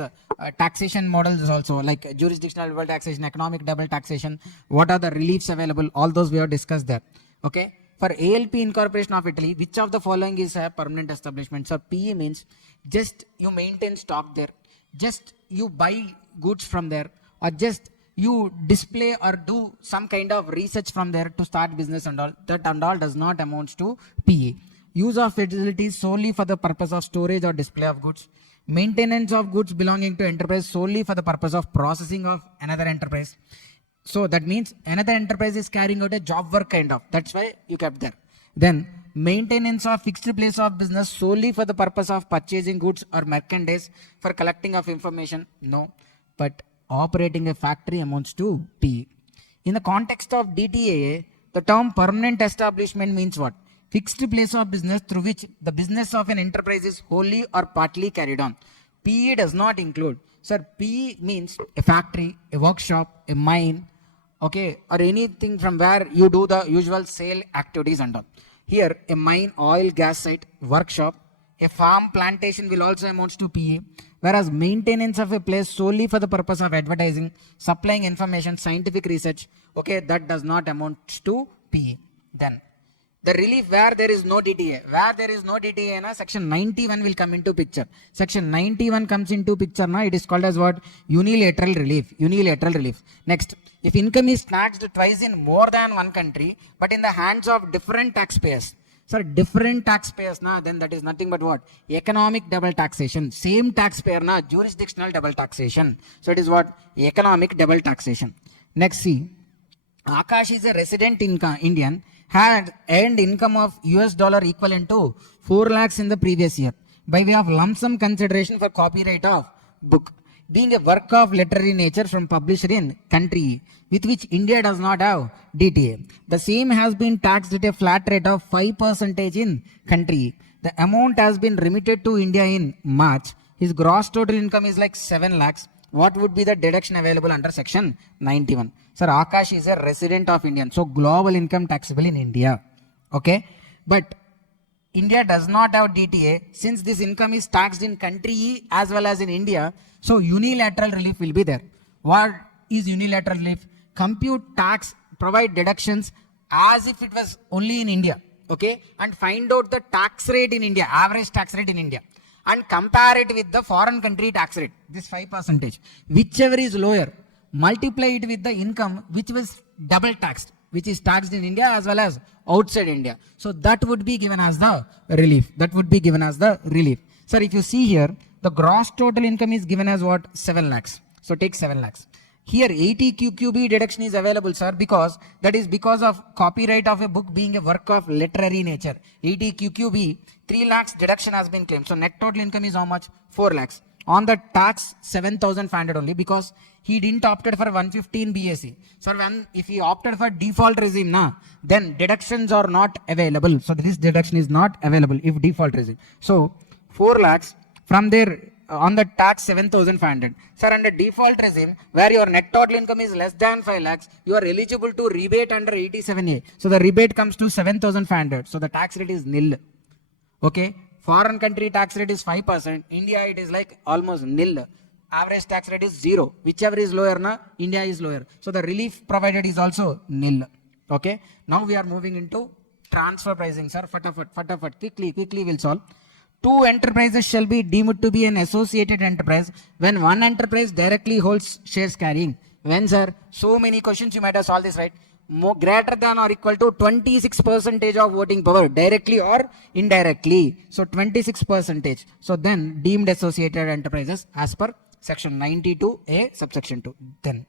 taxation models also, like jurisdictional double taxation, economic double taxation, what are the reliefs available, all those we have discussed there. Okay, for ALP incorporation of Italy, which of the following is a permanent establishment? So PE means just you maintain stock there, just you buy goods from there, or just you display or do some kind of research from there to start business and all. That and all does not amount to PA. Use of facilities solely for the purpose of storage or display of goods. Maintenance of goods belonging to enterprise solely for the purpose of processing of another enterprise. So that means another enterprise is carrying out a job work kind of. That's why you kept there. Then maintenance of fixed place of business solely for the purpose of purchasing goods or merchandise for collecting of information. No. But operating a factory amounts to P. In the context of DTAA, the term permanent establishment means what? Fixed place of business through which the business of an enterprise is wholly or partly carried on. PE does not include. Sir, PE means a factory, a workshop, a mine, okay, or anything from where you do the usual sale activities and all. Here, a mine, oil, gas site, workshop, a farm, plantation will also amount to PE. Whereas maintenance of a place solely for the purpose of advertising, supplying information, scientific research, okay, that does not amount to PE. Then the relief where there is no DTA. Where there is no DTA, section 91 will come into picture. Section 91 comes into picture, it is called as what? Unilateral relief. Unilateral relief. Next, if income is taxed twice in more than one country, but in the hands of different taxpayers. Sir, different taxpayers, then that is nothing but what? Economic double taxation. Same taxpayer, jurisdictional double taxation. So it is what? Economic double taxation. Next, see. Akash is a resident Indian, had earned income of US dollar equivalent to 4 lakhs in the previous year by way of lump sum consideration for copyright of book, being a work of literary nature from publisher in country with which India does not have DTA. The same has been taxed at a flat rate of 5% in country. The amount has been remitted to India in March. His gross total income is like 7 lakhs. What would be the deduction available under section 91? Sir, Akash is a resident of India. So global income taxable in India. Okay. But India does not have DTA. Since this income is taxed in country E as well as in India, so unilateral relief will be there. What is unilateral relief? Compute tax, provide deductions as if it was only in India. Okay. And find out the tax rate in India, average tax rate in India, and compare it with the foreign country tax rate, this 5%. Whichever is lower, multiply it with the income which was double taxed, which is taxed in India as well as outside India. So that would be given as the relief. That would be given as the relief. Sir, if you see here, the gross total income is given as what? 7 lakhs. So take 7 lakhs. Here 80 QQB deduction is available, sir, because that is because of copyright of a book being a work of literary nature. 80 QQB, 3 lakhs deduction has been claimed. So net total income is how much? 4 lakhs. On the tax 7,500 only, because he didn't opted for 115 BAC. So if he opted for default regime, then deductions are not available. So this deduction is not available if default regime. So 4 lakhs from there on the tax 7,500. Sir, under default regime, where your net total income is less than 5 lakhs, you are eligible to rebate under 87A. So the rebate comes to 7,500. So the tax rate is nil. Okay. Foreign country tax rate is 5%. India, it is like almost nil. Average tax rate is 0. Whichever is lower, India is lower. So the relief provided is also nil. Okay. Now we are moving into transfer pricing, sir. Fatafat. Quickly we'll solve. 2 enterprises shall be deemed to be an associated enterprise when one enterprise directly holds shares carrying. When, sir? So many questions you might have solved this, right? Greater than or equal to 26% of voting power, directly or indirectly. So 26%. So then deemed associated enterprises as per section 92A subsection 2. Then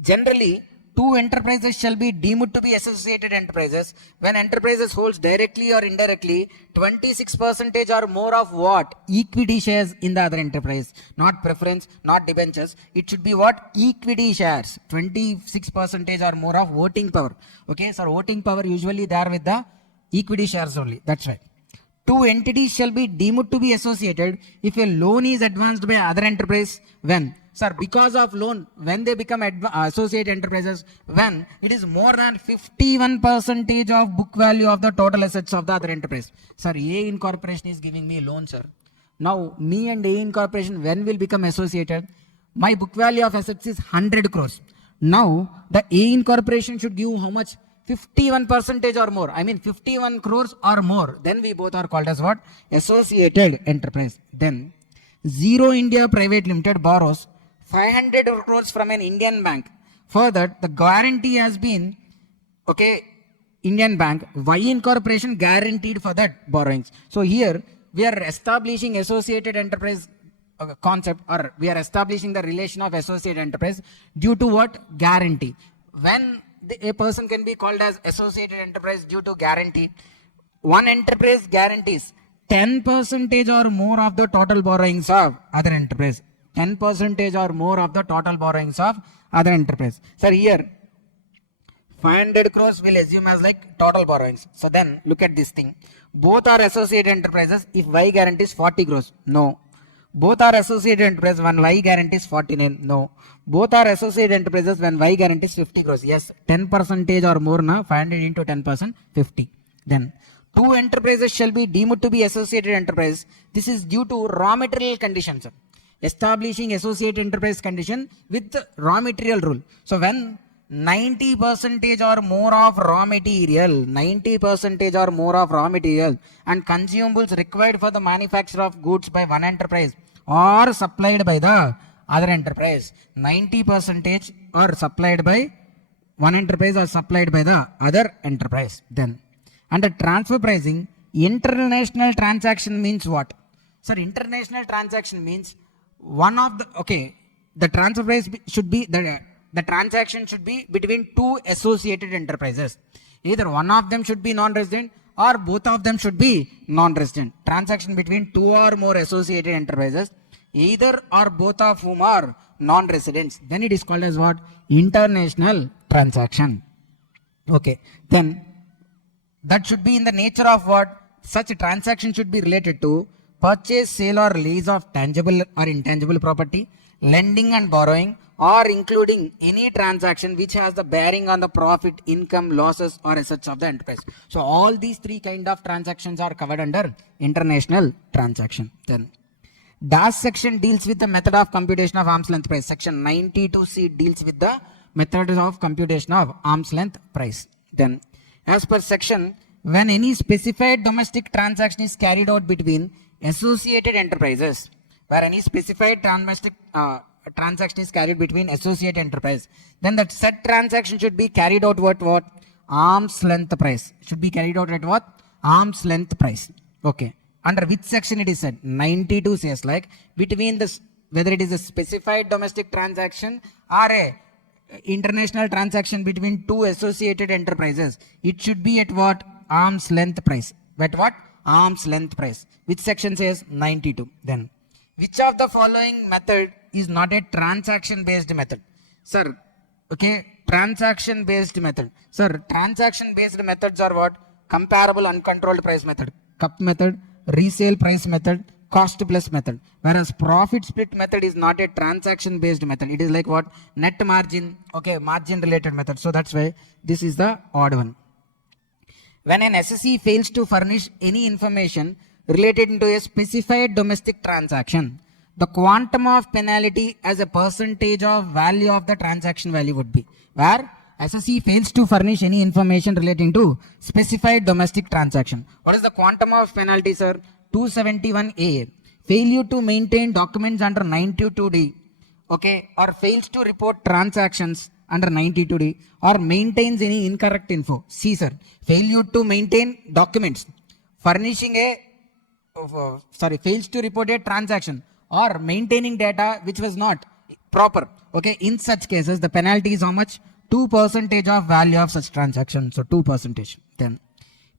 generally 2 enterprises shall be deemed to be associated enterprises when enterprises holds directly or indirectly 26% or more of what? Equity shares in the other enterprise. Not preference, not debentures. It should be what? Equity shares. 26% or more of voting power. Okay, so voting power usually there with the equity shares only. That's right. 2 entities shall be deemed to be associated if a loan is advanced by other enterprise when? Sir, because of loan, when they become associate enterprises, when it is more than 51% of book value of the total assets of the other enterprise. Sir, A Incorporation is giving me loan, sir. Now, me and A Incorporation, when will become associated? My book value of assets is 100 crores. Now, the A Incorporation should give how much? 51% or more. I mean 51 crores or more. Then we both are called as what? Associated enterprise. Then, Zero India Private Limited borrows 500 crores from an Indian bank. Further, the guarantee has been, okay, Indian bank, Y Incorporation guaranteed for that borrowings. So here we are establishing associated enterprise concept, or we are establishing the relation of associated enterprise due to what? Guarantee. When a person can be called as associated enterprise due to guarantee, one enterprise guarantees 10% or more of the total borrowings of other enterprise. 10% or more of the total borrowings of other enterprise. Sir, here 500 crores will assume as like total borrowings. So then look at this thing. Both are associated enterprises if Y guarantees 40 crores. No. Both are associated enterprises when Y guarantees 49. No. Both are associated enterprises when Y guarantees 50 crores. Yes. 10% or more na 500 into 10%, 50. Then 2 enterprises shall be deemed to be associated enterprise. This is due to raw material conditions. Establishing associate enterprise condition with raw material rule. So when 90% or more of raw material, 90% or more of raw material and consumables required for the manufacture of goods by one enterprise or supplied by the other enterprise, 90% are supplied by one enterprise or supplied by the other enterprise. Then under transfer pricing, international transaction means what? Sir, international transaction means one of the, okay, the transfer price should be, the transaction should be between 2 associated enterprises. Either one of them should be non-resident or both of them should be non-resident. Transaction between 2 or more associated enterprises, either or both of whom are non-residents. Then it is called as what? International transaction. Okay. Then that should be in the nature of what? Such a transaction should be related to purchase, sale or lease of tangible or intangible property, lending and borrowing, or including any transaction which has the bearing on the profit, income, losses or assets of the enterprise. So all these 3 kind of transactions are covered under international transaction. Then DAS section deals with the method of computation of arm's length price. Section 92C deals with the method of computation of arm's length price. Then as per section, when any specified domestic transaction is carried out between associated enterprises, where any specified domestic transaction is carried between associate enterprise, then that said transaction should be carried out what? Arm's length price. Should be carried out at what? Arm's length price. Okay. Under which section it is said? 92 says like between this, whether it is a specified domestic transaction or a international transaction between two associated enterprises, it should be at what? Arm's length price. At what? Arm's length price. Which section says? 92. Then which of the following method is not a transaction based method? Sir, okay, transaction based method. Sir, transaction based methods are what? Comparable uncontrolled price method, cup method, resale price method, cost plus method. Whereas profit split method is not a transaction based method. It is like what? Net margin, okay, margin related method. So that's why this is the odd one. When an SSE fails to furnish any information related to a specified domestic transaction, the quantum of penalty as a percentage of value of the transaction value would be, where SSE fails to furnish any information relating to specified domestic transaction. What is the quantum of penalty, sir? 271A. Failure to maintain documents under 92D, okay, or fails to report transactions under 92D, or maintains any incorrect info. See, sir, failure to maintain documents, furnishing a, fails to report a transaction, or maintaining data which was not proper. Okay, in such cases, the penalty is how much? 2% of value of such transaction. So 2%. Then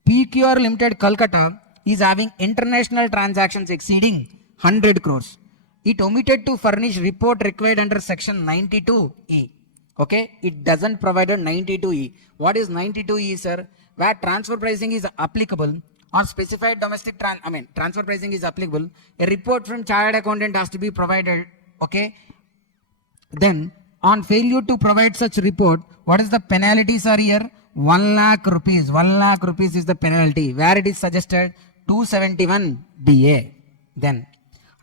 PQR Limited Calcutta is having international transactions exceeding 100 crores. It omitted to furnish report required under section 92E. Okay, it doesn't provide a 92E. What is 92E, sir? Where transfer pricing is applicable or specified domestic transfer pricing is applicable, a report from chartered accountant has to be provided. Okay, then on failure to provide such report, what is the penalties are here? 1 lakh rupees. 1 lakh rupees is the penalty. Where it is suggested? 271 DA. Then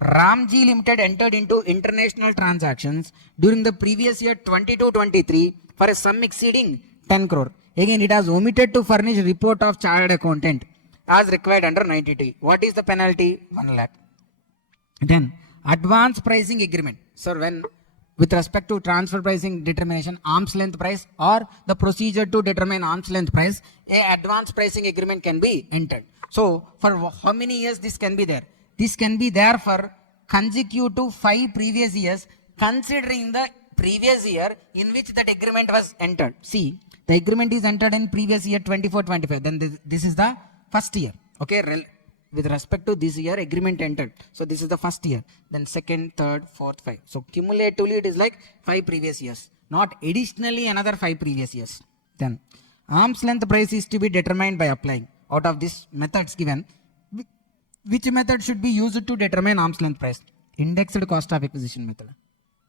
Ramji Limited entered into international transactions during the previous year 22-23 for a sum exceeding 10 crore. Again, it has omitted to furnish report of chartered accountant as required under 92. What is the penalty? 1 lakh. Then advance pricing agreement. So when with respect to transfer pricing determination, arm's length price or the procedure to determine arm's length price, a advance pricing agreement can be entered. So for how many years this can be there? This can be there for consecutive 5 previous years, considering the previous year in which that agreement was entered. See, the agreement is entered in previous year 24-25. Then this is the first year. Okay, with respect to this year, agreement entered. So this is the first year. Then second, third, fourth, 5. So cumulatively, it is like 5 previous years, not additionally another 5 previous years. Then arm's length price is to be determined by applying out of these methods given. Which method should be used to determine arm's length price? Indexed cost of acquisition method.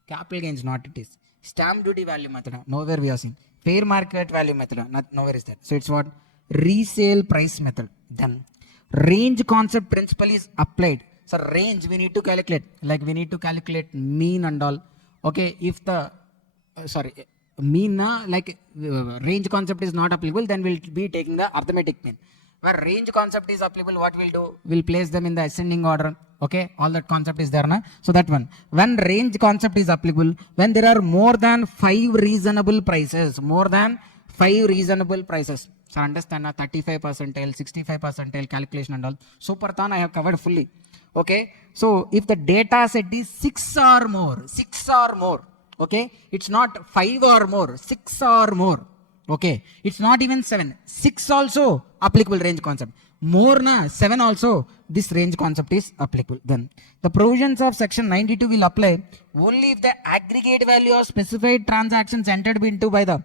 Capital gains, not it is. Stamp duty value method, nowhere we have seen. Fair market value method, nowhere is that. So it's what? Resale price method. Then range concept principle is applied. So range we need to calculate. Like we need to calculate mean and all. Okay, if the, mean, range concept is not applicable, then we'll be taking the arithmetic mean. Where range concept is applicable, what we'll do? We'll place them in the ascending order. Okay, all that concept is there. Na? So that one. When range concept is applicable, when there are more than 5 reasonable prices, more than 5 reasonable prices. So understand, 35 percentile, 65 percentile calculation and all. Super I have covered fully. Okay, so if the data set is 6 or more, okay, it's not 5 or more, 6 or more. Okay, it's not even 7. 6 also applicable range concept. More na 7 also this range concept is applicable. Then the provisions of section 92 will apply only if the aggregate value of specified transactions entered into by the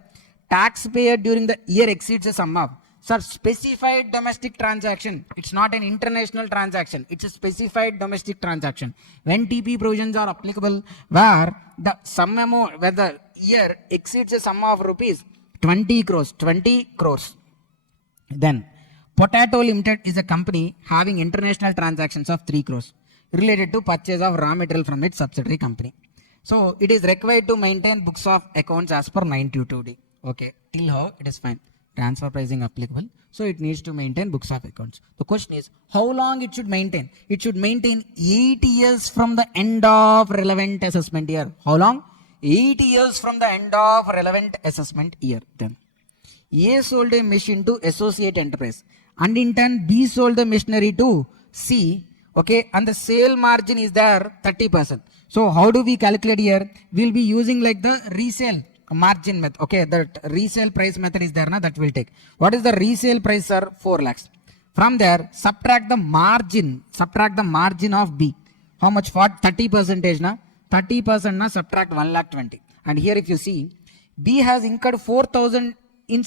taxpayer during the year exceeds the sum of. Sir, specified domestic transaction. It's not an international transaction. It's a specified domestic transaction. When TP provisions are applicable, where the sum amount, where the year exceeds the sum of rupees 20 crores. Then Potato Limited is a company having international transactions of 3 crores related to purchase of raw material from its subsidiary company. So it is required to maintain books of accounts as per 922D. Okay, till how it is fine. transfer pricing applicable. So it needs to maintain books of accounts. The question is, how long it should maintain? It should maintain 8 years from the end of relevant assessment year. How long? 8 years from the end of relevant assessment year. Then A sold a machine to associate enterprise, and in turn B sold the machinery to C. Okay, and the sale margin is there 30%. So how do we calculate here? We'll be using like the resale margin method. Okay, that resale price method is there now, that will take. What is the resale price, sir? 4 lakhs. From there, subtract the margin of B. How much? For 30% na? 30% na, subtract 1,20,000. And here if you see, B has incurred 4,000 in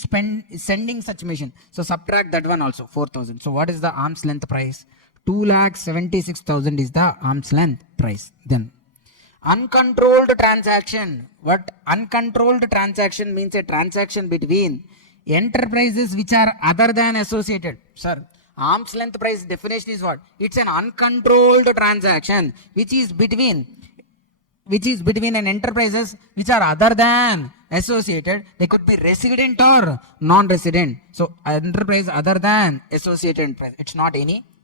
sending such machine. So subtract that one also, 4,000. So what is the arm's length price? 2,76,000 is the arm's length price. Then uncontrolled transaction. What uncontrolled transaction means? A transaction between enterprises which are other than associated. Sir, arm's length price definition is what? It's an uncontrolled transaction which is between an enterprises which are other than associated. They could be resident or non-resident. So enterprise other than associated enterprise.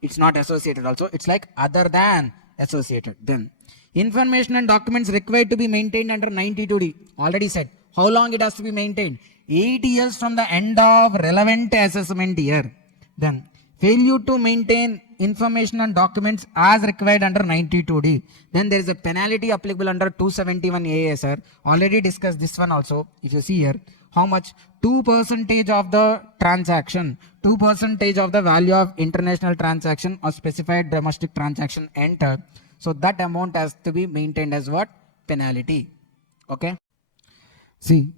It's not associated also. It's like other than associated. Then information and documents required to be maintained under 92D. Already said. How long it has to be maintained? 8 years from the end of relevant assessment year. Then failure to maintain information and documents as required under 92D. Then there is a penalty applicable under 271A, sir. Already discussed this one also. If you see here, how much? 2% of the transaction, 2% of the value of international transaction or specified domestic transaction entered. So that amount has to be maintained as what? Penalty. Okay. See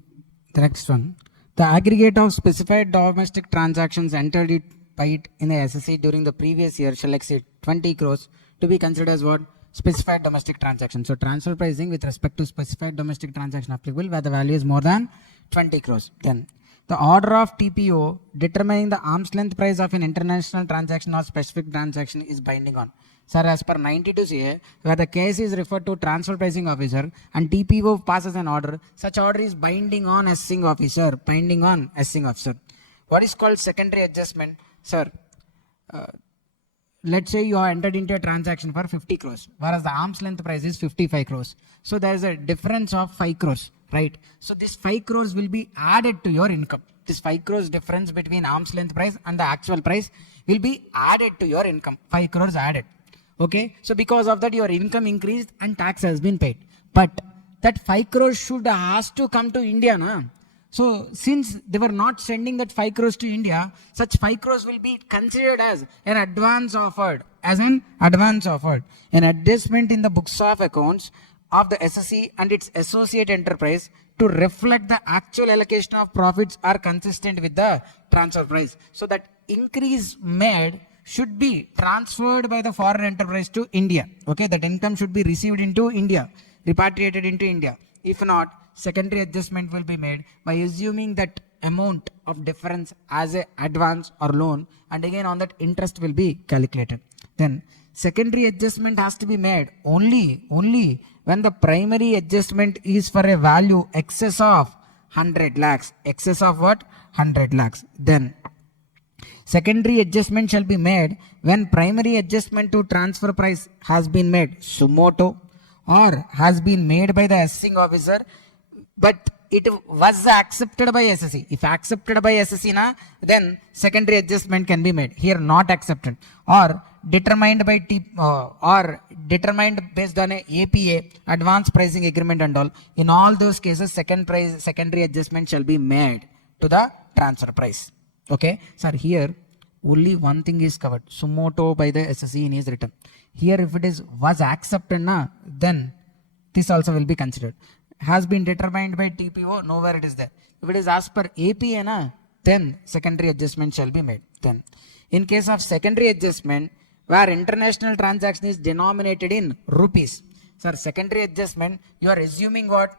the next one. The aggregate of specified domestic transactions entered by it in the SSC during the previous year shall exceed 20 crores to be considered as what? Specified domestic transaction. So transfer pricing with respect to specified domestic transaction applicable where the value is more than 20 crores. Then the order of TPO determining the arm's length price of an international transaction or specific transaction is binding on. Sir, as per 92CA, where the case is referred to transfer pricing officer and TPO passes an order, such order is binding on assessing officer. What is called secondary adjustment? Sir, let's say you are entered into a transaction for 50 crores, whereas the arm's length price is 55 crores. So there is a difference of 5 crores, right? So this 5 crores will be added to your income. This 5 crores difference between arm's length price and the actual price will be added to your income. 5 crores added. Okay. So because of that, your income increased and tax has been paid. But that 5 crores has to come to India, na? So since they were not sending that 5 crores to India, such 5 crores will be considered as an advance offered. An adjustment in the books of accounts of the SSC and its associate enterprise to reflect the actual allocation of profits are consistent with the transfer price. So that increase made should be transferred by the foreign enterprise to India. Okay, that income should be received into India, repatriated into India. If not, secondary adjustment will be made by assuming that amount of difference as a advance or loan, and again on that interest will be calculated. Then secondary adjustment has to be made only when the primary adjustment is for a value excess of 100 lakhs. Excess of what? 100 lakhs. Then secondary adjustment shall be made when primary adjustment to transfer price has been made summoto or has been made by the assessing officer, but it was accepted by SSC. If accepted by SSC, then secondary adjustment can be made. Here not accepted or determined by or determined based on a APA, advanced pricing agreement and all. In all those cases, secondary adjustment shall be made to the transfer price. Okay, sir, here only one thing is covered. Summoto by the SSC in his written. Here if it was accepted, then this also will be considered. Has been determined by TPO, nowhere it is there. If it is as per APA, then secondary adjustment shall be made. Then in case of secondary adjustment, where international transaction is denominated in rupees. Sir, secondary adjustment, you are assuming what?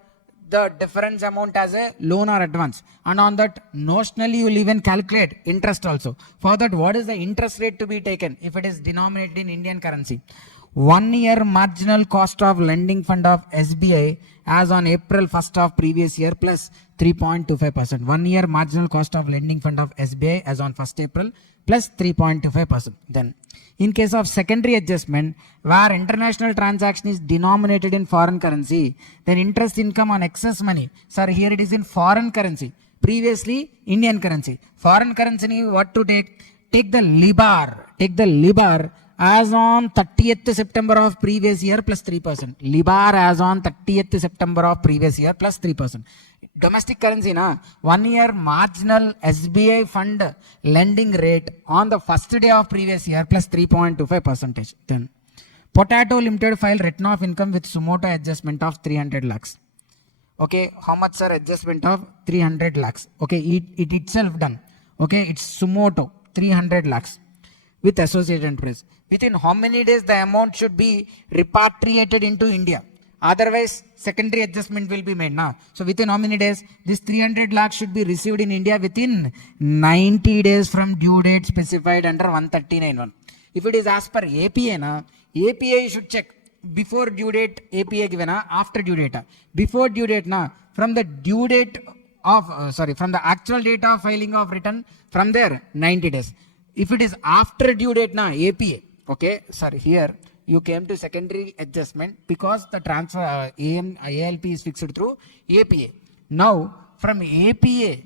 The difference amount as a loan or advance, and on that notionally you will even calculate interest also. For that, what is the interest rate to be taken if it is denominated in Indian currency? 1 year marginal cost of lending fund of SBI as on April 1st of previous year plus 3.25%. 1 year marginal cost of lending fund of SBI as on 1st April plus 3.25%. Then in case of secondary adjustment, where international transaction is denominated in foreign currency, then interest income on excess money. Sir, here it is in foreign currency. Previously, Indian currency. Foreign currency, what to take? Take the LIBOR. Take the LIBOR as on 30th September of previous year plus 3%. LIBOR as on 30th September of previous year plus 3%. Domestic currency na 1 year marginal SBI fund lending rate on the first day of previous year plus 3.25%. Then Potato Limited file written off income with Sumoto adjustment of 300 lakhs. Okay, how much sir? Adjustment of 300 lakhs. Okay, it itself done. Okay, it's Sumoto 300 lakhs with associated enterprise. Within how many days the amount should be repatriated into India? Otherwise, secondary adjustment will be made now. So within how many days? This 300 lakhs should be received in India within 90 days from due date specified under 139.1. If it is as per APA, na, APA should check before due date APA given, after due date. Before due date, na, from the due date of, from the actual date of filing of return, from there 90 days. If it is after due date, na, APA, okay, sorry, here you came to secondary adjustment because the transfer ALP is fixed through APA. Now, from APA,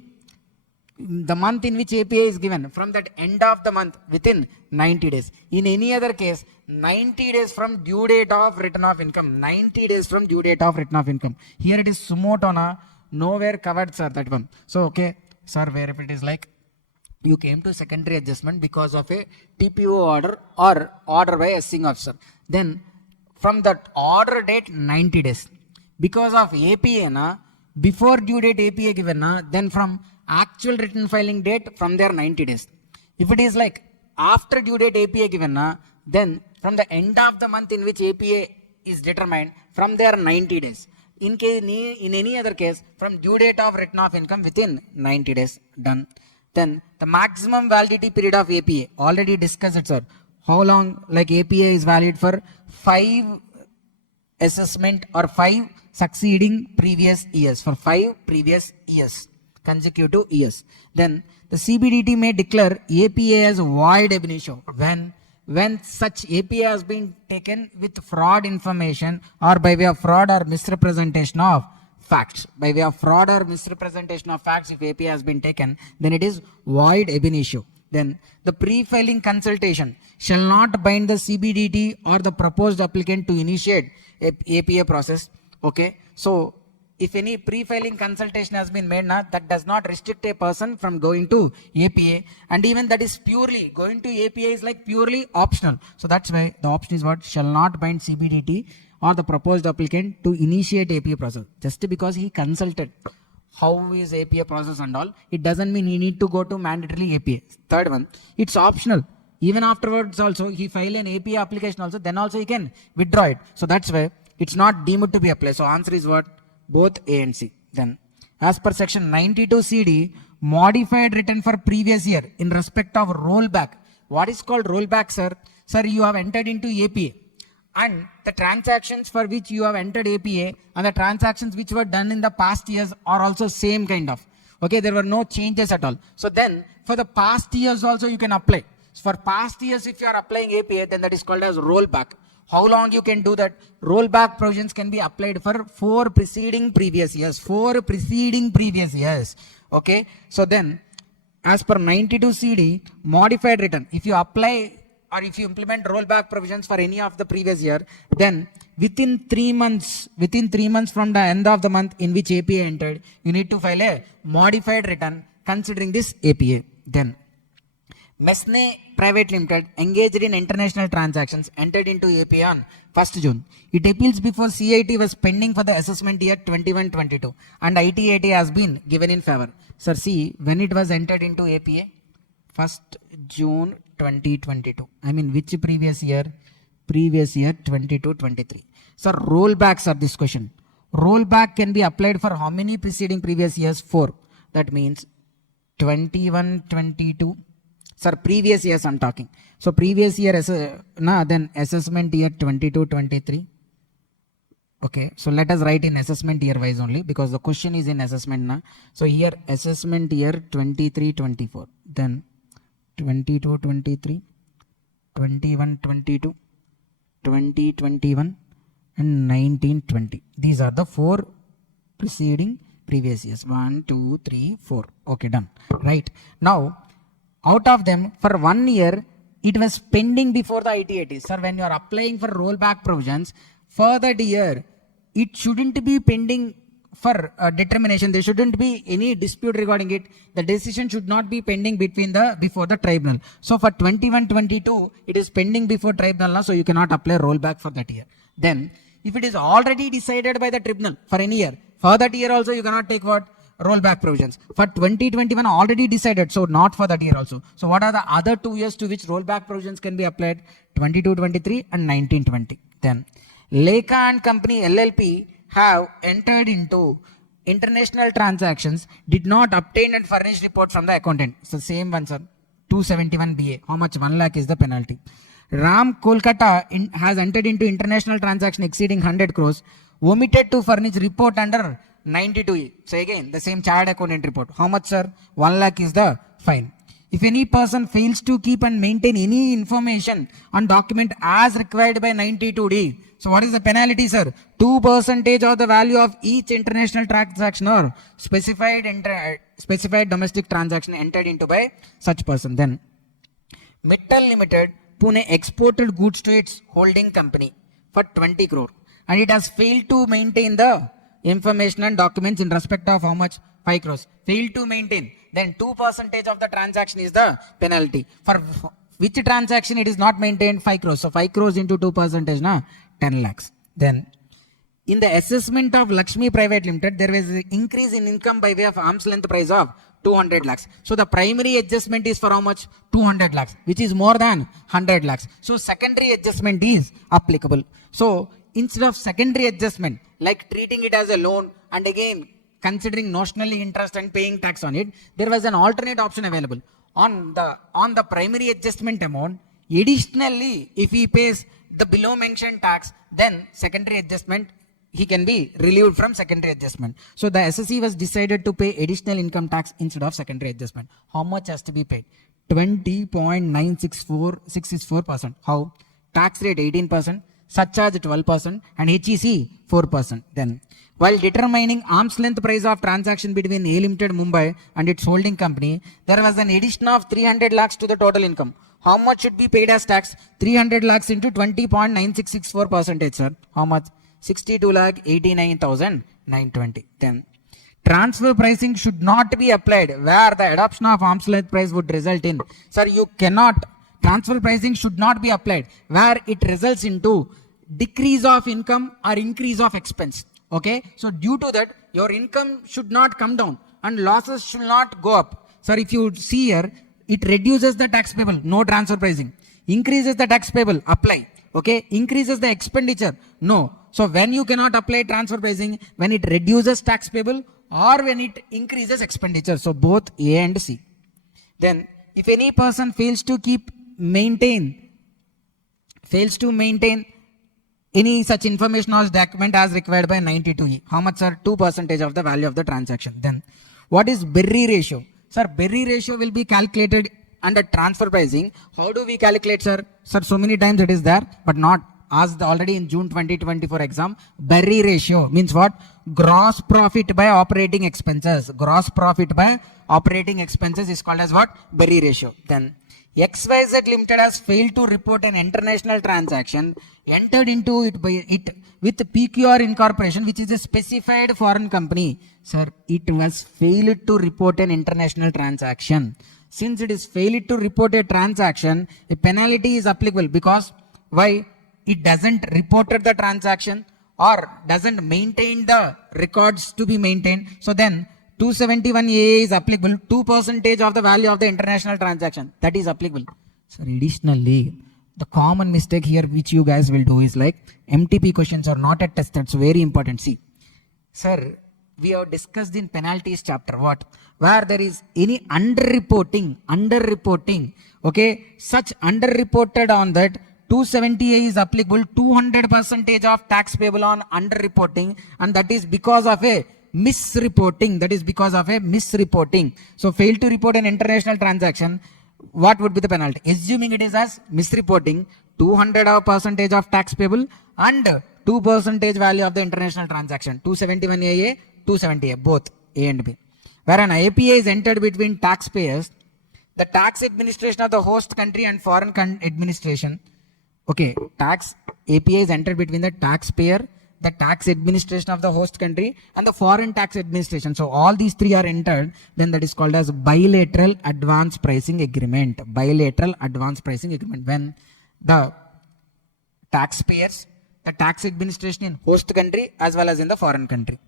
the month in which APA is given, from that end of the month within 90 days. In any other case, 90 days from due date of return of income. 90 days from due date of return of income. Here it is Sumotona, nowhere covered, sir, that one. So, okay, sir, where if it is like, you came to secondary adjustment because of a TPO order or order by assessing officer. Then from that order date 90 days. Because of APA, na, before due date APA given, na, then from actual written filing date from there 90 days. If it is like after due date APA given, na, then from the end of the month in which APA is determined, from there 90 days. In any other case, from due date of return of income within 90 days. Done. Then the maximum validity period of APA, already discussed it, sir. How long, like APA is valid for 5 assessment or 5 succeeding previous years, for 5 previous years, consecutive years. Then the CBDT may declare APA as void ab initio when such APA has been taken with fraud information or by way of fraud or misrepresentation of facts. By way of fraud or misrepresentation of facts, if APA has been taken, then it is void ab initio. Then the pre-filing consultation shall not bind the CBDT or the proposed applicant to initiate APA process. Okay, so if any pre-filing consultation has been made, that does not restrict a person from going to APA, and even that is purely going to APA is like purely optional. So that's why the option is what? Shall not bind CBDT or the proposed applicant to initiate APA process. Just because he consulted how is APA process and all, it doesn't mean he need to go to mandatory APA. Third one, it's optional. Even afterwards also, he file an APA application also, then also he can withdraw it. So that's why it's not deemed to be applied. So answer is what? Both A and C. Then as per section 92 CD, modified return for previous year in respect of rollback. What is called rollback, sir? Sir, you have entered into APA, and the transactions for which you have entered APA and the transactions which were done in the past years are also same kind of. Okay, there were no changes at all. So then for the past years also you can apply. So for past years, if you are applying APA, then that is called as rollback. How long you can do that? Rollback provisions can be applied for 4 preceding previous years. 4 preceding previous years. Okay, so then as per 92 CD, modified return, if you apply or if you implement rollback provisions for any of the previous year, then within 3 months from the end of the month in which APA entered, you need to file a modified return considering this APA. Then Mesne Private Limited engaged in international transactions, entered into APA on 1st June. It appeals before CIT was pending for the assessment year 21-22 and ITAT has been given in favor. Sir, see, when it was entered into APA? 1st June 2022. I mean, which previous year? Previous year 22-23. Sir, rollbacks are this question. Rollback can be applied for how many preceding previous years? 4. That means 21-22, Sir, previous years I'm talking. So previous year, then assessment year 22-23. Okay, so let us write in assessment year wise only because the question is in assessment na. So here assessment year 23-24, then 22-23, 21-22, 20-21 and 19-20. These are the 4 preceding previous years. 1, 2, 3, 4. Okay, done. Right. Now, out of them, for 1 year, it was pending before the ITAT. Sir, when you are applying for rollback provisions, for that year, it shouldn't be pending for determination. There shouldn't be any dispute regarding it. The decision should not be pending before the tribunal. So for 21-22, it is pending before tribunal, so you cannot apply rollback for that year. Then, if it is already decided by the tribunal for any year, for that year also you cannot take what? Rollback provisions. For 2021 already decided, so not for that year also. So what are the other 2 years to which rollback provisions can be applied? 22-23 and 19-20. Then Lekha and Company LLP have entered into international transactions, did not obtain and furnish report from the accountant. So same one, sir. 271 BA. How much? 1 lakh is the penalty. Ram Kolkata has entered into international transaction exceeding 100 crores, omitted to furnish report under 92E. So again, the same chartered accountant report. How much, sir? 1 lakh is the fine. If any person fails to keep and maintain any information on document as required by 92D, so what is the penalty, sir? 2% of the value of each international transaction or specified domestic transaction entered into by such person. Then Mittal Limited, Pune exported goods to its holding company for 20 crore and it has failed to maintain the information and documents in respect of how much? 5 crores. Failed to maintain. Then 2% of the transaction is the penalty. For which transaction it is not maintained? 5 crores. So 5 crores into 2% na 10 lakhs. Then in the assessment of Lakshmi Private Limited, there was an increase in income by way of arm's length price of 200 lakhs. So the primary adjustment is for how much? 200 lakhs, which is more than 100 lakhs. So secondary adjustment is applicable. So instead of secondary adjustment, like treating it as a loan and again considering notionally interest and paying tax on it, there was an alternate option available. On the primary adjustment amount, additionally, if he pays the below mentioned tax, then secondary adjustment, he can be relieved from secondary adjustment. So the SSE was decided to pay additional income tax instead of secondary adjustment. How much has to be paid? 20.964664%. How? Tax rate 18%, surcharge 12% and HEC 4%. Then while determining arm's length price of transaction between A Limited Mumbai and its holding company, there was an addition of 300 lakhs to the total income. How much should be paid as tax? 300 lakhs into 20.9664%, sir. How much? 62,89,920. Then transfer pricing should not be applied where the adoption of arm's length price would result in. Sir, you cannot. Transfer pricing should not be applied where it results into decrease of income or increase of expense. Okay, so due to that, your income should not come down and losses should not go up. Sir, if you see here, it reduces the tax payable, no transfer pricing. Increases the tax payable, apply. Okay, increases the expenditure, no. So when you cannot apply transfer pricing, when it reduces tax payable or when it increases expenditure. So both A and C. Then if any person fails to maintain any such information or document as required by 92E. How much, sir? 2% of the value of the transaction. Then what is Berry ratio? Sir, Berry ratio will be calculated under transfer pricing. How do we calculate, sir? Sir, so many times it is there, but not as already in June 2024 exam. Berry ratio means what? Gross profit by operating expenses. Gross profit by operating expenses is called as what? Berry ratio. Then XYZ Limited has failed to report an international transaction entered into it with PQR Incorporation, which is a specified foreign company. Sir, it was failed to report an international transaction. Since it is failed to report a transaction, a penalty is applicable because why? It doesn't reported the transaction or doesn't maintain the records to be maintained. So then 271A is applicable, 2% of the value of the international transaction. That is applicable. So additionally, the common mistake here which you guys will do is like MTP questions are not at tested. So very important. See, sir, we have discussed in penalties chapter, what? Where there is any underreporting, okay, such underreported on that 270A is applicable 200% of tax payable on underreporting, and that is because of a misreporting. So fail to report an international transaction, what would be the penalty? Assuming it is as misreporting, 200% of tax payable and 2% value of the international transaction, 271AA, 270A, both A and B. Where an APA is entered between taxpayers, the tax administration of the host country and foreign administration. Okay, tax APA is entered between the taxpayer, the tax administration of the host country, and the foreign tax administration. So all these three are entered, then that is called as bilateral advance pricing agreement. Bilateral advance pricing agreement. When the taxpayers, the tax administration in host country as well as in the foreign country.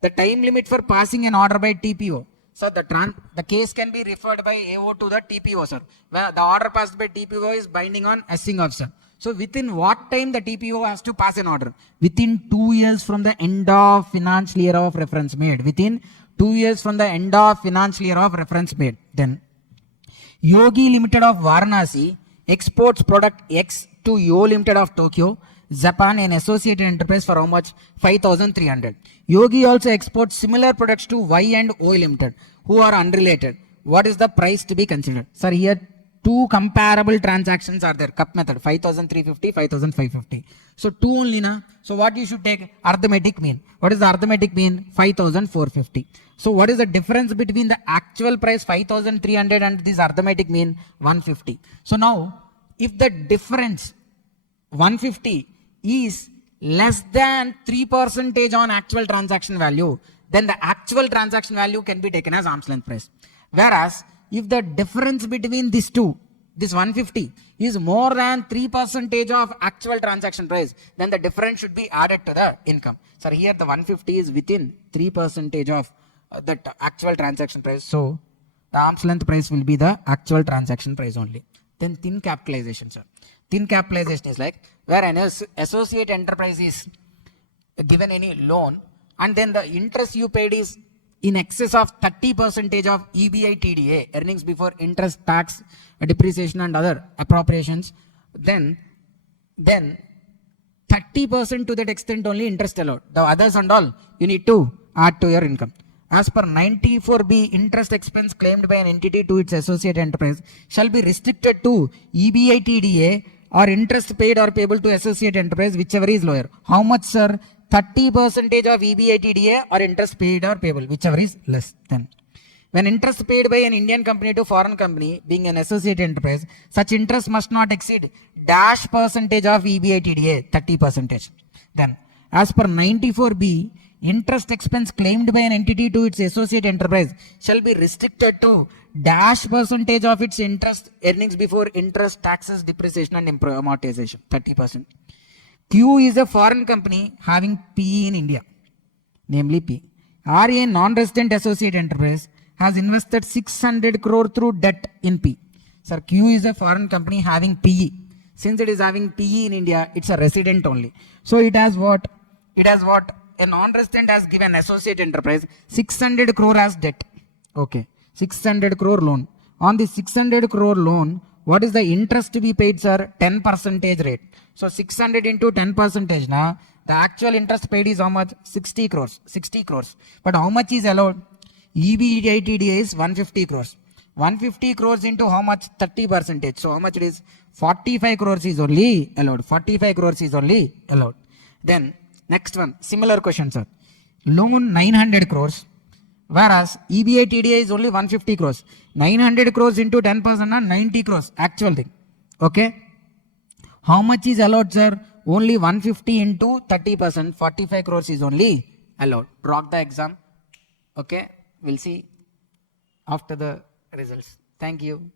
The time limit for passing an order by TPO. So the case can be referred by AO to the TPO, sir. Where the order passed by TPO is binding on assessing officer. So within what time the TPO has to pass an order? Within 2 years from the end of financial year of reference made. Within 2 years from the end of financial year of reference made. Then Yogi Limited of Varanasi exports product X to Yo Limited of Tokyo, Japan, an associated enterprise for how much? 5,300. Yogi also exports similar products to Y and O Limited, who are unrelated. What is the price to be considered? Sir, here two comparable transactions are there. Cup method, 5,350, 5,550. So two only na. So what you should take? Arithmetic mean. What is the arithmetic mean? 5,450. So what is the difference between the actual price 5,300 and this arithmetic mean 150? So now, if the difference 150 is less than 3% on actual transaction value, then the actual transaction value can be taken as arm's length price. Whereas, if the difference between these two, this 150 is more than 3% of actual transaction price, then the difference should be added to the income. So here the 150 is within 3% of that actual transaction price. So the arm's length price will be the actual transaction price only. Then thin capitalization, sir. Thin capitalization is like where an associate enterprise is given any loan and then the interest you paid is in excess of 30% of EBI TDA, earnings before interest, tax, depreciation and other appropriations, then 30% to that extent only interest allowed. The others and all you need to add to your income. As per 94B, interest expense claimed by an entity to its associate enterprise shall be restricted to EBI TDA or interest paid or payable to associate enterprise, whichever is lower. How much, sir? 30% of EBI TDA or interest paid or payable, whichever is less. Then, when interest paid by an Indian company to foreign company, being an associate enterprise, such interest must not exceed dash percentage of EBI TDA, 30%. Then, as per 94B, interest expense claimed by an entity to its associate enterprise shall be restricted to dash percentage of its interest earnings before interest, taxes, depreciation and amortization, 30%. Q is a foreign company having PE in India, namely P. R a non-resident associate enterprise has invested 600 crore through debt in P. Sir, Q is a foreign company having PE. Since it is having PE in India, it's a resident only. So it has what? It has what? A non-resident has given associate enterprise 600 crore as debt. Okay, 600 crore loan. On the 600 crore loan, what is the interest to be paid, sir? 10% rate. So 600 into 10% now, the actual interest paid is how much? 60 crores. 60 crores. But how much is allowed? EBITDA is 150 crores. 150 crores into how much? 30%. So how much it is? 45 crores is only allowed. 45 crores is only allowed. Then next one, similar question, sir. Loan 900 crores, whereas EBA TDA is only 150 crores. 900 crores into 10% and 90 crores, actual thing. Okay. How much is allowed, sir? Only 150 into 30%, 45 crores is only allowed. Rock the exam. Okay. We'll see after the results. Thank you.